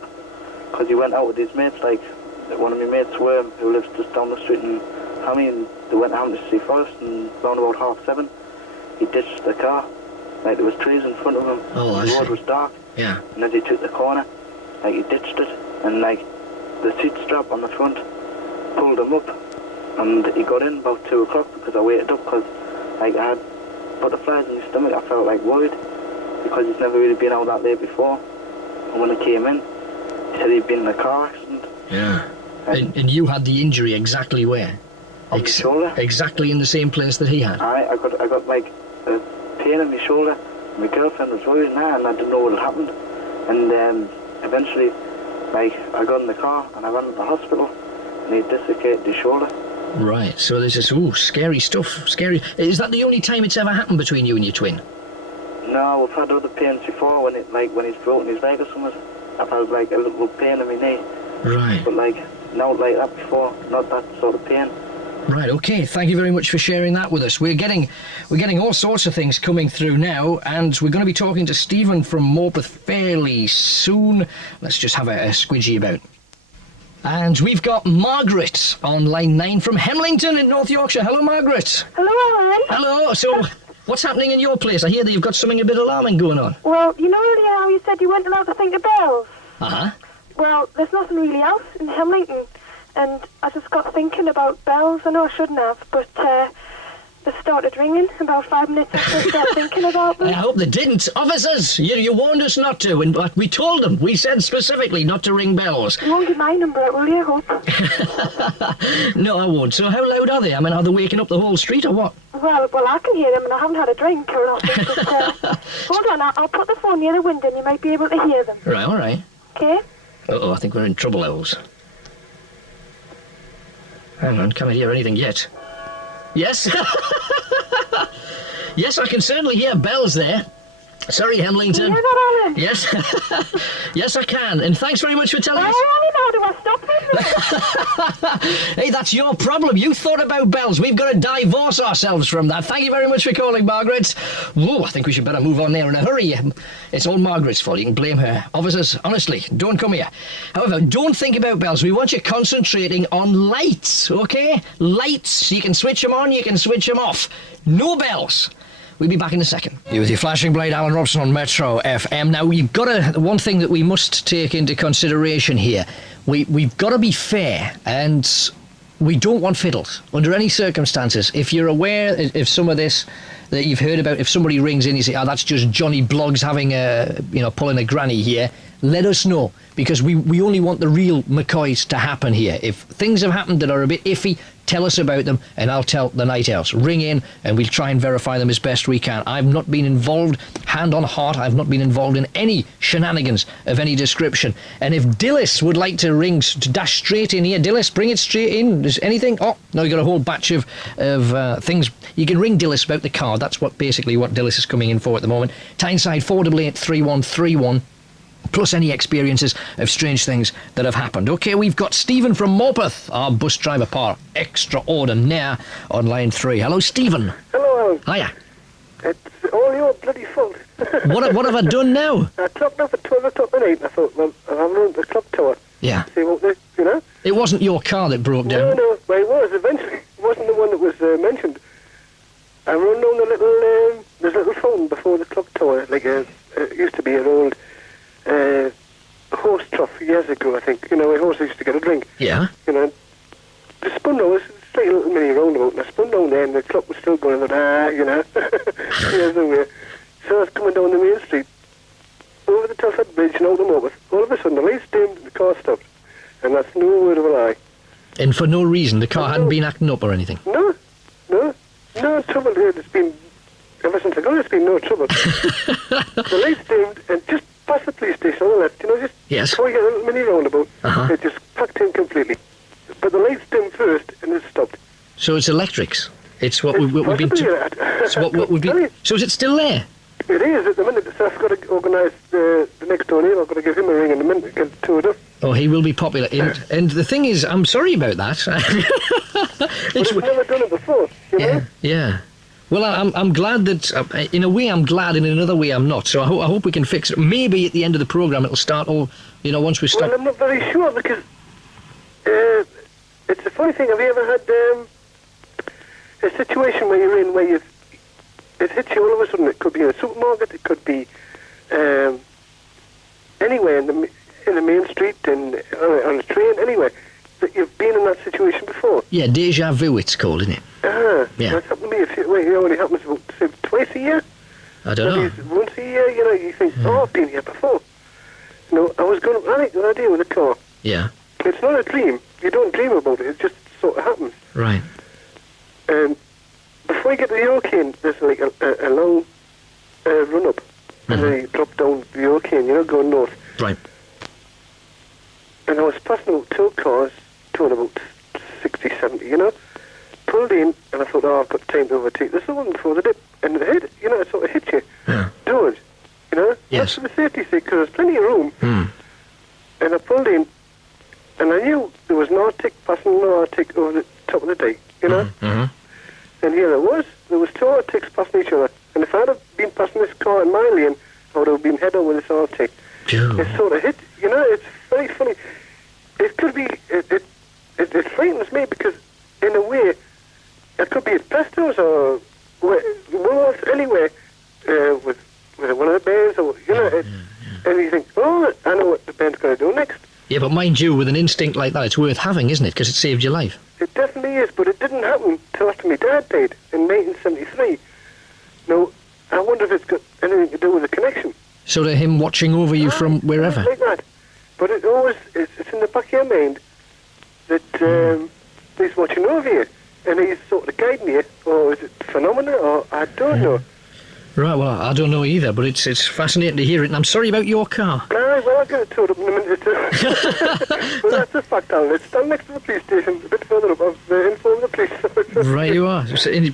Because he went out with his mates, one of my mates, Worm, who lives just down the street in Hammy, and they went out to see Forest, and round about 7:30, he ditched the car. There was trees in front of him. Oh, the road was dark. Yeah. And as he took the corner, he ditched it, and the seat strap on the front pulled him up, and he got in about 2 o'clock because I waited up because I had butterflies in my stomach. I felt worried because he's never really been out that late before. And when he came in, he said he'd been in a car accident. Yeah. And you had the injury exactly where? On my shoulder. Exactly in the same place that he had? I got a pain in my shoulder. My girlfriend was worried now, and I didn't know what had happened. And eventually, I got in the car and I ran to the hospital, and he dislocated his shoulder. Right, so this is, scary stuff, scary. Is that the only time it's ever happened between you and your twin? No, we've had other pains before when he's broken his leg or something. I've had a little pain in my knee. Right. But not like that before, not that sort of pain. Right, okay, thank you very much for sharing that with us. We're getting all sorts of things coming through now, and we're going to be talking to Stephen from Morpeth fairly soon. Let's just have a squidgy about. And we've got Margaret on line 9 from Hemlington in North Yorkshire. Hello, Margaret. Hello, Alan. Hello, so what's happening in your place? I hear that you've got something a bit alarming going on. Well, earlier how you said you weren't allowed to think of bells? Uh-huh. Well, there's nothing really else in Hemlington. And I just got thinking about bells. I know I shouldn't have, but they started ringing about 5 minutes after I started thinking about them. I hope they didn't. Officers, you warned us not to, and we told them. We said specifically not to ring bells. You won't get my number out, will you, I hope? No, I won't. So how loud are they? I mean, are they waking up the whole street or what? Well, I can hear them, and I haven't had a drink or nothing. But, hold on, I'll put the phone near the window, and you might be able to hear them. Right, all right. Okay? Uh-oh, I think we're in trouble, Owls. Hang on, can't hear anything yet. Yes? Yes, I can certainly hear bells there. Sorry, Hemlington. Can you hear that, Alan? Yes. Yes, I can. And thanks very much for telling us. How do I stop him? Hey, that's your problem. You thought about bells. We've got to divorce ourselves from that. Thank you very much for calling, Margaret. Whoa, I think we should better move on there in a hurry. It's all Margaret's fault. You can blame her. Officers, honestly, don't come here. However, don't think about bells. We want you concentrating on lights, okay? Lights. You can switch them on, you can switch them off. No bells. We'll be back in a second. You with your flashing blade, Alan Robson on Metro FM. Now, you've got one thing that we must take into consideration here. We've got to be fair, and we don't want fiddles under any circumstances. If you're aware, if some of this that you've heard about, if somebody rings in, you say, "Oh, that's just Johnny Bloggs having pulling a granny here," let us know, because we only want the real McCoys to happen here. If things have happened that are a bit iffy, tell us about them, and I'll tell the night owls. Ring in, and we'll try and verify them as best we can. I've not been involved, hand on heart, I've not been involved in any shenanigans of any description. And if Dilys would like to ring, to dash straight in here, Dilys, bring it straight in. Is anything? Oh, no, you've got a whole batch of things. You can ring Dilys about the car. That's basically what Dilys is coming in for at the moment. Tyneside 488 3131. Plus any experiences of strange things that have happened. OK, we've got Stephen from Morpeth, our bus driver par extraordinaire, on line 3. Hello, Stephen. Hello, Alan. Hiya. It's all your bloody fault. What have I done now? I clocked off at 12 o'clock at night, and I thought, well, I'm running the clock tower. Yeah. See what they, you know? It wasn't your car that broke down. No, well, it was eventually. It wasn't the one that was mentioned. I run down the little phone before the clock tower, like it used to be an old horse trough years ago, I think. You know, where horses used to get a drink. Yeah. You know, the spun down, it's like a little mini roundabout, and I spun down there, and the clock was still going, you know. Years away. So I was coming down the main street, over the Tyneside bridge, and out the Morpeth. All of a sudden, the lights dimmed, and the car stopped. And that's no word of a lie. And for no reason? The car hadn't been acting up or anything? No trouble here. There's been, ever since I got it, there's been no trouble. The lights dimmed, and just past the police station on the left, you know, just before you get a little mini roundabout, it just packed in completely. But the lights dimmed first, and it stopped. So it's electrics. It's what we've been. So is it still there? It is at the minute. So I've got to organise the next door neighbour. I've got to give him a ring in a minute to get it toured up. Oh, he will be popular. And the thing is, I'm sorry about that. But I've never done it before, you know? Yeah. Well, I'm glad that, in a way I'm glad, and in another way I'm not. So I hope we can fix it. Maybe at the end of the programme it'll start all, once we stop. Well, I'm not very sure, because it's a funny thing. Have you ever had a situation where you're in where it hits you all of a sudden? It could be in a supermarket, it could be anywhere in the main street, and on a train, anywhere. That you've been in that situation before. Yeah, déjà vu it's called, isn't it? Yeah. That's happened to me it only happens about twice a year. I don't know. Once a year, you think, I've been here before. I was going to panic the idea with a car. Yeah. It's not a dream. You don't dream about it. It just sort of happens. Right. And before you get to the Yorkane, there's like a long run-up. And then you drop down the Yorkane, going north. Right. And I was passing out two cars, doing about 60, 70, pulled in, and I thought, I've got time to overtake this one before the dip. And it hit, it sort of hit you. Yeah. Doors, Yes. That's for the safety sake, because there's plenty of room. And I pulled in, and I knew there was no Arctic passing no Arctic over the top of the dike, And here there was two Arctics passing each other. And if I'd have been passing this car in my lane, I would have been head on with this Arctic. It sort of hit, it's very funny. It could be, it frightens me, because in a way, it could be at Presto's or Woolworths, anywhere, with one of the bands, or, and you think, I know what the band's going to do next. Yeah, but mind you, with an instinct like that, it's worth having, isn't it? Because it saved your life. It definitely is, but it didn't happen till after my dad died in 1973. Now, I wonder if it's got anything to do with the connection. So to him watching over you from wherever? Like that. But it always, it's in the back of your mind that he's watching over you, and he's sort of guiding you, or is it phenomena, or I don't know. Right, well, I don't know either, but it's fascinating to hear it, and I'm sorry about your car. Aye, well, I'll get it towed up in a minute. Well, that's a fact, Alan. It's down next to the police station, a bit further up. I've informed the police. Right, you are.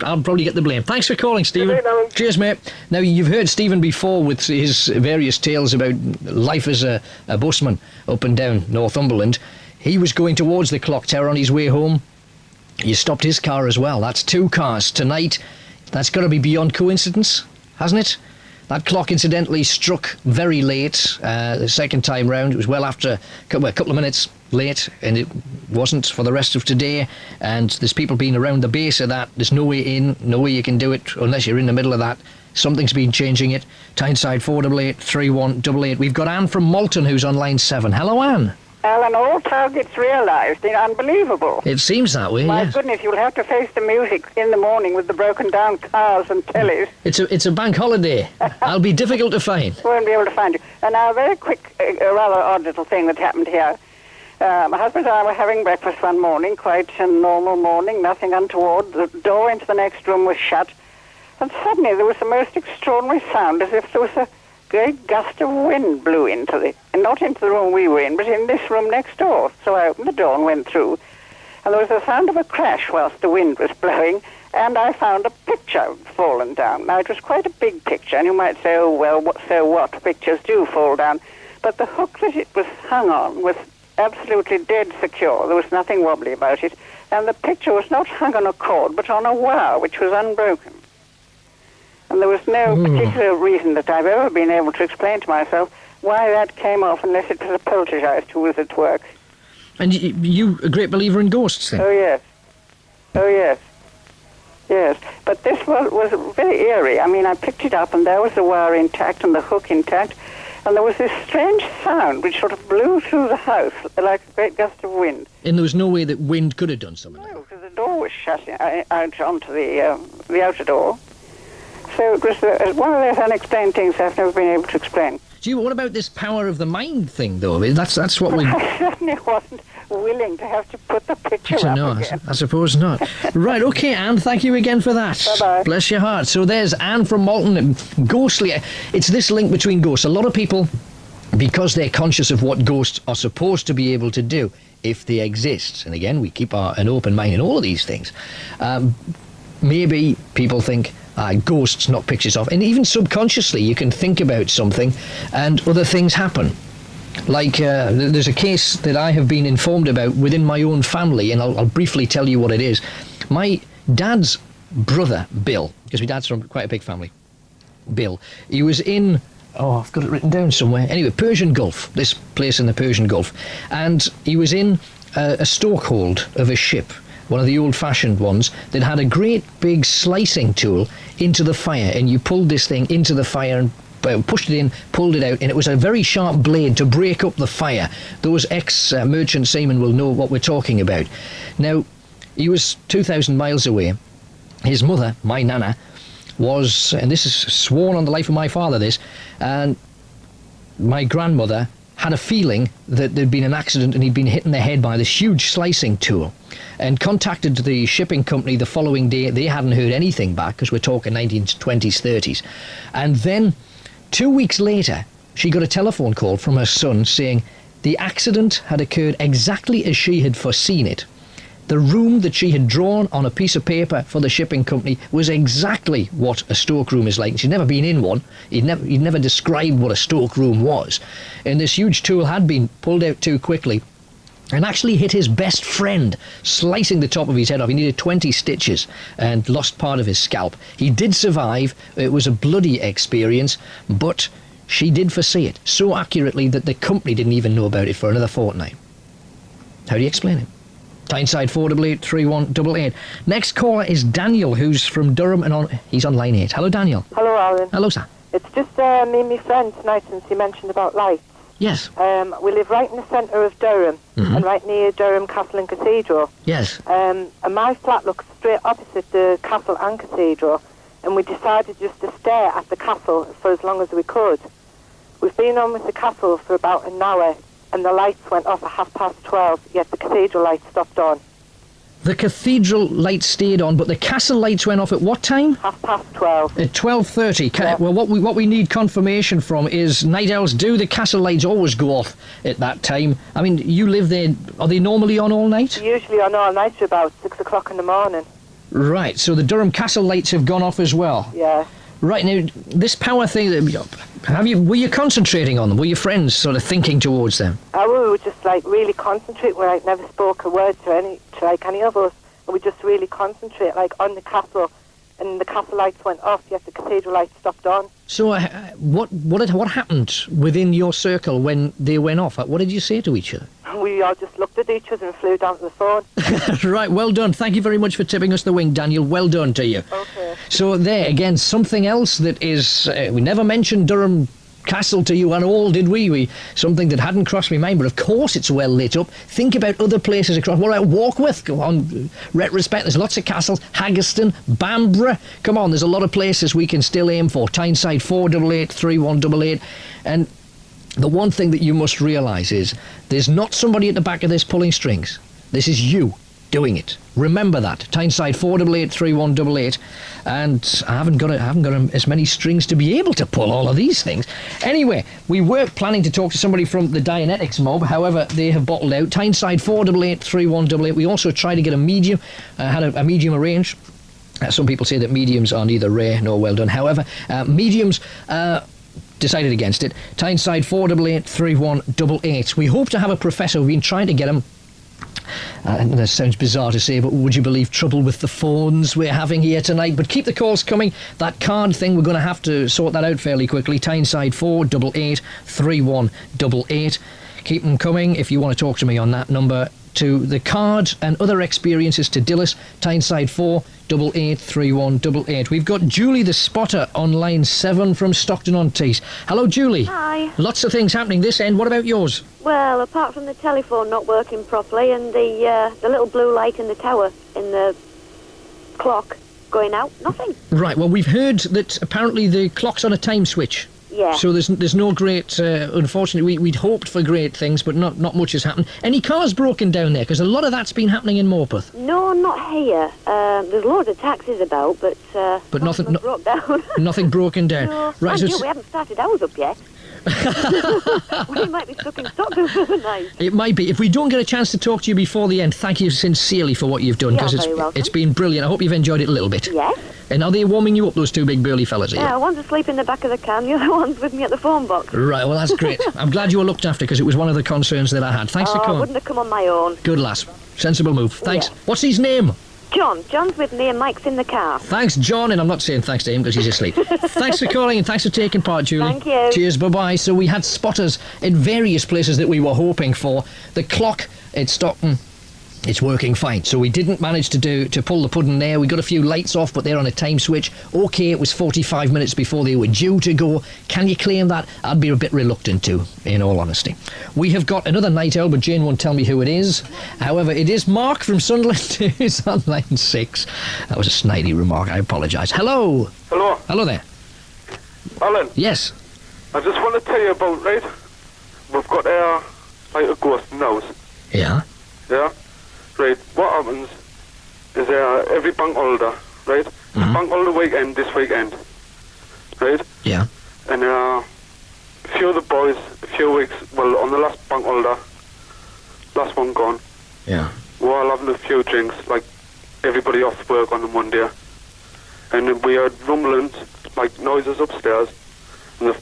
I'll probably get the blame. Thanks for calling, Stephen. Cheers, mate. Now, you've heard Stephen before with his various tales about life as a busman up and down Northumberland. He was going towards the clock tower on his way home. You stopped his car as well. That's 2 cars tonight. That's got to be beyond coincidence, hasn't it? That clock, incidentally, struck very late the second time round. It was well after a couple of minutes late, and it wasn't for the rest of today. And there's people being around the base of that. There's no way in, no way you can do it unless you're in the middle of that. Something's been changing it. Tyneside 488 3188. We've got Anne from Malton who's on line 7. Hello, Anne. Alan, all targets realised. Unbelievable. It seems that way, My yes. goodness, you'll have to face the music in the morning with the broken down cars and tellies. It's a bank holiday. I'll be difficult to find. Won't be able to find you. And now a very quick, rather odd little thing that happened here. My husband and I were having breakfast one morning, quite a normal morning, nothing untoward. The door into the next room was shut. And suddenly there was the most extraordinary sound, as if there was a great gust of wind blew not into the room we were in, but in this room next door. So I opened the door and went through, and there was the sound of a crash whilst the wind was blowing, and I found a picture fallen down. Now, it was quite a big picture, and you might say, oh, well, so what? Pictures do fall down. But the hook that it was hung on was absolutely dead secure. There was nothing wobbly about it, and the picture was not hung on a cord, but on a wire, which was unbroken. And there was no particular reason that I've ever been able to explain to myself why that came off, unless it was a poltergeist who was at work. And you a great believer in ghosts, then? Oh, yes. Oh, yes. Yes. But this was very eerie. I mean, I picked it up, and there was the wire intact and the hook intact, and there was this strange sound which sort of blew through the house like a great gust of wind. And there was no way that wind could have done something like that? No, because the door was shut out onto the outer door. So it was one of those unexplained things I've never been able to explain. Gee, what about this power of the mind thing, though? That's what we... I certainly wasn't willing to have to put the picture up again. I suppose not. Right, OK, Anne, thank you again for that. Bye-bye. Bless your heart. So there's Anne from Malton. Ghostly. It's this link between ghosts. A lot of people, because they're conscious of what ghosts are supposed to be able to do, if they exist, and again, we keep an open mind in all of these things, maybe people think, ghosts knock pictures off, and even subconsciously you can think about something and other things happen. Like there's a case that I have been informed about within my own family, and I'll briefly tell you what it is. My dad's brother, Bill, because my dad's from quite a big family, Bill, he was in, I've got it written down somewhere, anyway, Persian Gulf, this place in the Persian Gulf, and he was in a stokehold of a ship, one of the old-fashioned ones, that had a great big slicing tool into the fire, and you pulled this thing into the fire and pushed it in, pulled it out, and it was a very sharp blade to break up the fire. Those ex-merchant seamen will know what we're talking about. Now, he was 2,000 miles away. His mother, my nana, was, and this is sworn on the life of my father, this, and my grandmother had a feeling that there'd been an accident and he'd been hit in the head by this huge slicing tool, and contacted the shipping company the following day. They hadn't heard anything back, because we're talking 1920s, 30s. And then 2 weeks later, she got a telephone call from her son saying the accident had occurred exactly as she had foreseen it. The room that she had drawn on a piece of paper for the shipping company was exactly what a stokeroom is like. She'd never been in one. He'd never described what a stokeroom was. And this huge tool had been pulled out too quickly and actually hit his best friend, slicing the top of his head off. He needed 20 stitches and lost part of his scalp. He did survive. It was a bloody experience, but she did foresee it so accurately that the company didn't even know about it for another fortnight. How do you explain it? Tyneside 488 3188. Next caller is Daniel, who's from Durham, and he's on line 8. Hello, Daniel. Hello, Alan. Hello, sir. It's just me and my friend tonight, since you mentioned about lights. Yes. We live right in the centre of Durham, and right near Durham Castle and Cathedral. Yes. And my flat looks straight opposite the castle and cathedral, and we decided just to stare at the castle for as long as we could. We've been on with the castle for about an hour, and the lights went off at 12:30, yet the cathedral lights stopped on. The cathedral lights stayed on, but the castle lights went off at what time? 12:30. At 12:30. Yeah. Well, what we need confirmation from is, night owls, do the castle lights always go off at that time? I mean, you live there, are they normally on all night? Usually on all night to about 6 o'clock in the morning. Right, so the Durham Castle lights have gone off as well. Yeah. Right, now, this power thing, were you concentrating on them? Were your friends sort of thinking towards them? We were just like really concentrate. We like never spoke a word to any of us, and we just really concentrate like on the castle. And the castle lights went off, yet the cathedral lights stopped on. So, what happened within your circle when they went off? What did you say to each other? We all just looked at each other and flew down to the phone. Right, well done. Thank you very much for tipping us the wing, Daniel. Well done to you. Okay. So there, again, something else that is... we never mentioned Durham Castle to you at all, did we? Something that hadn't crossed my mind, but of course it's well lit up. Think about other places across... What about Warkworth? Go on, retrospect. There's lots of castles. Haggerston, Bamborough. Come on, there's a lot of places we can still aim for. Tyneside, 488, 3188. And the one thing that you must realise is there's not somebody at the back of this pulling strings. This is you doing it. Remember that. Tyneside 488 3188, and I haven't got as many strings to be able to pull all of these things. Anyway, we were planning to talk to somebody from the Dianetics mob, however they have bottled out. Tyneside 488 3188. We also tried to get a medium, had a medium arranged. Some people say that mediums are neither rare nor well done. However, mediums decided against it. Tyneside 488 3188. We hope to have a professor. We've been trying to get him. That sounds bizarre to say, but would you believe trouble with the phones we're having here tonight? But keep the calls coming. That card thing, we're going to have to sort that out fairly quickly. Tyneside 488 3188. Keep them coming if you want to talk to me on that number. To the card and other experiences to Dilys, Tyneside 488 3188. We've got Julie the Spotter on line 7 from Stockton-on-Tees. Hello, Julie. Hi. Lots of things happening this end. What about yours? Well, apart from the telephone not working properly and the little blue light in the tower in the clock going out, nothing. Right, well, we've heard that apparently the clock's on a time switch. Yeah. So there's no great... unfortunately, we'd hoped for great things, but not much has happened. Any cars broken down there? Because a lot of that's been happening in Morpeth. No, not here. There's loads of taxis about, but nothing broke down. Nothing broken down. No. Right, so we haven't started ours up yet. We might be stuck in Stockton for the night. It might be. If we don't get a chance to talk to you before the end, thank you sincerely for what you've done, because it's been brilliant. I hope you've enjoyed it a little bit. Yes. And are they warming you up, those two big burly fellas here? Yeah, one's asleep in the back of the can, the other one's with me at the phone box. Right, well, that's great. I'm glad you were looked after, because it was one of the concerns that I had. Thanks for coming. I wouldn't have come on my own. Good lass. Sensible move. Thanks. Yeah. What's his name? John's with me and Mike's in the car. Thanks, John, and I'm not saying thanks to him because he's asleep. Thanks for calling and thanks for taking part, Julie. Thank you. Cheers, bye-bye. So we had spotters in various places that we were hoping for. The clock at Stockton, it's working fine. So we didn't manage to pull the pudding there. We got a few lights off, but they're on a time switch. OK, it was 45 minutes before they were due to go. Can you claim that? I'd be a bit reluctant to, in all honesty. We have got another night owl, but Jane won't tell me who it is. However, it is Mark from Sunderland who's on line 6. That was a snidey remark. I apologise. Hello. Hello. Hello there. Alan. Yes. I just want to tell you about, right, we've got a ghost now. Yeah. Yeah. Right, what happens is every bank holiday, right? Bank holiday weekend, this weekend, right? Yeah. And a few of the boys, a few weeks, well, on the last bank holiday, last one gone. Yeah. We're all having a few drinks, like everybody off work on the Monday. And we heard rumblings, like noises upstairs, and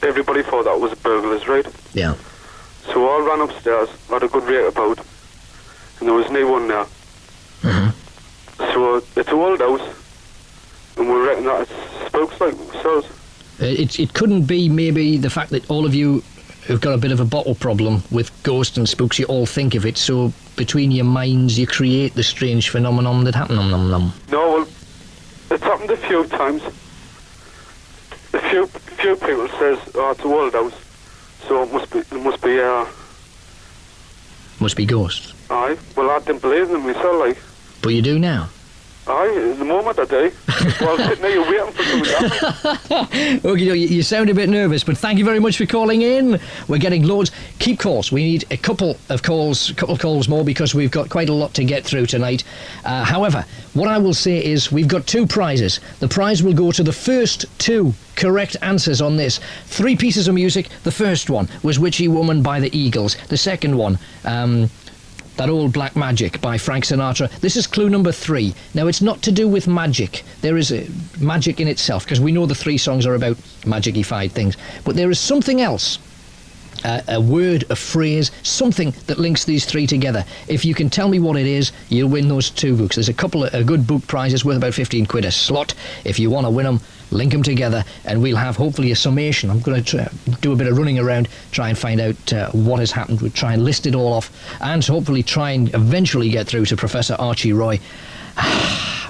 everybody thought that was burglars, right? Yeah. So we all ran upstairs, had a good rate about. And there was no one there. So it's a old house, and we reckon that it's spooks like so. It couldn't be maybe the fact that all of you have got a bit of a bottle problem with ghosts and spooks. You all think of it, so between your minds you create the strange phenomenon that happened. No, well, it's happened a few times. A few people says, "Oh, it's a old house," so it must be ghosts. Aye, well, I didn't believe them myself, like. But you do now? Aye, at the moment I do. Well, sitting there, you're waiting for something to happen. Okay, you sound a bit nervous, but thank you very much for calling in. We're getting loads. Keep calls. We need a couple of calls more, because we've got quite a lot to get through tonight. However, what I will say is we've got 2 prizes. The prize will go to the first 2 correct answers on this. 3 pieces of music. The first one was Witchy Woman by the Eagles. The second one, That Old Black Magic by Frank Sinatra. This is clue number 3. Now, it's not to do with magic. There is a magic in itself, because we know the 3 songs are about magic-ified things. But there is something else. A word, a phrase, something that links these 3 together. If you can tell me what it is, you'll win those 2 books. There's a couple of good book prizes worth about 15 quid a slot. If you want to win them, link them together, and we'll have hopefully a summation. I'm going to do a bit of running around, try and find out what has happened. We'll try and list it all off, and hopefully try and eventually get through to Professor Archie Roy.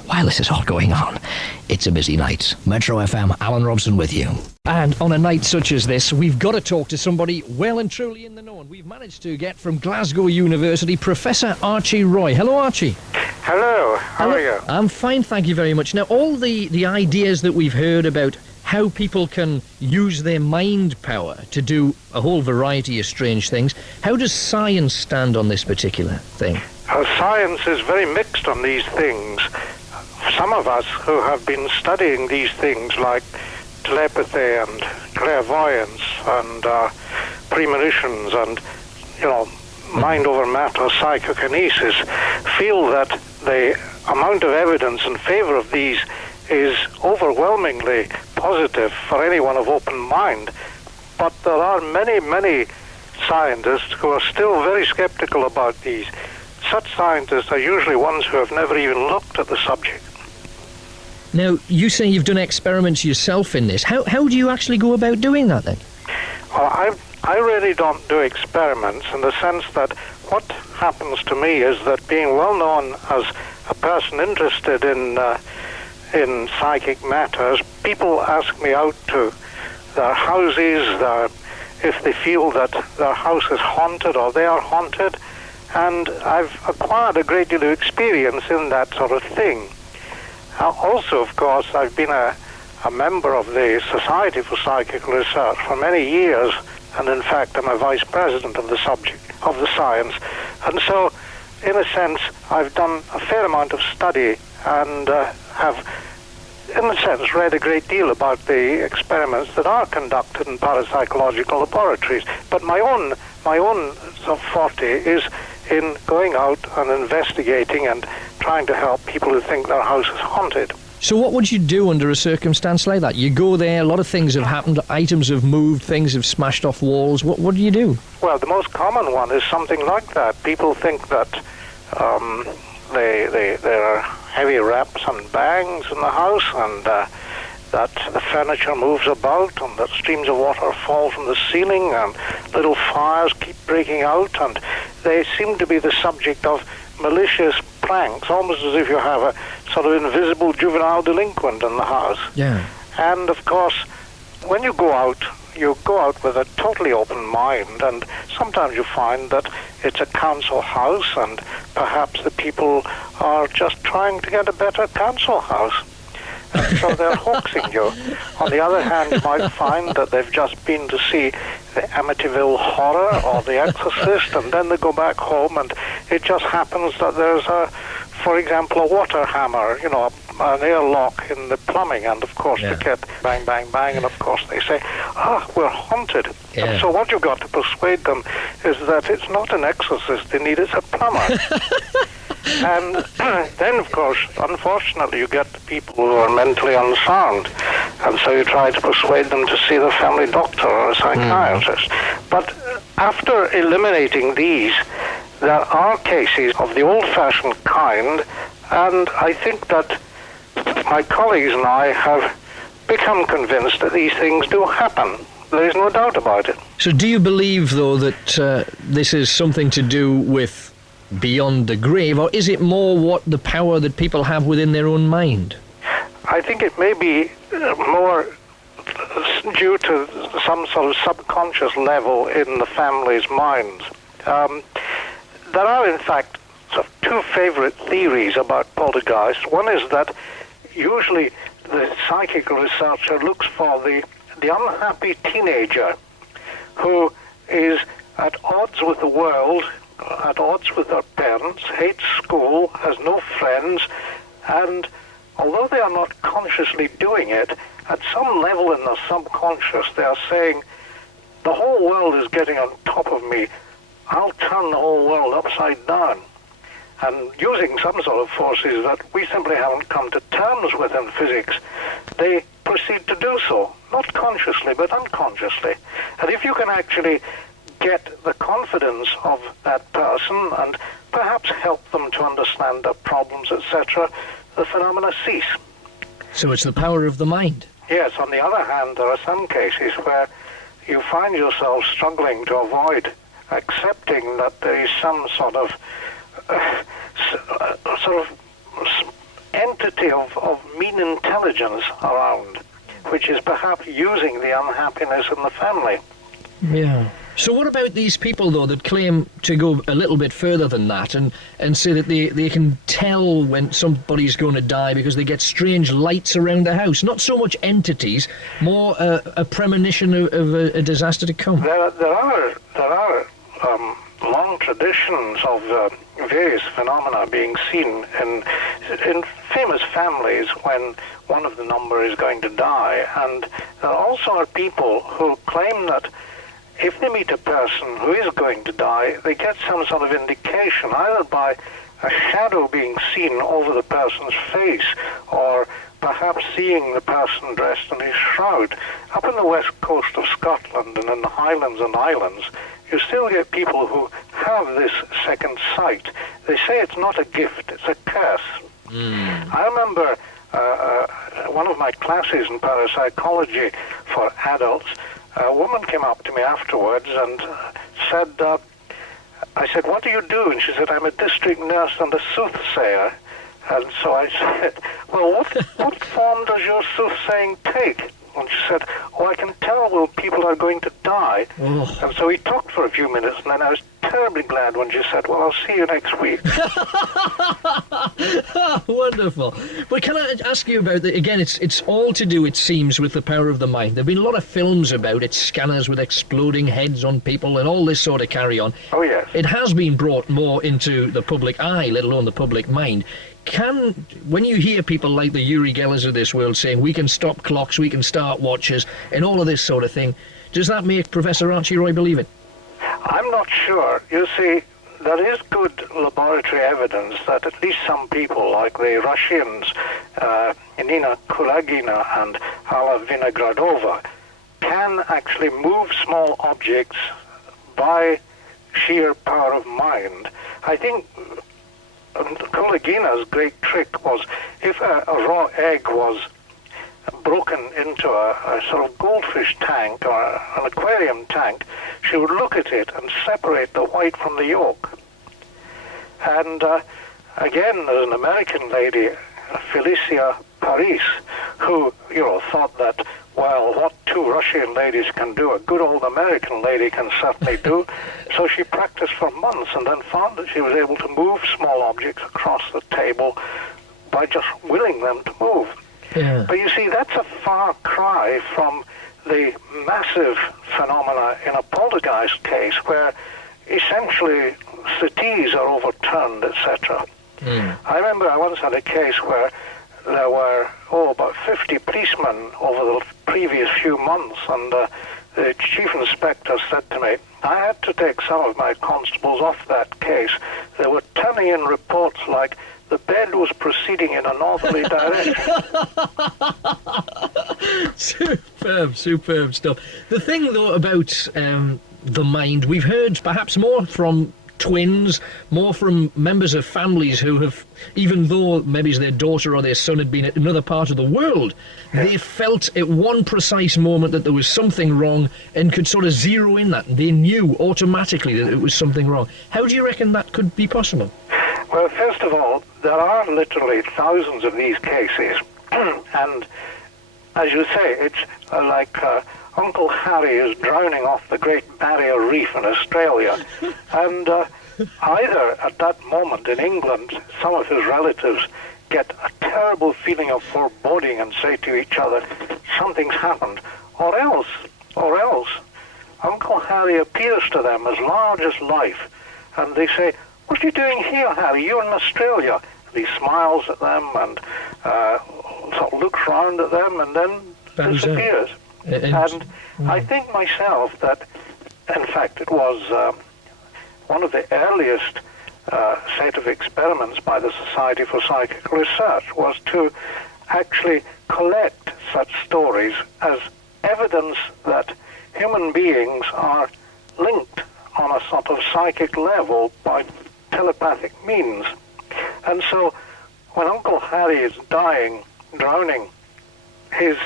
While this is all going on, it's a busy night. Metro FM, Alan Robson with you. And on a night such as this, we've got to talk to somebody well and truly in the know. And we've managed to get from Glasgow University, Professor Archie Roy. Hello, Archie. Hello, how are you? I'm fine, thank you very much. Now, all the ideas that we've heard about how people can use their mind power to do a whole variety of strange things, how does science stand on this particular thing? Science is very mixed on these things. Some of us who have been studying these things like telepathy and clairvoyance and premonitions and, mind over matter psychokinesis feel that the amount of evidence in favor of these is overwhelmingly positive for anyone of open mind. But there are many, many scientists who are still very skeptical about these. Such scientists are usually ones who have never even looked at the subject. Now, you say you've done experiments yourself in this. How do you actually go about doing that, then? Well, I really don't do experiments in the sense that what happens to me is that being well known as a person interested in psychic matters, people ask me out to their houses, if they feel that their house is haunted or they are haunted, and I've acquired a great deal of experience in that sort of thing. Also, of course, I've been a member of the Society for Psychical Research for many years, and in fact I'm a vice president of the subject, of the science. And so, in a sense, I've done a fair amount of study and have, in a sense, read a great deal about the experiments that are conducted in parapsychological laboratories. But my own sort of forte is in going out and investigating and trying to help people who think their house is haunted. So what would you do under a circumstance like that? You go there, a lot of things have happened, items have moved, things have smashed off walls. What do you do? Well, the most common one is something like that. People think that there are heavy raps and bangs in the house, and that the furniture moves about, and that streams of water fall from the ceiling, and little fires keep breaking out, and they seem to be the subject of malicious pranks, almost as if you have a sort of invisible juvenile delinquent in the house. Yeah. And of course, when you go out with a totally open mind, and sometimes you find that it's a council house, and perhaps the people are just trying to get a better council house. And so they're hoaxing you. On the other hand, you might find that they've just been to see the Amityville Horror or The Exorcist, and then they go back home, and it just happens that there's for example, a water hammer, an airlock in the plumbing, and of course they get bang, bang, bang, and of course they say, we're haunted. Yeah. And so what you've got to persuade them is that it's not an exorcist they need, it's a plumber. And then, of course, unfortunately, you get the people who are mentally unsound, and so you try to persuade them to see the family doctor or a psychiatrist. But after eliminating these, there are cases of the old-fashioned kind, and I think that my colleagues and I have become convinced that these things do happen. There is no doubt about it. So do you believe, though, that this is something to do with beyond the grave, or is it more what the power that people have within their own mind? I think it may be more due to some sort of subconscious level in the family's minds. There are, in fact, sort of 2 favorite theories about poltergeist. One is that usually the psychical researcher looks for the unhappy teenager who is at odds with the world, at odds with their parents, hates school, has no friends, and although they are not consciously doing it, at some level in their subconscious they are saying, the whole world is getting on top of me. I'll turn the whole world upside down. And using some sort of forces that we simply haven't come to terms with in physics, they proceed to do so, not consciously but unconsciously. And if you can actually get the confidence of that person and perhaps help them to understand their problems, etc., the phenomena cease. So it's the power of the mind. Yes, on the other hand, there are some cases where you find yourself struggling to avoid accepting that there is some sort of entity of mean intelligence around, which is perhaps using the unhappiness in the family. Yeah. So what about these people, though, that claim to go a little bit further than that and say that they can tell when somebody's going to die because they get strange lights around the house? Not so much entities, more a premonition of a disaster to come. There are long traditions of various phenomena being seen in famous families when one of the number is going to die. And there also are people who claim that if they meet a person who is going to die, they get some sort of indication, either by a shadow being seen over the person's face, or perhaps seeing the person dressed in his shroud. Up in the west coast of Scotland and in the Highlands and Islands, you still get people who have this second sight. They say it's not a gift, it's a curse. I remember one of my classes in parapsychology for adults, a woman came up to me afterwards and said, I said, "What do you do?" And she said, "I'm a district nurse and a soothsayer." And so I said, "Well, what form does your soothsaying take?" And she said, "Oh, I can tell when people are going to die." Oh. And so we talked for a few minutes, and then I was terribly glad when she said, "Well, I'll see you next week." Wonderful. But can I ask you about again, it's all to do, it seems, with the power of the mind. There have been a lot of films about it, scanners with exploding heads on people and all this sort of carry on. Oh, yes. It has been brought more into the public eye, let alone the public mind. When you hear people like the Uri Gellers of this world saying we can stop clocks, we can start watches, and all of this sort of thing, does that make Professor Archie Roy believe it? I'm not sure. You see, there is good laboratory evidence that at least some people, like the Russians, Nina Kulagina and Alla Vinogradova, can actually move small objects by sheer power of mind. I think Kulagina's great trick was if a raw egg was broken into a sort of goldfish tank or an aquarium tank, she would look at it and separate the white from the yolk. And again, there's an American lady, Felicia Paris, who, thought that, well, what two Russian ladies can do, a good old American lady can certainly do. So she practiced for months and then found that she was able to move small objects across the table by just willing them to move. Yeah. But you see, that's a far cry from the massive phenomena in a poltergeist case where essentially settees are overturned, etc. I remember I once had a case where there were, about 50 policemen over the previous few months, and the chief inspector said to me, I had to take some of my constables off that case. They were turning in reports like the bed was proceeding in a northerly direction. Superb stuff. The thing, though, about the mind, we've heard perhaps more from twins, more from members of families who have, even though maybe their daughter or their son had been at another part of the world, they felt at one precise moment that there was something wrong and could sort of zero in that. They knew automatically that it was something wrong. How do you reckon that could be possible? Well, first of all, there are literally thousands of these cases. And as you say, it's like Uncle Harry is drowning off the Great Barrier Reef in Australia. And either at that moment in England, some of his relatives get a terrible feeling of foreboding and say to each other, something's happened. Or else, Uncle Harry appears to them as large as life. And they say, what are you doing here, Harry? You're in Australia. And he smiles at them and sort of looks round at them and then disappears. And I think myself that, in fact, it was one of the earliest set of experiments by the Society for Psychic Research was to actually collect such stories as evidence that human beings are linked on a sort of psychic level by telepathic means. And so when Uncle Harry is dying, drowning, his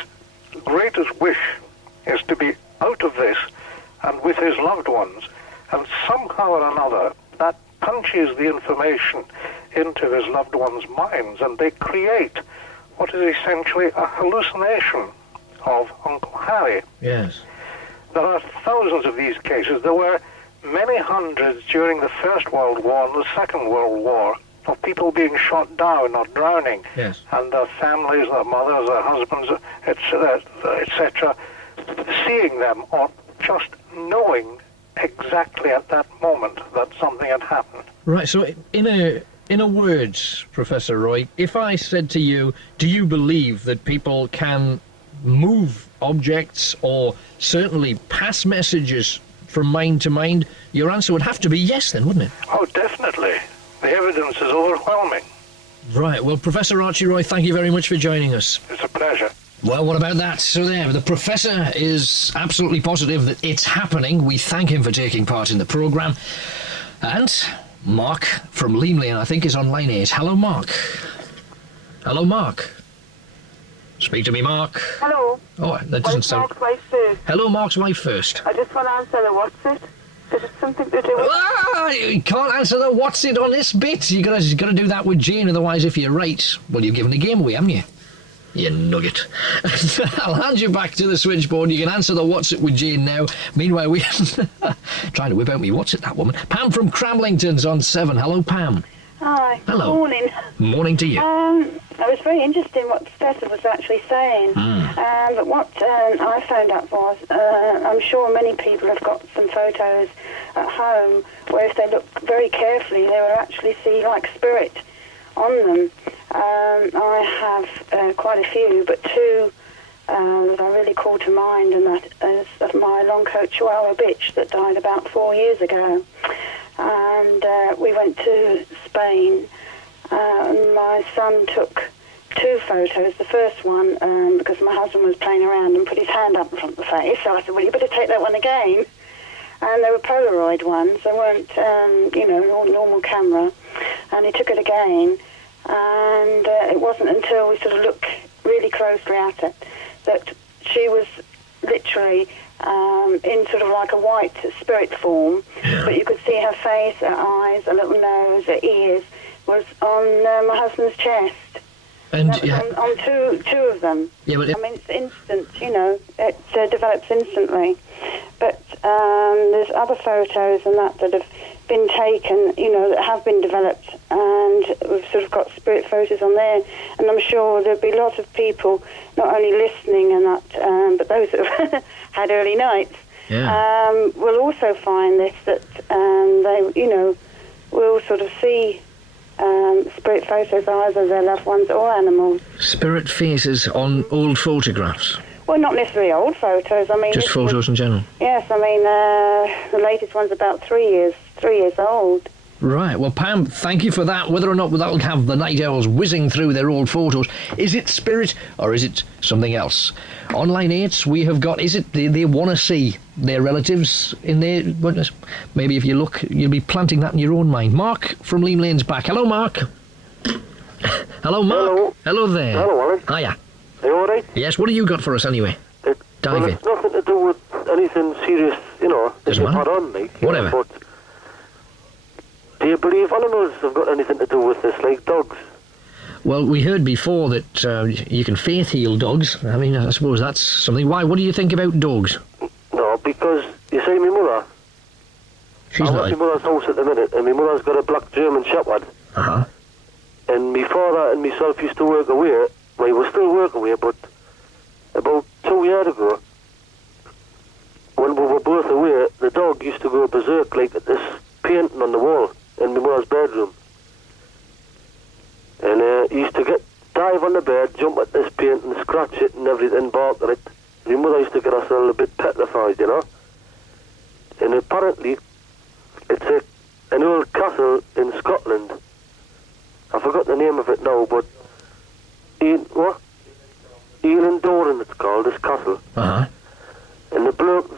greatest wish is to be out of this and with his loved ones. And somehow or another, that punches the information into his loved ones' minds, and they create what is essentially a hallucination of Uncle Harry. Yes. There are thousands of these cases. There were many hundreds during the First World War and the Second World War of people being shot down or drowning, yes, and their families, their mothers, their husbands, etc., seeing them or just knowing exactly at that moment that something had happened. Right, so in a words, Professor Roy, if I said to you, do you believe that people can move objects or certainly pass messages from mind to mind, your answer would have to be yes then, wouldn't it? Oh, definitely. The evidence is overwhelming. Right, well, Professor Archie Roy, thank you very much for joining us. It's a pleasure. Well, what about that? So there, the Professor is absolutely positive that it's happening. We thank him for taking part in the programme. And Mark from Leamley, I think, is on line 8. Hello, Mark. Hello, Mark. Speak to me, Mark. Hello. Oh, that doesn't sound... Mark's wife first. Hello, Mark's wife first. I just want to answer the what's it. Is it something to do with... Ah, you can't answer the what's it on this bit. You've got to do that with Jane, otherwise if you're right, well, you've given the game away, haven't you? You nugget. I'll hand you back to the switchboard. You can answer the what's it with Jane now. Meanwhile, we... trying to whip out me what's it, that woman. Pam from Cramlington's on 7. Hello, Pam. Hi. Hello. Morning. Morning to you. I was very interested in what the Professor was actually saying. But what I found out was, I'm sure many people have got some photos at home where if they look very carefully, they will actually see like spirit on them. I have quite a few, but two that I really call to mind, and that is of my long-coat Chihuahua bitch that died about 4 years ago. And we went to Spain, and my son took two photos. The first one, because my husband was playing around and put his hand up in front of the face, so I said, well, you better take that one again. And they were Polaroid ones. They weren't, normal camera. And he took it again, and it wasn't until we sort of looked really closely at it that she was literally in sort of like a white spirit form, but you could see her face, her eyes, her little nose, her ears was on my husband's chest. And that was on two of them. Yeah, but I mean, it's instant, it develops instantly. But there's other photos and that have been taken, that have been developed, and we've sort of got spirit photos on there. And I'm sure there'll be lots of people not only listening and that, but those that have had early nights will also find this, that they, will sort of see spirit photos either of their loved ones or animals. Spirit faces on old photographs? Well, not necessarily old photos. I mean, just photos in general? Yes, I mean, the latest one's about 3 years old. Right, well, Pam, thank you for that. Whether or not that'll have the night owls whizzing through their old photos, is it spirit or is it something else? On line 8, we have got, is it they want to see their relatives in their... Maybe if you look, you'll be planting that in your own mind. Mark from Leam Lane's back. Hello, Mark. Hello, Mark. Hello. Hello there. Hello, Alan. Hiya. Are you all right? Yes, what have you got for us anyway? Dive in. It's nothing to do with anything serious, Doesn't matter. Put on me. Whatever. But do you believe animals have got anything to do with this, like dogs? Well, we heard before that you can faith heal dogs. I mean, I suppose that's something. Why? What do you think about dogs? No, because, you see, my mother... She's I'm not... at my mother's house at the minute, and my mother's got a black German Shepherd. Uh-huh. And my father and myself used to work away. Well, we still work away, but about 2 years ago, when we were both away, the dog used to go berserk, like this painting on the wall in my mother's bedroom. And he used to dive on the bed, jump at this paint and scratch it and everything, bark at it. My mother used to get herself a bit petrified, And apparently, it's a an old castle in Scotland. I forgot the name of it now, but Elan Doran it's called, this castle. Uh-huh. And the bloke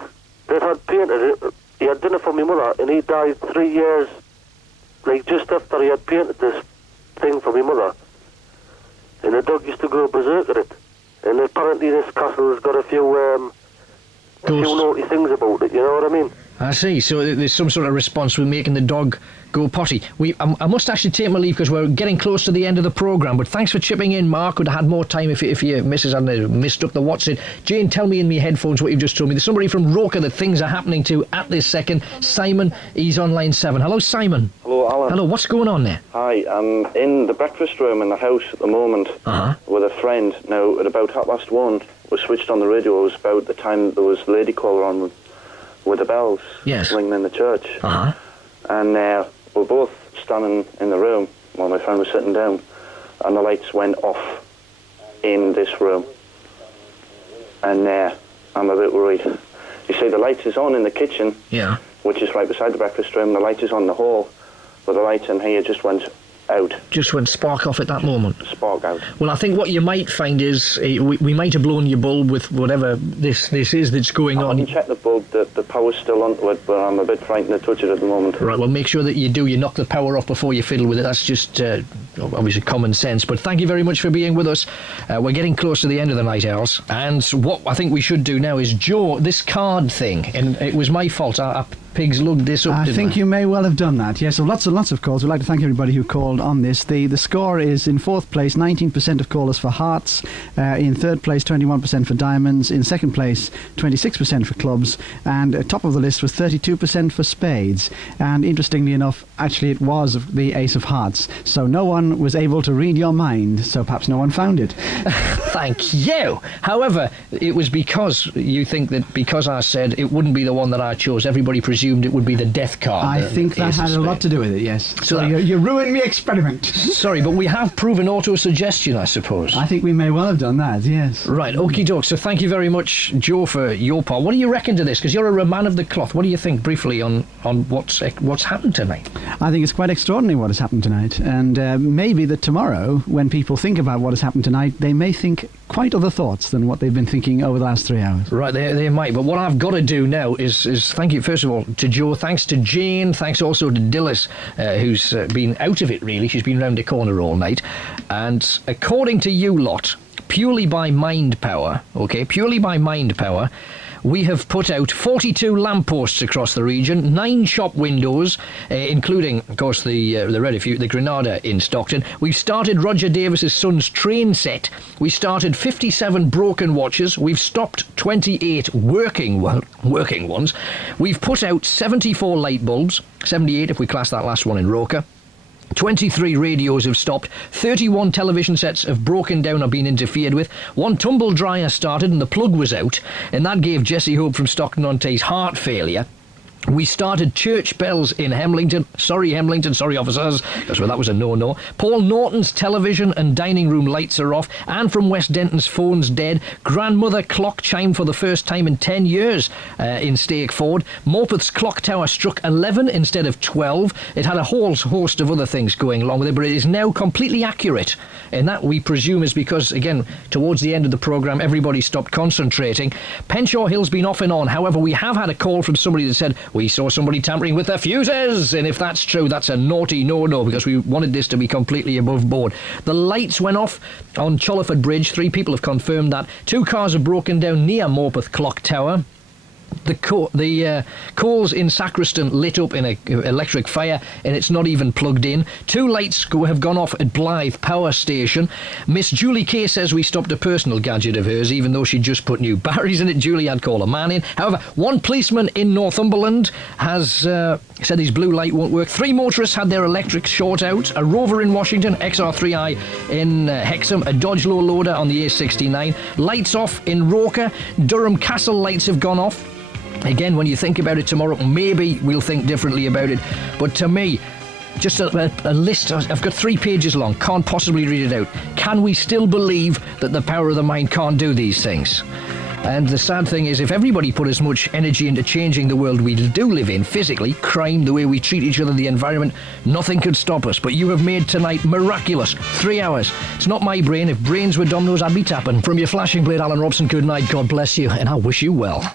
that had painted it, he had dinner for my mother, and he died 3 years, like just after he had painted this thing for my mother. And the dog used to go berserk at it. And apparently this castle has got a few naughty things about it, you know what I mean? I see. So there's some sort of response with making the dog go potty. I must actually take my leave because we're getting close to the end of the programme. But thanks for chipping in, Mark. Would have had more time if your missus hadn't mistook the what's it. Jane, tell me in my headphones what you've just told me. There's somebody from Roker that things are happening to at this second. Simon, he's on line 7. Hello, Simon. Hello, Alan. Hello, what's going on there? Hi, I'm in the breakfast room in the house at the moment with a friend. Now, at about 1:30, we switched on the radio. It was about the time there was lady caller on with the bells ringing in the church. And we're both standing in the room while my friend was sitting down, and the lights went off in this room. And I'm a bit worried. You see, the lights is on in the kitchen, which is right beside the breakfast room. The light is on the hall, but the lights in here just went out. Just went spark off at that moment. Spark out. Well, I think what you might find is we might have blown your bulb with whatever this is that's going on. I can check the bulb. The power's still onto it, but I'm a bit frightened to touch it at the moment. Right, well, make sure that you do. You knock the power off before you fiddle with it. That's just obviously common sense. But thank you very much for being with us. We're getting close to the end of the Night Owls. And what I think we should do now is, Joe, this card thing, and it was my fault. I pigs lugged this up, I think you may well have done that, yes. So lots and lots of calls. We'd like to thank everybody who called on this. The score is in 4th place, 19% of callers for hearts. In 3rd place, 21% for diamonds. In 2nd place, 26% for clubs. And top of the list was 32% for spades. And interestingly enough, actually it was the ace of hearts. So no one was able to read your mind, so perhaps no one found it. Thank you. However, it was because you think that because I said it wouldn't be the one that I chose, everybody presumed it would be the death card. I think that had a lot to do with it, yes. So you ruined me experiment. Sorry, but we have proven auto-suggestion, I suppose. I think we may well have done that, yes. Right, okie doke. So thank you very much, Joe, for your part. What do you reckon to this? Because you're a man of the cloth. What do you think, briefly, on what's happened tonight? I think it's quite extraordinary what has happened tonight. And maybe that tomorrow, when people think about what has happened tonight, they may think quite other thoughts than what they've been thinking over the last 3 hours. Right, they might. But what I've got to do now is thank you, first of all, to Joe, thanks to Jane, thanks also to Dilys, who's been out of it, really. She's been round the corner all night. And according to you lot, purely by mind power, we have put out 42 lampposts across the region, 9 shop windows, including, of course, the Redifute, the Granada in Stockton. We've started Roger Davis's son's train set. We started 57 broken watches. We've stopped 28 working ones. We've put out 74 light bulbs, 78 if we class that last one in Roker. 23 radios have stopped, 31 television sets have broken down or been interfered with, 1 tumble dryer started and the plug was out, and that gave Jesse Hope from Stockton-on-Tees heart failure. We started church bells in Hemlington. Sorry, officers, because that was a no-no. Paul Norton's television and dining room lights are off. Anne from West Denton's phone's dead. Grandmother clock chimed for the first time in 10 years in Stakeford. Morpeth's clock tower struck 11 instead of 12. It had a whole host of other things going along with it, but it is now completely accurate. And that, we presume, is because, again, towards the end of the programme, everybody stopped concentrating. Penshaw Hill's been off and on. However, we have had a call from somebody that said, we saw somebody tampering with their fuses, and if that's true, that's a naughty no-no, because we wanted this to be completely above board. The lights went off on Cholerford Bridge. 3 people have confirmed that. 2 cars have broken down near Morpeth Clock Tower. The coals in Sacriston lit up in an electric fire, and it's not even plugged in. 2 lights have gone off at Blythe Power Station. Miss Julie Kay says we stopped a personal gadget of hers, even though she just put new batteries in it. Julie had called a man in. However, 1 policeman in Northumberland has said his blue light won't work. 3 motorists had their electrics short out. A Rover in Washington, XR3i in Hexham, a Dodge low loader on the A69. Lights off in Roker. Durham Castle lights have gone off. Again, when you think about it tomorrow, maybe we'll think differently about it. But to me, just a list, I've got 3 pages long, can't possibly read it out. Can we still believe that the power of the mind can't do these things? And the sad thing is, if everybody put as much energy into changing the world we do live in, physically, crime, the way we treat each other, the environment, nothing could stop us. But you have made tonight miraculous. 3 hours. It's not my brain. If brains were dominoes, I'd be tapping. From your flashing blade, Alan Robson, good night, God bless you, and I wish you well.